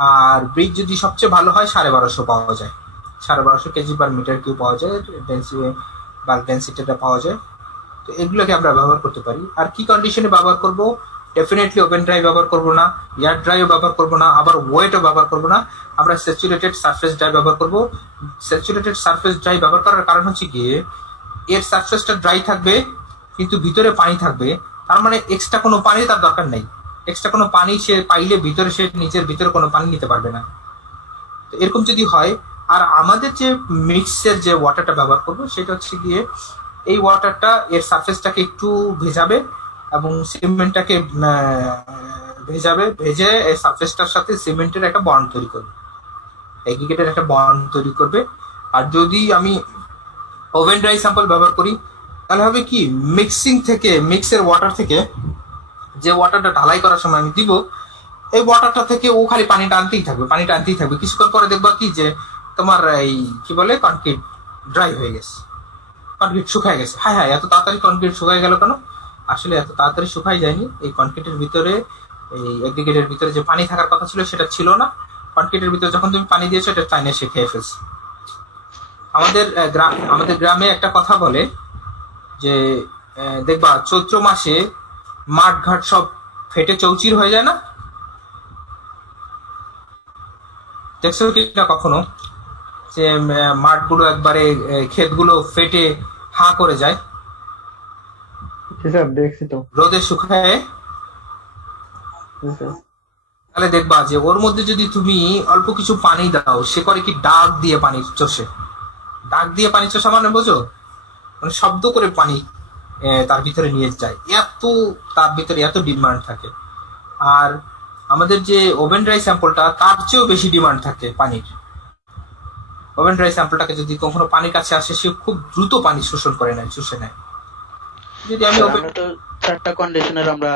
আর ব্রিক যদি সবচেয়ে ভালো হয় 1250 পাওয়া যায়, 1250 কেজি পার মিটার কিউব পাওয়া যায় বাল্ক ডেনসিটিটা পাওয়া যায়। তো এগুলোকে আমরা ব্যবহার করতে পারি। আর কি কন্ডিশনে ব্যবহার করব? ডেফিনেটলি ওপেন ড্রাই ব্যবহার করব না, এয়ার ড্রাইও ব্যবহার করব না, আবার ওয়েটও ব্যবহার করব না। আমরা স্যাচুরেটেড সারফেস ড্রাই ব্যবহার করব। স্যাচুরেটেড সারফেস ড্রাই ব্যবহার করার কারণ হচ্ছে গিয়ে এর সারফেসটা ড্রাই থাকবে কিন্তু ভিতরে পানি থাকবে, তার মানে এক্সট্রা কোনো পানি তার দরকার নেই। এক্সট্রা কোনো পানি সে পাইলে ভিতরে সে নিচের ভিতরে কোনো পানি নিতে পারবে না। তো এরকম যদি হয়, আর আমাদের যে মিক্সের যে ওয়াটারটা ব্যবহার করবো সেটা হচ্ছে গিয়ে এই ওয়াটারটা এর সারফেসটাকে একটু ভেজাবে এবং সিমেন্টটাকে ভেজাবে, ভেজে এই সারফেসটার সাথে সিমেন্টের একটা বন্ড তৈরি করবে, এগ্রিগেটের একটা বন্ড তৈরি করবে। আর যদি আমি ওভেন ড্রাই স্যাম্পল ব্যবহার করি তাহলে হবে কি, মিক্সের ওয়াটার থেকে যে ওয়াটারটা ঢালাই করার সময় আমি দিব, এই ওয়াটারটা থেকে ও খালি পানিটা আনতেই থাকবে। কিছুক্ষণ পরে দেখবা কি যে তোমার এই কি বলে কনক্রিট ড্রাই হয়ে গেছে, কনক্রিট শুকায় গেছে। হ্যাঁ, এত তাড়াতাড়ি কনক্রিট শুকায় গেল কেন? আসলে এত তাড়াতাড়ি শুকাই যায়নি। এই কনক্রিটের ভিতরে, এই এগ্রিগেটের ভিতরে যে পানি থাকার কথা ছিল সেটা ছিল না। কনক্রিটের ভিতরে যখন তুমি পানি দিয়েছো এটা টাইনে সে খেয়ে ফেলছে। আমাদের গ্রামে একটা কথা বলে যে দেখবা চৈত্র মাসে মাঠ ঘাট সব ফেটে চৌচির হয়ে যায় না? দেখছো কি না কখনো যে মাঠগুলো একবারে ক্ষেতগুলো ফেটে হাঁ করে যায়, দেখছি তো রোদে শুকায়। তাহলে দেখবা যে ওর মধ্যে যদি তুমি অল্প কিছু পানি দাও, সে করে কি ডাক দিয়ে পানি চষে। ডাক দিয়ে পানি চষা মানে বোঝো, মানে শব্দ করে পানি তার ভিতরে নিয়ে যায়, তার ভিতরে এত ডিমান্ড থাকে। আর আমাদের যে ওভেন ড্রাই স্যাম্পলটা তার চেয়েও বেশি ডিমান্ড থাকে পানির। ওভেন ড্রাই স্যাম্পলটাকে যদি কখনো পানির কাছে আসে, সে খুব দ্রুত পানি শোষণ করে নেয়, চুষে নেয়। যদি আমি আমরা তো 4টা কন্ডিশনের আমরা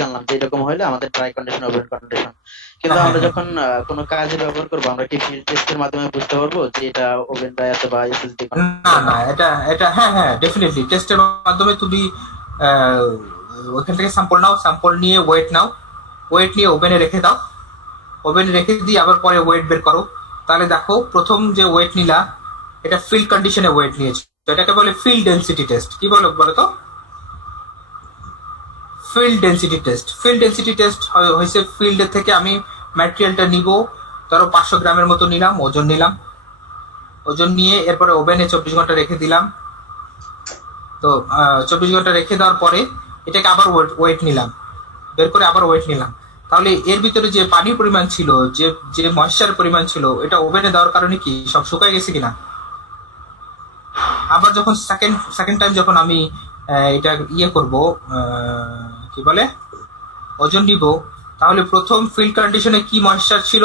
জানলাম যে এরকম হলে আমাদের ড্রাই কন্ডিশন, ওভেন কন্ডিশন, কিন্তু আমরা যখন কোনো কাজে ব্যবহার করবো, আমরা কি ফিল্ড টেস্টের মাধ্যমে বুঝতে পারবো যে এটা ওভেন ড্রাই আছে বা এসএসডি? না, এটা হ্যাঁ ডেফিনেটলি টেস্টের মাধ্যমে তুমি ওইখান থেকে স্যাম্পল নিয়ে ওয়েট নিয়ে ওভেনে রেখে দাও। ওভেনে রেখে দিয়ে আবার পরে ওয়েট বের করো। তাহলে দেখো প্রথম যে ওয়েট নিলা এটা ফিল্ড কন্ডিশনে ওয়েট নিয়েছে, তো এটাকে বলে ফিল্ড ডেনসিটি টেস্ট। কি বলো তো? ফিল্ড ডেনসিটি টেস্ট হয়েছে ফিল্ডের থেকে আমি ম্যাটেরিয়ালটা নিব, ধরো 500 গ্রামের মতো নিলাম, ওজন নিয়ে এরপরে ওভেনে 24 ঘন্টা রেখে দিলাম। তো 24 ঘন্টা রেখে দেওয়ার পরে এটাকে আবার ওয়েট নিলাম, বের করে আবার ওয়েট নিলাম। তাহলে এর ভিতরে যে পানির পরিমাণ ছিল, যে ময়েশ্চারের পরিমাণ ছিল, এটা ওভেনে দেওয়ার কারণে কি সব শুকায় গেছে কিনা? আবার যখন সেকেন্ড টাইম যখন আমি এটা করব, কি বলে, ওজন নিব, তাহলে প্রথম ফিল্ড কন্ডিশনে কি ময়েশ্চার ছিল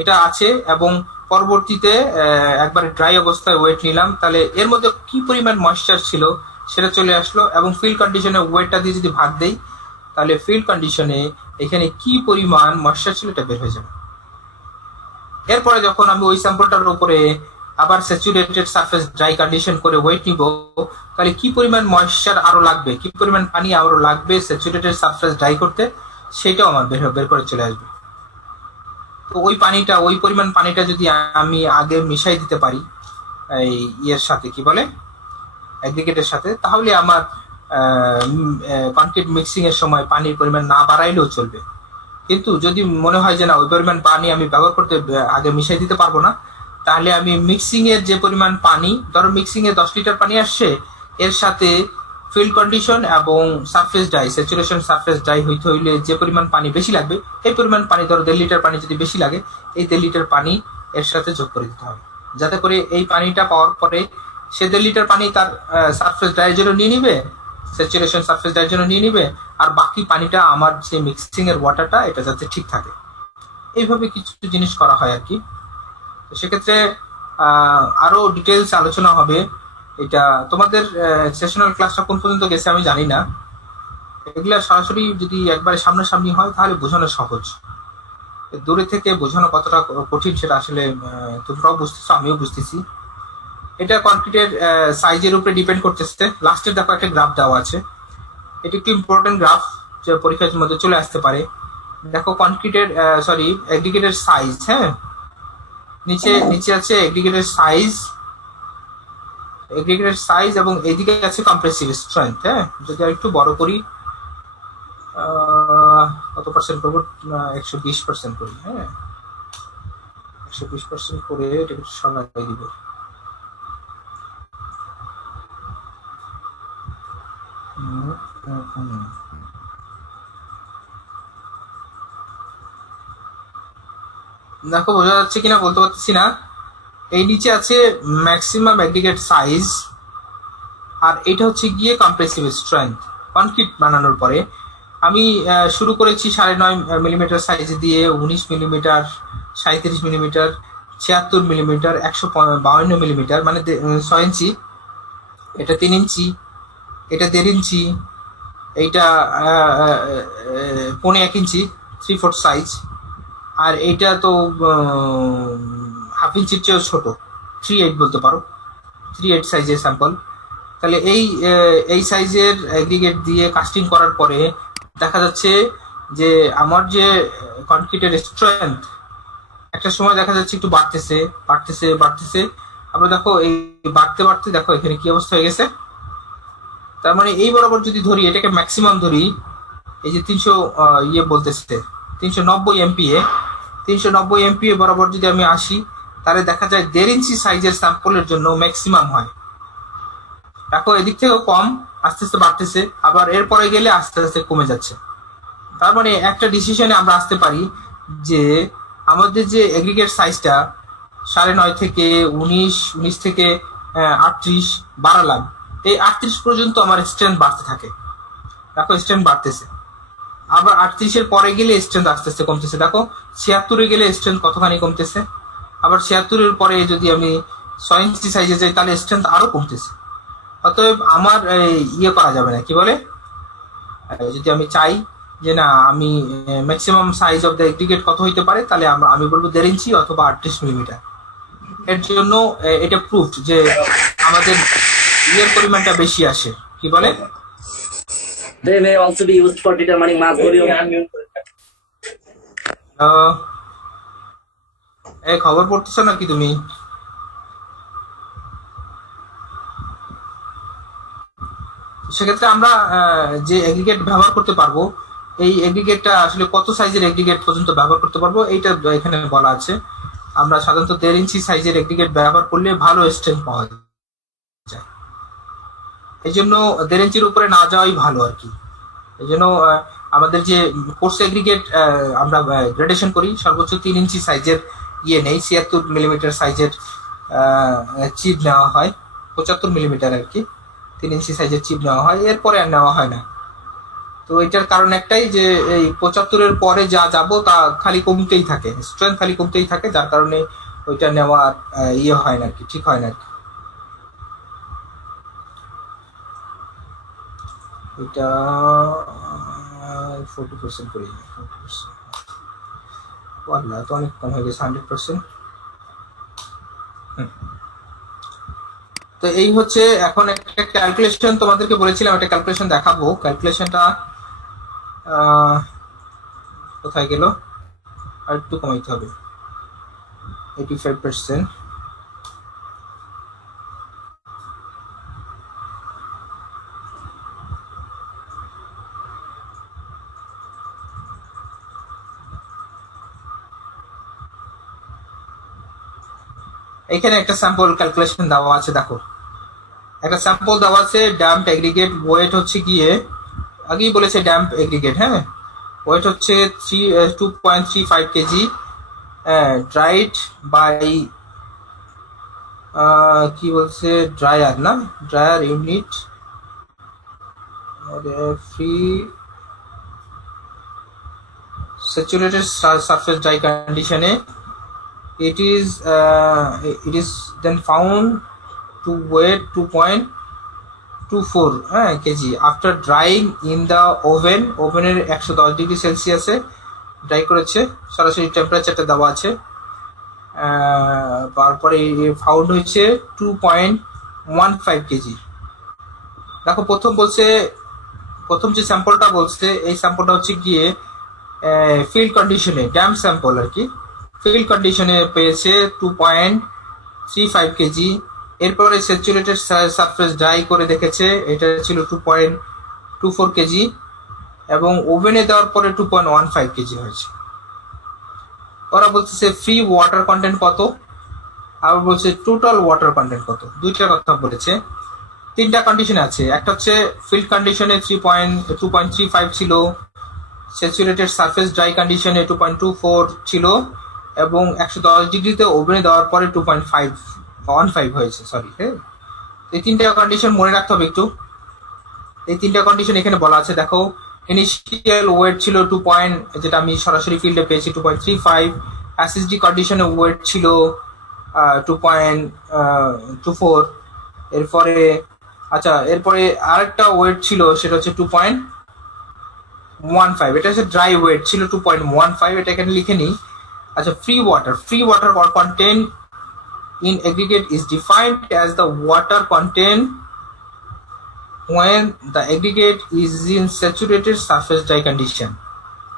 এটা আছে, এবং পরবর্তীতে একবার ড্রাই অবস্থায় ওয়েট নিলাম, তাহলে এর মধ্যে কি পরিমাণ ময়েশ্চার ছিল সেটা চলে আসলো। এবং ফিল্ড কন্ডিশনে ওয়েটটা দিয়ে যদি ভাগ দেই, তাহলে ফিল্ড কন্ডিশনে এখানে কি পরিমাণ ময়েশ্চার ছিল এটা বের হয়ে যাবে। এরপরে যখন আমি ওই স্যাম্পলটার উপরে আবার স্যাচুরেটেড সারফেস ড্রাই কন্ডিশন করে ওয়েট নিব, তাহলে কি পরিমাণ ময়েশ্চার আরো লাগবে, কি পরিমাণ পানি আরো লাগবে স্যাচুরেটেড সারফেস ড্রাই করতে, সেটাও আমার বের করে চলে আসবে। তো ওই পরিমাণ পানিটা যদি আমি আগে মিশাই দিতে পারি এই ইয়ের সাথে, কি বলে, এগ্রিগেটের সাথে, তাহলে আমার কনক্রিট মিক্সিং এর সময় পানির পরিমাণ না বাড়াইলেও চলবে। কিন্তু যদি মনে হয় যে না ওই পরিমাণ পানি আমি ব্যবহার করতে আগে মিশাই দিতে পারবো না, তাহলে আমি মিক্সিং এর যে পরিমাণ পানি, ধরো মিক্সিং এ 10 লিটার পানি আসছে, এর সাথে ফিল্ড কন্ডিশন এবং surface dry, saturation surface dry হইতে হইলে যে পরিমাণ পানি বেশি লাগবে, এই পরিমাণ পানি, ধরো 1.5 লিটার পানি যদি বেশি লাগে, এই 1.5 লিটার পানি এর সাথে যোগ করে দিতে হবে, যাতে করে এই পানিটা পাওয়ার পরে সে 1.5 লিটার পানি তার সারফেস ড্রাইয়ের জন্য নিয়ে নিবে, স্যাচুরেশন সারফেস ড্রাইয়ের জন্য নিয়ে নিবে, আর বাকি পানিটা আমার যে মিক্সিং এর ওয়াটারটা এটা যাতে ঠিক থাকে। এইভাবে কিছু জিনিস করা হয় আর কি। তো সেক্ষেত্রে আরো ডিটেলস আলোচনা হবে। এটা তোমাদের সেশনাল ক্লাসটা কোন পর্যন্ত গেছে আমি জানি না, এগুলা সরাসরি যদি একবারে সামনাসামনি হয় তাহলে বোঝানো সহজ, দূরে থেকে বোঝানো কতটা কঠিন সেটা আসলে তোমরাও বুঝতেছো, আমিও বুঝতেছি। এটা কনক্রিটের সাইজের উপরে ডিপেন্ড করতেছে। লাস্টের দেখো একটা গ্রাফ দেওয়া আছে, এটি একটি ইম্পর্টেন্ট গ্রাফ যে পরীক্ষার মধ্যে চলে আসতে পারে। দেখো কনক্রিটের এগ্রিগেটের সাইজ, হ্যাঁ, নিচে আছে এগ্রিগেটের সাইজ, এগ্রিগেটের সাইজ এবং এইদিকে আছে কম্প্রেসিভ স্ট্রেংথ। হ্যাঁ, যদি আর একটু বড় করি, কত পার্সেন্ট করবো, 120% করি। হ্যাঁ, 120% করে এটাকে সরাই দিব। দেখো বোঝা যাচ্ছে কিনা বলতে পারতেছি না। এই নিচে আছে ম্যাক্সিমাম এগ্রিগেট সাইজ, আর এটা হচ্ছে গিয়ে কম্প্রেসিভ স্ট্রেংথ। কনক্রিট বানানোর পরে আমি শুরু করেছি 9.5 মিলিমিটার সাইজ দিয়ে, 19 মিলিমিটার, 37 মিলিমিটার, 76 মিলিমিটার, 152 মিলিমিটার, মানে 6 ইঞ্চি, এটা 3 ইঞ্চি, এটা 1.5 ইঞ্চি, এইটা 1.25 ইঞ্চি, 3/4 সাইজ, আর এইটা তো হাফ ইঞ্চির চেয়েও ছোট, 3/8 বলতে পারো, 3/8 সাইজের স্যাম্পল। তাহলে এই সাইজের এগ্রিগেট দিয়ে কাস্টিং করার পরে দেখা যাচ্ছে যে আমার যে কনক্রিটের স্ট্রেংথ একটা সময় দেখা যাচ্ছে একটু বাড়তেছে বাড়তেছে বাড়তেছে, আবার দেখো এই বাড়তে বাড়তে দেখো এখানে কি অবস্থা হয়ে গেছে। তার মানে এই বরাবর যদি ধরি, এটাকে ম্যাক্সিমাম ধরি, এই যে 300 বলতেছে 390 MPa, 390 MPa বরাবর যদি আমি আসি, তাহলে দেখা যায় 1.5 ইঞ্চি সাইজের স্যাম্পলের জন্য ম্যাক্সিমাম হয়। দেখো এদিক থেকেও কম, আস্তে আস্তে বাড়তেছে, আবার এরপরে গেলে আস্তে আস্তে কমে যাচ্ছে। তার মানে একটা ডিসিশনে আমরা আসতে পারি যে আমাদের যে এগ্রিগেট সাইজটা 9.5 থেকে 19 থেকে 38 বাড়ালাম, এই 38 পর্যন্ত আমার স্ট্রেংথ বাড়তে থাকে। দেখো স্ট্রেংথ বাড়তেছে, আবার 38-এর পরে গেলে স্ট্রেংথ আস্তে আস্তে কমতেছে। দেখো 76-এ গেলে স্ট্রেংথ কতখানি কমতেছে, আবার 76-এর পরে যদি আমি 6 ইঞ্চি সাইজে যাই তাহলে স্ট্রেংথ আরো কমতেছে। অতএব আমার করা যাবে না, কি বলে, যদি আমি চাই যে না আমি maximum size of the aggregate কত হইতে পারে, তাহলে আমি বলবো 1.5 ইঞ্চি অথবা 38 মিলিমিটার। এর জন্য এটা প্রুফড যে আমাদের পরিমাণটা বেশি আসে, কি বলে। They may also be used for determining mass volume. এই খবর পড়তেছো নাকি তুমি? সেক্ষেত্রে আমরা যে এগ্রিগেট ব্যবহার করতে পারবো, এই এগ্রিগেটটা আসলে কত সাইজের এগ্রিগেট পর্যন্ত ব্যবহার করতে পারবো এইটা এখানে বলা আছে। আমরা সাধারণত 1.5 ইঞ্চি সাইজের এগ্রিগেট ব্যবহার করলে ভালো স্ট্রেংথ পাওয়া যায়, এই জন্য 1.5 ইঞ্চির উপরে না যাওয়াই ভালো আর কি। এই জন্য আমাদের যে কোর্স এগ্রিগেট আমরা গ্রেডেশন করি, সর্বোচ্চ 3 ইঞ্চি সাইজের নেই, 76 মিলিমিটার সাইজের চিপ নেওয়া হয়, 75 মিলিমিটার আর কি, 3 ইঞ্চি সাইজের চিপ নেওয়া হয়, এরপরে আর নেওয়া হয় না। তো এটার কারণ একটাই যে এই 75-এর পরে যা যাবো তা খালি কমতেই থাকে, স্ট্রেংথ খালি কমতেই থাকে, যার কারণে ওইটা নেওয়া হয় না আর কি, ঠিক হয় না আর কি। এটা 40% করি, 40%, তো অনেক কম হয়ে গেছে, 100%। তো এই হচ্ছে এখন একটা ক্যালকুলেশন তোমাদেরকে বলেছিলাম, একটা ক্যালকুলেশন দেখাবো। ক্যালকুলেশনটা কোথায় গেল, আর একটু কমাইতে হবে, 85%। এখানে একটা স্যাম্পল ক্যালকুলেশন দেওয়া আছে, দেখো একটা স্যাম্পল দেওয়া আছে। ড্যাম্প এগ্রিগেট ওয়েট হচ্ছে গিয়ে, আগেই বলেছে ড্যাম্প এগ্রিগেট, হ্যাঁ, ওয়েট হচ্ছে 2.35 কেজি, ড্রাইড বাই কি বলছে, ড্রায়ার না, dryer unit free saturated surface dry কন্ডিশনে it is then found to weight 2.24 kg after drying in the oven এর 110 ডিগ্রি সেলসিয়াসে ড্রাই করেছে, সরাসরি টেম্পারেচারটা দেওয়া আছে। তারপরে ফাউন্ড হয়েছে 2.15 কেজি। দেখো প্রথম যে স্যাম্পলটা বলছে, এই স্যাম্পলটা হচ্ছে গিয়ে ফিল্ড কন্ডিশনে ড্যাম্প স্যাম্পল আর কি, ফিল্ড কন্ডিশনে পেয়েছে 2.35 কেজি, এরপরে স্যাচুরেটেড সারফেস ড্রাই করে দেখেছে, এটা ছিল 2.24 কেজি এবং ওভেনে দেওয়ার পরে 2.15 কেজি হয়েছে। ওরা বলতেছে ফ্রি ওয়াটার কন্টেন্ট কত, আবার বলছে টোটাল ওয়াটার কন্টেন্ট কত। দুইটা কথা বলেছে, তিনটা কন্ডিশন আছে। একটা হচ্ছে ফিল্ড কন্ডিশনে 2.35 ছিল, স্যাচুরেটেড সারফেস ড্রাই কন্ডিশনে 2.24 ছিল এবং 110 ডিগ্রিতে ওভেনে দেওয়ার পরে 2.15 হয়েছে। সরি, হ্যাঁ, এই তিনটা কন্ডিশন মনে রাখতে হবে একটু। এই তিনটা কন্ডিশন এখানে বলা আছে, দেখো। ইনিশিয়াল ওয়েট ছিল 2. যেটা আমি সরাসরি ফিল্ডে পেয়েছি 2.35। এসএসডি কন্ডিশনে ওয়েট ছিল 2.24। এরপরে আচ্ছা, এরপরে আরেকটা ওয়েট ছিল, সেটা হচ্ছে 2.15। এটা হচ্ছে ড্রাই ওয়েট ছিল 2.15, এটা এখানে লিখে নিই। আচ্ছা, free water content in aggregate is defined as the water content when the aggregate is in saturated surface dry condition।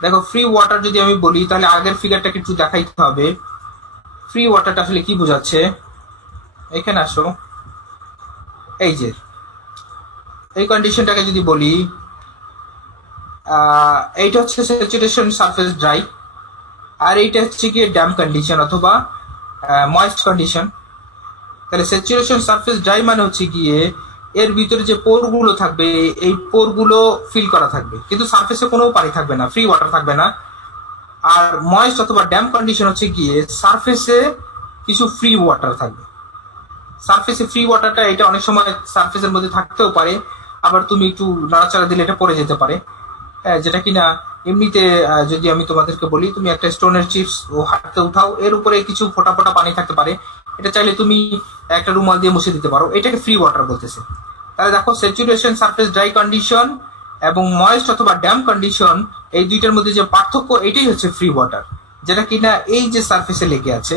দেখো, ফ্রি ওয়াটার যদি আমি বলি তাহলে আগের ফিগারটাকে একটু দেখাইতে হবে। ফ্রি ওয়াটারটা আসলে কি বোঝাচ্ছে, এখানে আসো। এই যে এই কন্ডিশনটাকে যদি বলি, এইটা হচ্ছে স্যাচুরেশন সারফেস ড্রাই, আর এইটা হচ্ছে কি ড্যাম কন্ডিশন অথবা ময়েস্ট কন্ডিশন। তাহলে স্যাচুরেশন সারফেস ড্রাই মানে হচ্ছে গিয়ে এর ভিতরে যে পোরগুলো থাকবে, এই পোরগুলো ফিল করা থাকবে, কিন্তু সারফেসে কোনো পানি থাকবে না, ফ্রি ওয়াটার থাকবে না। আর ময়েস্ট অথবা ড্যাম কন্ডিশন হচ্ছে গিয়ে সারফেসে কিছু ফ্রি ওয়াটার থাকবে। সারফেসে ফ্রি ওয়াটারটা এটা অনেক সময় সারফেসের মধ্যে থাকতেও পারে, আবার তুমি একটু নাড়াচাড়া দিলে এটা পড়ে যেতে পারে। যেটা কিনা এমনিতে যদি আমি তোমাদেরকে বলি, তুমি একটা স্টোনের চিপস ও হাতে উঠাও, এর উপরে কিছু ফোটা ফোটা পানি থাকতে পারে, এটা চাইলে তুমি একটা রুমাল দিয়ে মুছে দিতে পারো, এটাকে ফ্রি ওয়াটার বলতেছে। তাহলে দেখো, স্যাচুরেশন সারফেস ড্রাই কন্ডিশন এবং ময়েস্ট অথবা ড্যাম কন্ডিশন, এই দুইটার মধ্যে যে পার্থক্য, এটাই হচ্ছে ফ্রি ওয়াটার, যেটা কিনা এই যে সারফেসে লেগে আছে।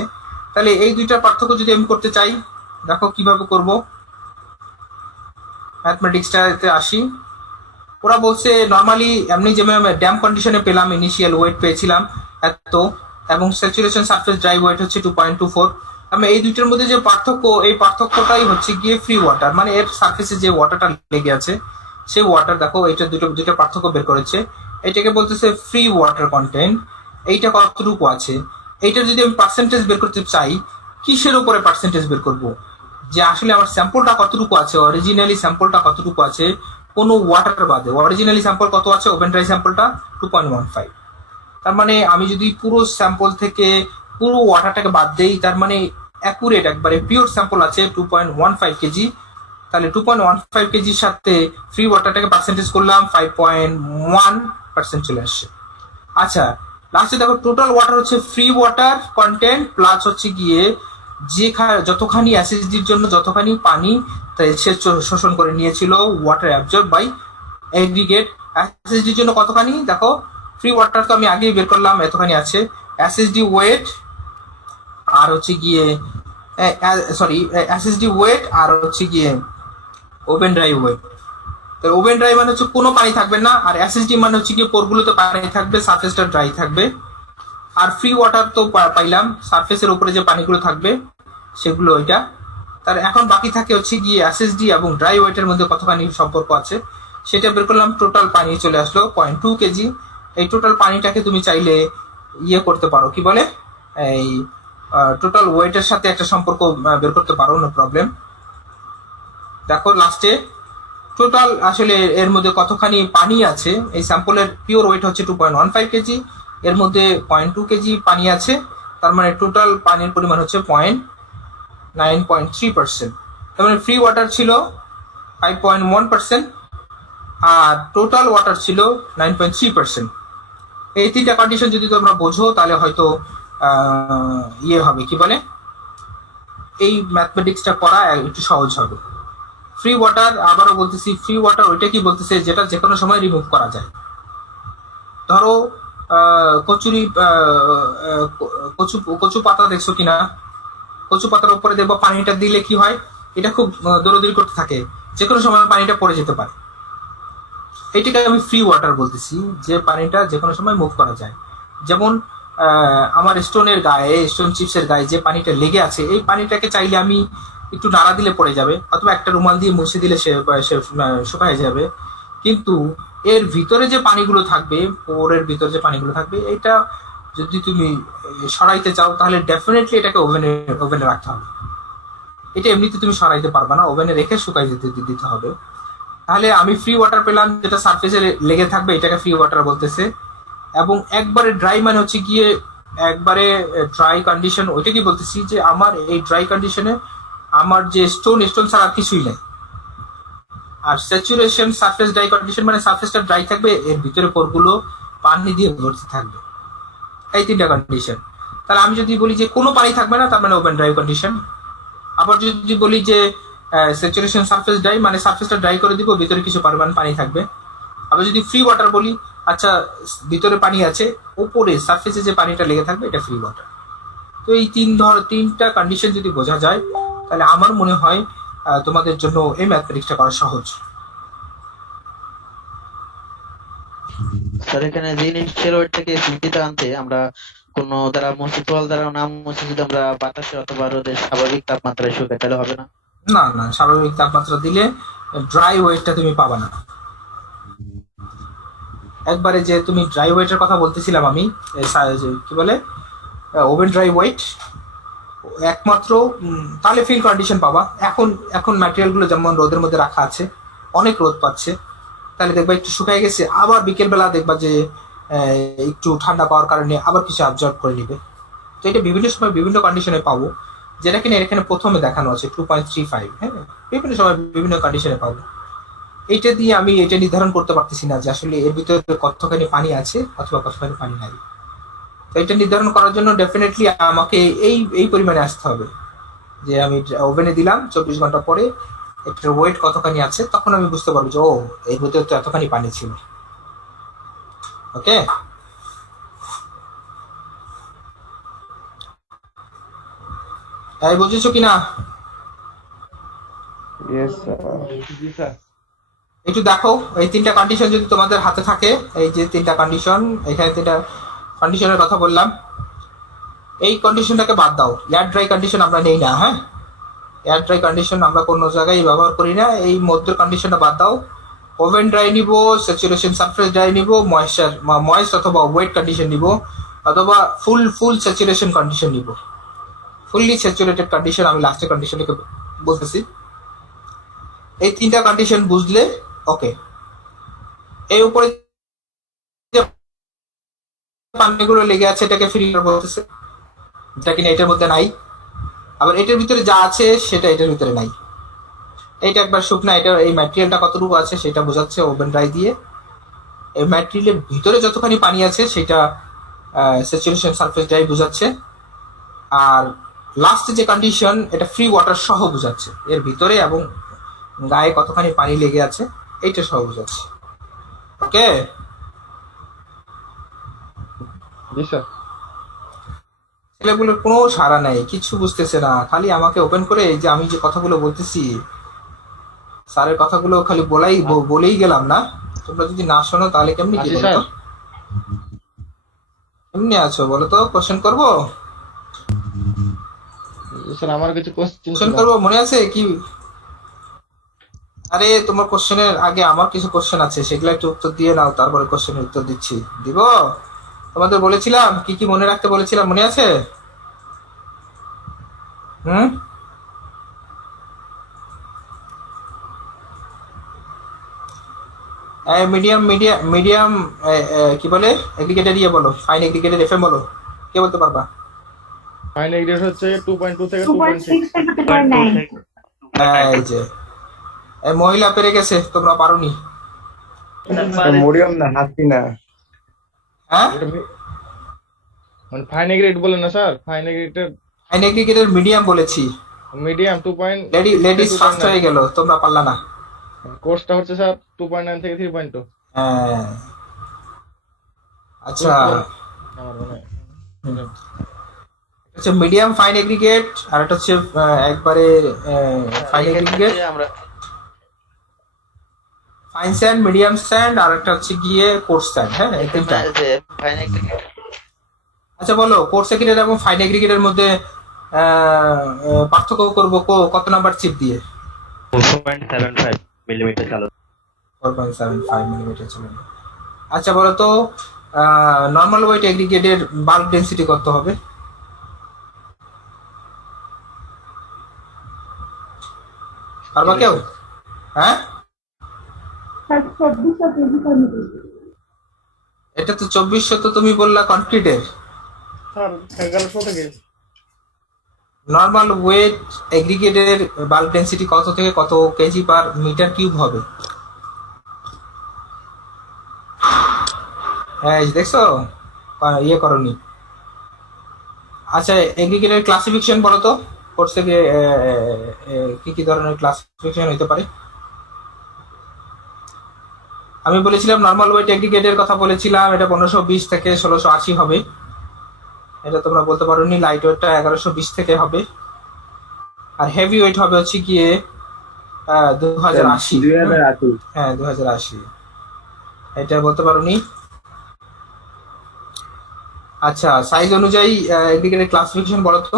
তাহলে এই দুইটার পার্থক্য যদি আমি করতে চাই, দেখো কিভাবে করব। ম্যাথমেটিক্সটাতে আসি। ওরা বলছে নর্মালি এমনি যেভাবে ড্যাম কন্ডিশনে পেলাম, ইনিশিয়াল ওয়েট পেয়েছিলাম এত, এবং স্যাচুরেশন সারফেস ড্রাই ওয়েট হচ্ছে 2.24। আমি এই দুইটার মধ্যে যে পার্থক্য, এই পার্থক্যটাই হচ্ছে গিয়ে ফ্রি ওয়াটার, মানে এর সারফেসে যে ওয়াটারটা লেগে আছে সেই ওয়াটার। দেখো, এইটা দুটো পার্থক্য বের করেছে, এটাকে বলতেছে ফ্রি ওয়াটার কন্টেন্ট। এইটা কতটুকু আছে, এইটা যদি আমি পার্সেন্টেজ বের করতে চাই, কিসের উপরে পার্সেন্টেজ বের করব, যে আসলে আমার স্যাম্পলটা কতটুকু আছে, অরিজিনালি স্যাম্পলটা কতটুকু আছে কোনো ওয়াটার বাদে। অরিজিনালি স্যাম্পল কত আছে, ওভেন ড্রাই স্যাম্পলটা 2.15। তার মানে আমি যদি পুরো স্যাম্পল থেকে পুরো ওয়াটারটাকে বাদ দেই, তার মানে অ্যাকুরেট একবারে পিওর স্যাম্পল আছে 2.15 কেজি। তাহলে 2.15 কেজির সাথে ফ্রি ওয়াটারটাকে পার্সেন্টেজ করলাম, 5.1% চলে আসছে। আচ্ছা, লাস্টে দেখো, টোটাল ওয়াটার হচ্ছে ফ্রি ওয়াটার কন্টেন্ট প্লাস হচ্ছে গিয়ে যতখানি অ্যাসিডিটির জন্য যতখানি পানি সে শোষণ করে নিয়েছিল, ওয়াটার অ্যাবজর্ব বাই এগ্রিগেট। অ্যাসিডিটির জন্য কতখানি, দেখো ফ্রি ওয়াটার তো আমি আগেই বের করলাম, এতখানি আছে। অ্যাসিডি ওয়েট আর হচ্ছে গিয়ে অ্যাসিডি ওয়েট আর হচ্ছে গিয়ে ওভেন ড্রাই ওয়েট। তো ওভেন ড্রাই মানে হচ্ছে কোনো পানি থাকবে না, আর অ্যাসিডি মানে হচ্ছে গিয়ে পোরগুলোতে পানি থাকবে, সারফেসটা ড্রাই থাকবে। আর ফ্রি ওয়াটার তো পাইলাম, সারফেসের উপরে যে পানিগুলো থাকবে সেগুলো ওইটা। তার এখন বাকি থাকে হচ্ছে গিয়ে এসএসডি এবং ড্রাই ওয়েটের মধ্যে কতখানি সম্পর্ক আছে, সেটা বের করলাম। টোটাল পানি চলে আসলো 0.2 কেজি। এই টোটাল পানিটাকে তুমি চাইলে ইয়ে করতে পারো, কি বলে, এই টোটাল ওয়েটের সাথে একটা সম্পর্ক বের করতে পারো, নো প্রবলেম। দেখো লাস্টে টোটাল আসলে এর মধ্যে কতখানি পানি আছে। এই স্যাম্পলের পিওর ওয়েট হচ্ছে 2.15 কেজি, এর মধ্যে 0.2 কেজি পানি আছে, তার মানে টোটাল পানির পরিমাণ হচ্ছে 9.3%। তার মানে ফ্রি ওয়াটার ছিল 5.1% আর টোটাল ওয়াটার ছিল 9.3%। এই তিনটা কন্ডিশন যদি তোমরা বোঝো তাহলে হয়তো ইয়ে হবে, কি বলে, এই ম্যাথমেটিক্সটা করা একটু সহজ হবে। ফ্রি ওয়াটার, আবারও বলতেছি, ফ্রি ওয়াটার ওইটা কি বলতেছে, যেটা যে কোনো সময় রিমুভ করা যায়। ধরো কচু পাতা দেখছো কিনা, কচু পাতার উপরে দেখবো পানিটা দিলে কি হয়, এটা খুব দৌড়দৌড়ি করতে থাকে, যে কোনো সময় পানিটা পড়ে যেতে পারে। এটাকে আমি ফ্রি ওয়াটার বলতেছি, যে পানিটা যে কোনো সময় মুভ করা যায়। যেমন আমার স্টোনের গায়ে, স্টোন চিপসের গায়ে যে পানিটা লেগে আছে, এই পানিটাকে চাইলে আমি একটু নাড়া দিলে পড়ে যাবে, অথবা একটা রুমাল দিয়ে মুছে দিলে সে শুকায় যাবে। কিন্তু এর ভিতরে যে পানিগুলো থাকবে, পোরের ভিতরে যে পানিগুলো থাকবে, এটা যদি তুমি সরাইতে চাও তাহলে ডেফিনেটলি এটাকে ওভেনে রাখতে হবে। এটা এমনিতে তুমি সরাইতে পারবা না, ওভেনে রেখে শুকাই দিতে হবে। তাহলে আমি ফ্রি ওয়াটার পেলাম, যেটা সারফেসে লেগে থাকবে, এটাকে ফ্রি ওয়াটার বলতেছে। এবং একবারে ড্রাই মানে হচ্ছে গিয়ে একবারে ড্রাই কন্ডিশন, ওইটা কি বলতেছি যে আমার এই ড্রাই কন্ডিশনে আমার যে স্টোন ছাড়া আর কিছুই নেই। আর স্যাচুরেশন সারফেস ড্রাই কন্ডিশন মানে সারফেসটা ড্রাই থাকবে, এর ভিতরে পোরগুলো পানি দিয়ে ভর্তি থাকবে। এই তিনটা কন্ডিশন। তাহলে আমি যদি বলি যে কোনো পানি থাকবে না, তার মানে ওপেন ড্রাই কন্ডিশন। আবার যদি বলি যে স্যাচুরেশন সারফেস ড্রাই মানে সারফেসটা ড্রাই করে দিব, ভিতরে কিছু পরিমাণ পানি থাকবে। আবার যদি ফ্রি ওয়াটার বলি, আচ্ছা ভিতরে পানি আছে, উপরে সারফেসে যে পানিটা লেগে থাকবে, এটা ফ্রি ওয়াটার। তো এই তিনটা কন্ডিশন যদি বোঝা যায়, তাহলে আমার মনে হয় তোমাদের জন্য এই ম্যাথমেটিক্সটা করা সহজ। স্যার এখানে যে ইনিশিয়াল ওয়েট থেকে এসিডিটা আনতে আমরা কোন দ্বারা মুসিবল দ্বারা নাম মুছে যদি আমরা বাতাসে অথবা রোদের স্বাভাবিক তাপমাত্রায় শুকাই তাহলে হবে না? না না, স্বাভাবিক তাপমাত্রা দিলে ড্রাই ওয়েটটা তুমি পাবা না। একবারে যে তুমি ড্রাই ওয়েটের কথা বলতেছিলাম আমি, কি বলে ওভেন ড্রাই ওয়েট, একমাত্র তাহলে ফিল কন্ডিশন পাবা। এখন ম্যাটেরিয়াল গুলো যেমন রোদের মধ্যে রাখা আছে, অনেক রোদ পাচ্ছে, তাহলে দেখবা একটু শুকায় গেছে, আবার বিকেল বেলা দেখবা যে একটু ঠান্ডা পাওয়ার কারণে আবার কিছু অ্যাবজর্ব করে নিবে। তো এটা বিভিন্ন সময় বিভিন্ন কন্ডিশনে পাবো, যেটা কিনা এখানে প্রথমে দেখানো আছে 2.35। হ্যাঁ, বিভিন্ন সময় বিভিন্ন কন্ডিশনে পাবো। এইটা দিয়ে আমি এটা নির্ধারণ করতে পারতেছি না যে আসলে এর ভিতরে কতখানি পানি আছে অথবা কতখানি পানি নাই। তো এটা নির্ধারণ করার জন্য ডেফিনেটলি আমাকে এই পরিমাণে আসতে হবে যে আমি ওভেনে দিলাম 24 ঘন্টা পরে এটার ওয়েট কতখানি আছে, তখন আমি বুঝতে পারবো যে ও এর ভিতরে তো এতখানি পানি ছিল। ওকে, তাই বুঝেছো কিনা? একটু দেখো এই তিনটা কন্ডিশন যদি তোমাদের হাতে থাকে, এই যে তিনটা কন্ডিশন, এখানে তিনটা কন্ডিশনের কথা বললাম, এই কন্ডিশনটাকে বাদ দাও। এয়ার ড্রাই কন্ডিশন আমরা নেই না। হ্যাঁ, এয়ার ড্রাই কন্ডিশন আমরা কোনো জায়গায় ব্যবহার করি না। এই মধ্যের কন্ডিশনটা বাদ দাও। ওভেন ড্রাই নিব, স্যাচুরেশন সারফেস ড্রাই নিব, ময়েস্ট অথবা ওয়েট কন্ডিশন নিব, অথবা ফুল স্যাচুরেশন কন্ডিশন নিব। ফুললি স্যাচুরেটেড কন্ডিশন আমি লাস্টের কন্ডিশনটাকে বলতেছি। এই তিনটা কন্ডিশন বুঝলে ওকে। এই উপরে পানিগুলো লেগে আছে এটাকে ফ্রি ওয়াটার বলতেছে, যেটা কিনা এটার মধ্যে নাই। আবার এটার ভিতরে যা আছে সেটা এটার ভিতরে নাই। এইটা একবার শুকনা, এটা এই ম্যাটেরিয়ালটা কতটুকু আছে সেটা বোঝাচ্ছে ওভেন ড্রাই দিয়ে। এই ম্যাটেরিয়ালের ভিতরে যতখানি পানি আছে সেটা স্যাচুরেশন সারফেস ড্রাই বোঝাচ্ছে। আর লাস্ট যে কন্ডিশন, এটা ফ্রি ওয়াটার সহ বোঝাচ্ছে, এর ভিতরে এবং গায়ে কতখানি পানি লেগে আছে এইটা সহ বোঝাচ্ছে। ওকে, ছেলেগুলোর কোনো সাড়া নাই, কিছু বুঝতেছে না, খালি আমাকে ওপেন করে এই যে আমি যে কথাগুলো বলতেছি, স্যারের কথাগুলো খালি বলেই গেলাম না। তোমরা যদি না শোনো তাহলে কেমনি কি বলতো? কেমনি আছো বলো তো? কোশ্চেন করবো? স্যার আমার কিছু কোশ্চেন করবো, মনে আছে কি? আরে তোমার কোশ্চেনের আগে আমার কিছু কোশ্চেন আছে, সেগুলো একটু উত্তর দিয়ে নাও, তারপরে কোশ্চেনের উত্তর দিচ্ছি। দিব? তোমাদের বলেছিলাম কি কি মনে রাখতে বলেছিলাম, মনে আছে? মিডিয়াম কি বলে এগ্রিগেটেড ইয়ে বলো, ফাইন এগ্রিগেটেড এফএম বলো, কে বলতে পারবা? ফাইন এগ্রিগেট হচ্ছে 2.2 থেকে 2.6। এই যে মহিলা পেরে গেছে, তোমরা পারোনি। মরিয়ম না, হাসিনা। হ্যাঁ, মানে ফাইন এগ্রিগেট বলেন না স্যার? ফাইন এগ্রিগেটেড মিডিয়াম বলেছি। মিডিয়াম 2. লেডিস ফার্স্ট হয়ে গেল, তোমরা পারলা না। কোর্সটা হচ্ছে স্যার 2.9 থেকে 3.2। হ্যাঁ, আচ্ছা, আমার মনে হচ্ছে মিডিয়াম ফাইন এগ্রিগেট, আর একটা হচ্ছে একবারে ফাইন এগ্রিগেট, আমরা ফাইন স্যান্ড, মিডিয়াম স্যান্ড, আর একটা হচ্ছে গিয়ে কোর্স স্যান্ড। হ্যাঁ, এই তিনটা। Fine aggregate. আচ্ছা বলো, কোর্স এগ্রিগেট এবং ফাইন এগ্রিগেটের মধ্যে পার্থক্য করব কত নাম্বার চিপ দিয়ে? 4.75 মিলিমিটার চালন। 4.75 মিলিমিটার চালন। আচ্ছা বলো তো নর্মাল ওয়েট এগ্রিগেটের বাল্ক ডেন্সিটি কত হবে? পারবা কেউ? হ্যাঁ, এটা তো 2400, তো তুমি বললা কনক্রিটের। স্যার 1100 থেকে নর্মাল ওয়েট এগ্রিগেটের বাল্ক ডেন্সিটি কত থেকে কত কেজি পার মিটার কিউব হবে? হ্যাঁ, এই দেখছো, ইয়ে করনি। আচ্ছা, এগ্রিগেটের ক্লাসিফিকেশন বলো তো, কোর্সে গিয়ে কি কি ধরনের ক্লাসিফিকেশন হতে পারে? আমি বলেছিলাম নর্মাল ওয়েট এগ্রিগেটের কথা বলেছিলাম, এটা 1520 থেকে 1680 হবে। এটা তোমরা বলতে পারো নি। লাইট ওয়েটটা 1120 থেকে হবে, আর হেভি ওয়েট হবে হচ্ছে গিয়ে 2080। 2080। হ্যাঁ, 2080, এটা বলতে পারো নি। আচ্ছা, সাইজ অনুযায়ী এগ্রিগেটের ক্লাসিফিকেশন বলো তো।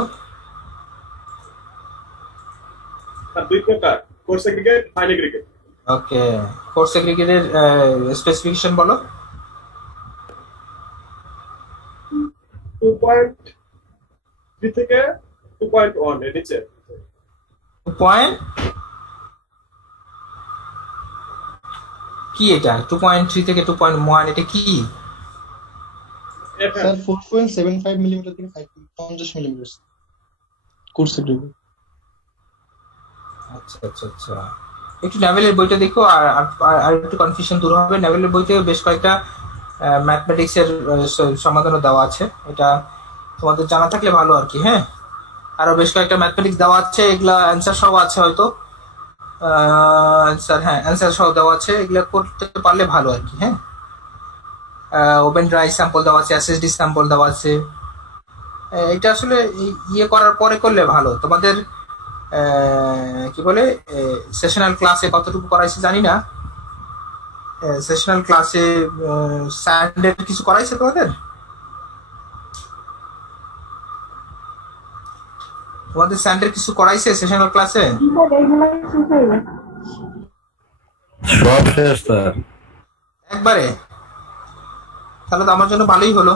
তার দুই প্রকার, কোর্স এগ্রিগেট, ফাইন এগ্রিগেট। ওকে, কোর্স এগ্রিগেটের স্পেসিফিকেশন বলো। 2.3 থেকে 2.1 এর নিচে। কি এটা 2.3 থেকে 2.1? এটা কি? স্যার 4.75 মিলিমিটার থেকে 50 মিলিমিটার কোর্স এগ্রিগেট। আচ্ছা আচ্ছা আচ্ছা, একটু নেভেলের বইটা দেখো, আর একটু কনফিউশন দূর হবে। নেভেলের বইতে বেশ কয়েকটা ম্যাথমেটিক্স এর সমাধানও দেওয়া আছে, এটা তোমাদের জানা থাকলে ভালো আর কি। হ্যাঁ, আরো বেশ কয়েকটা ম্যাথমেটিক্স দেওয়া আছে, এগুলা অ্যান্সার সহ আছে হয়তো। অ্যান্সার সহ দেওয়া আছে, এগুলা করতে পারলে ভালো আর কি। হ্যাঁ, ওপেন ড্রাই স্যাম্পল দেওয়া আছে, এসএসডি স্যাম্পল দেওয়া আছে। এটা আসলে ইয়ে করার পরে করলে ভালো। তোমাদের কি বলে সেশনাল ক্লাসে কতটুকু করাইছে জানি না। সেশনাল ক্লাসে স্যান্ডের কিছু করাইছে তোমাদের? তোমাদের স্যান্ডের কিছু করাইছে সেশনাল ক্লাসে? সব শেষ স্যার, একবারে? তাহলে তো আমার জন্য ভালোই হলো।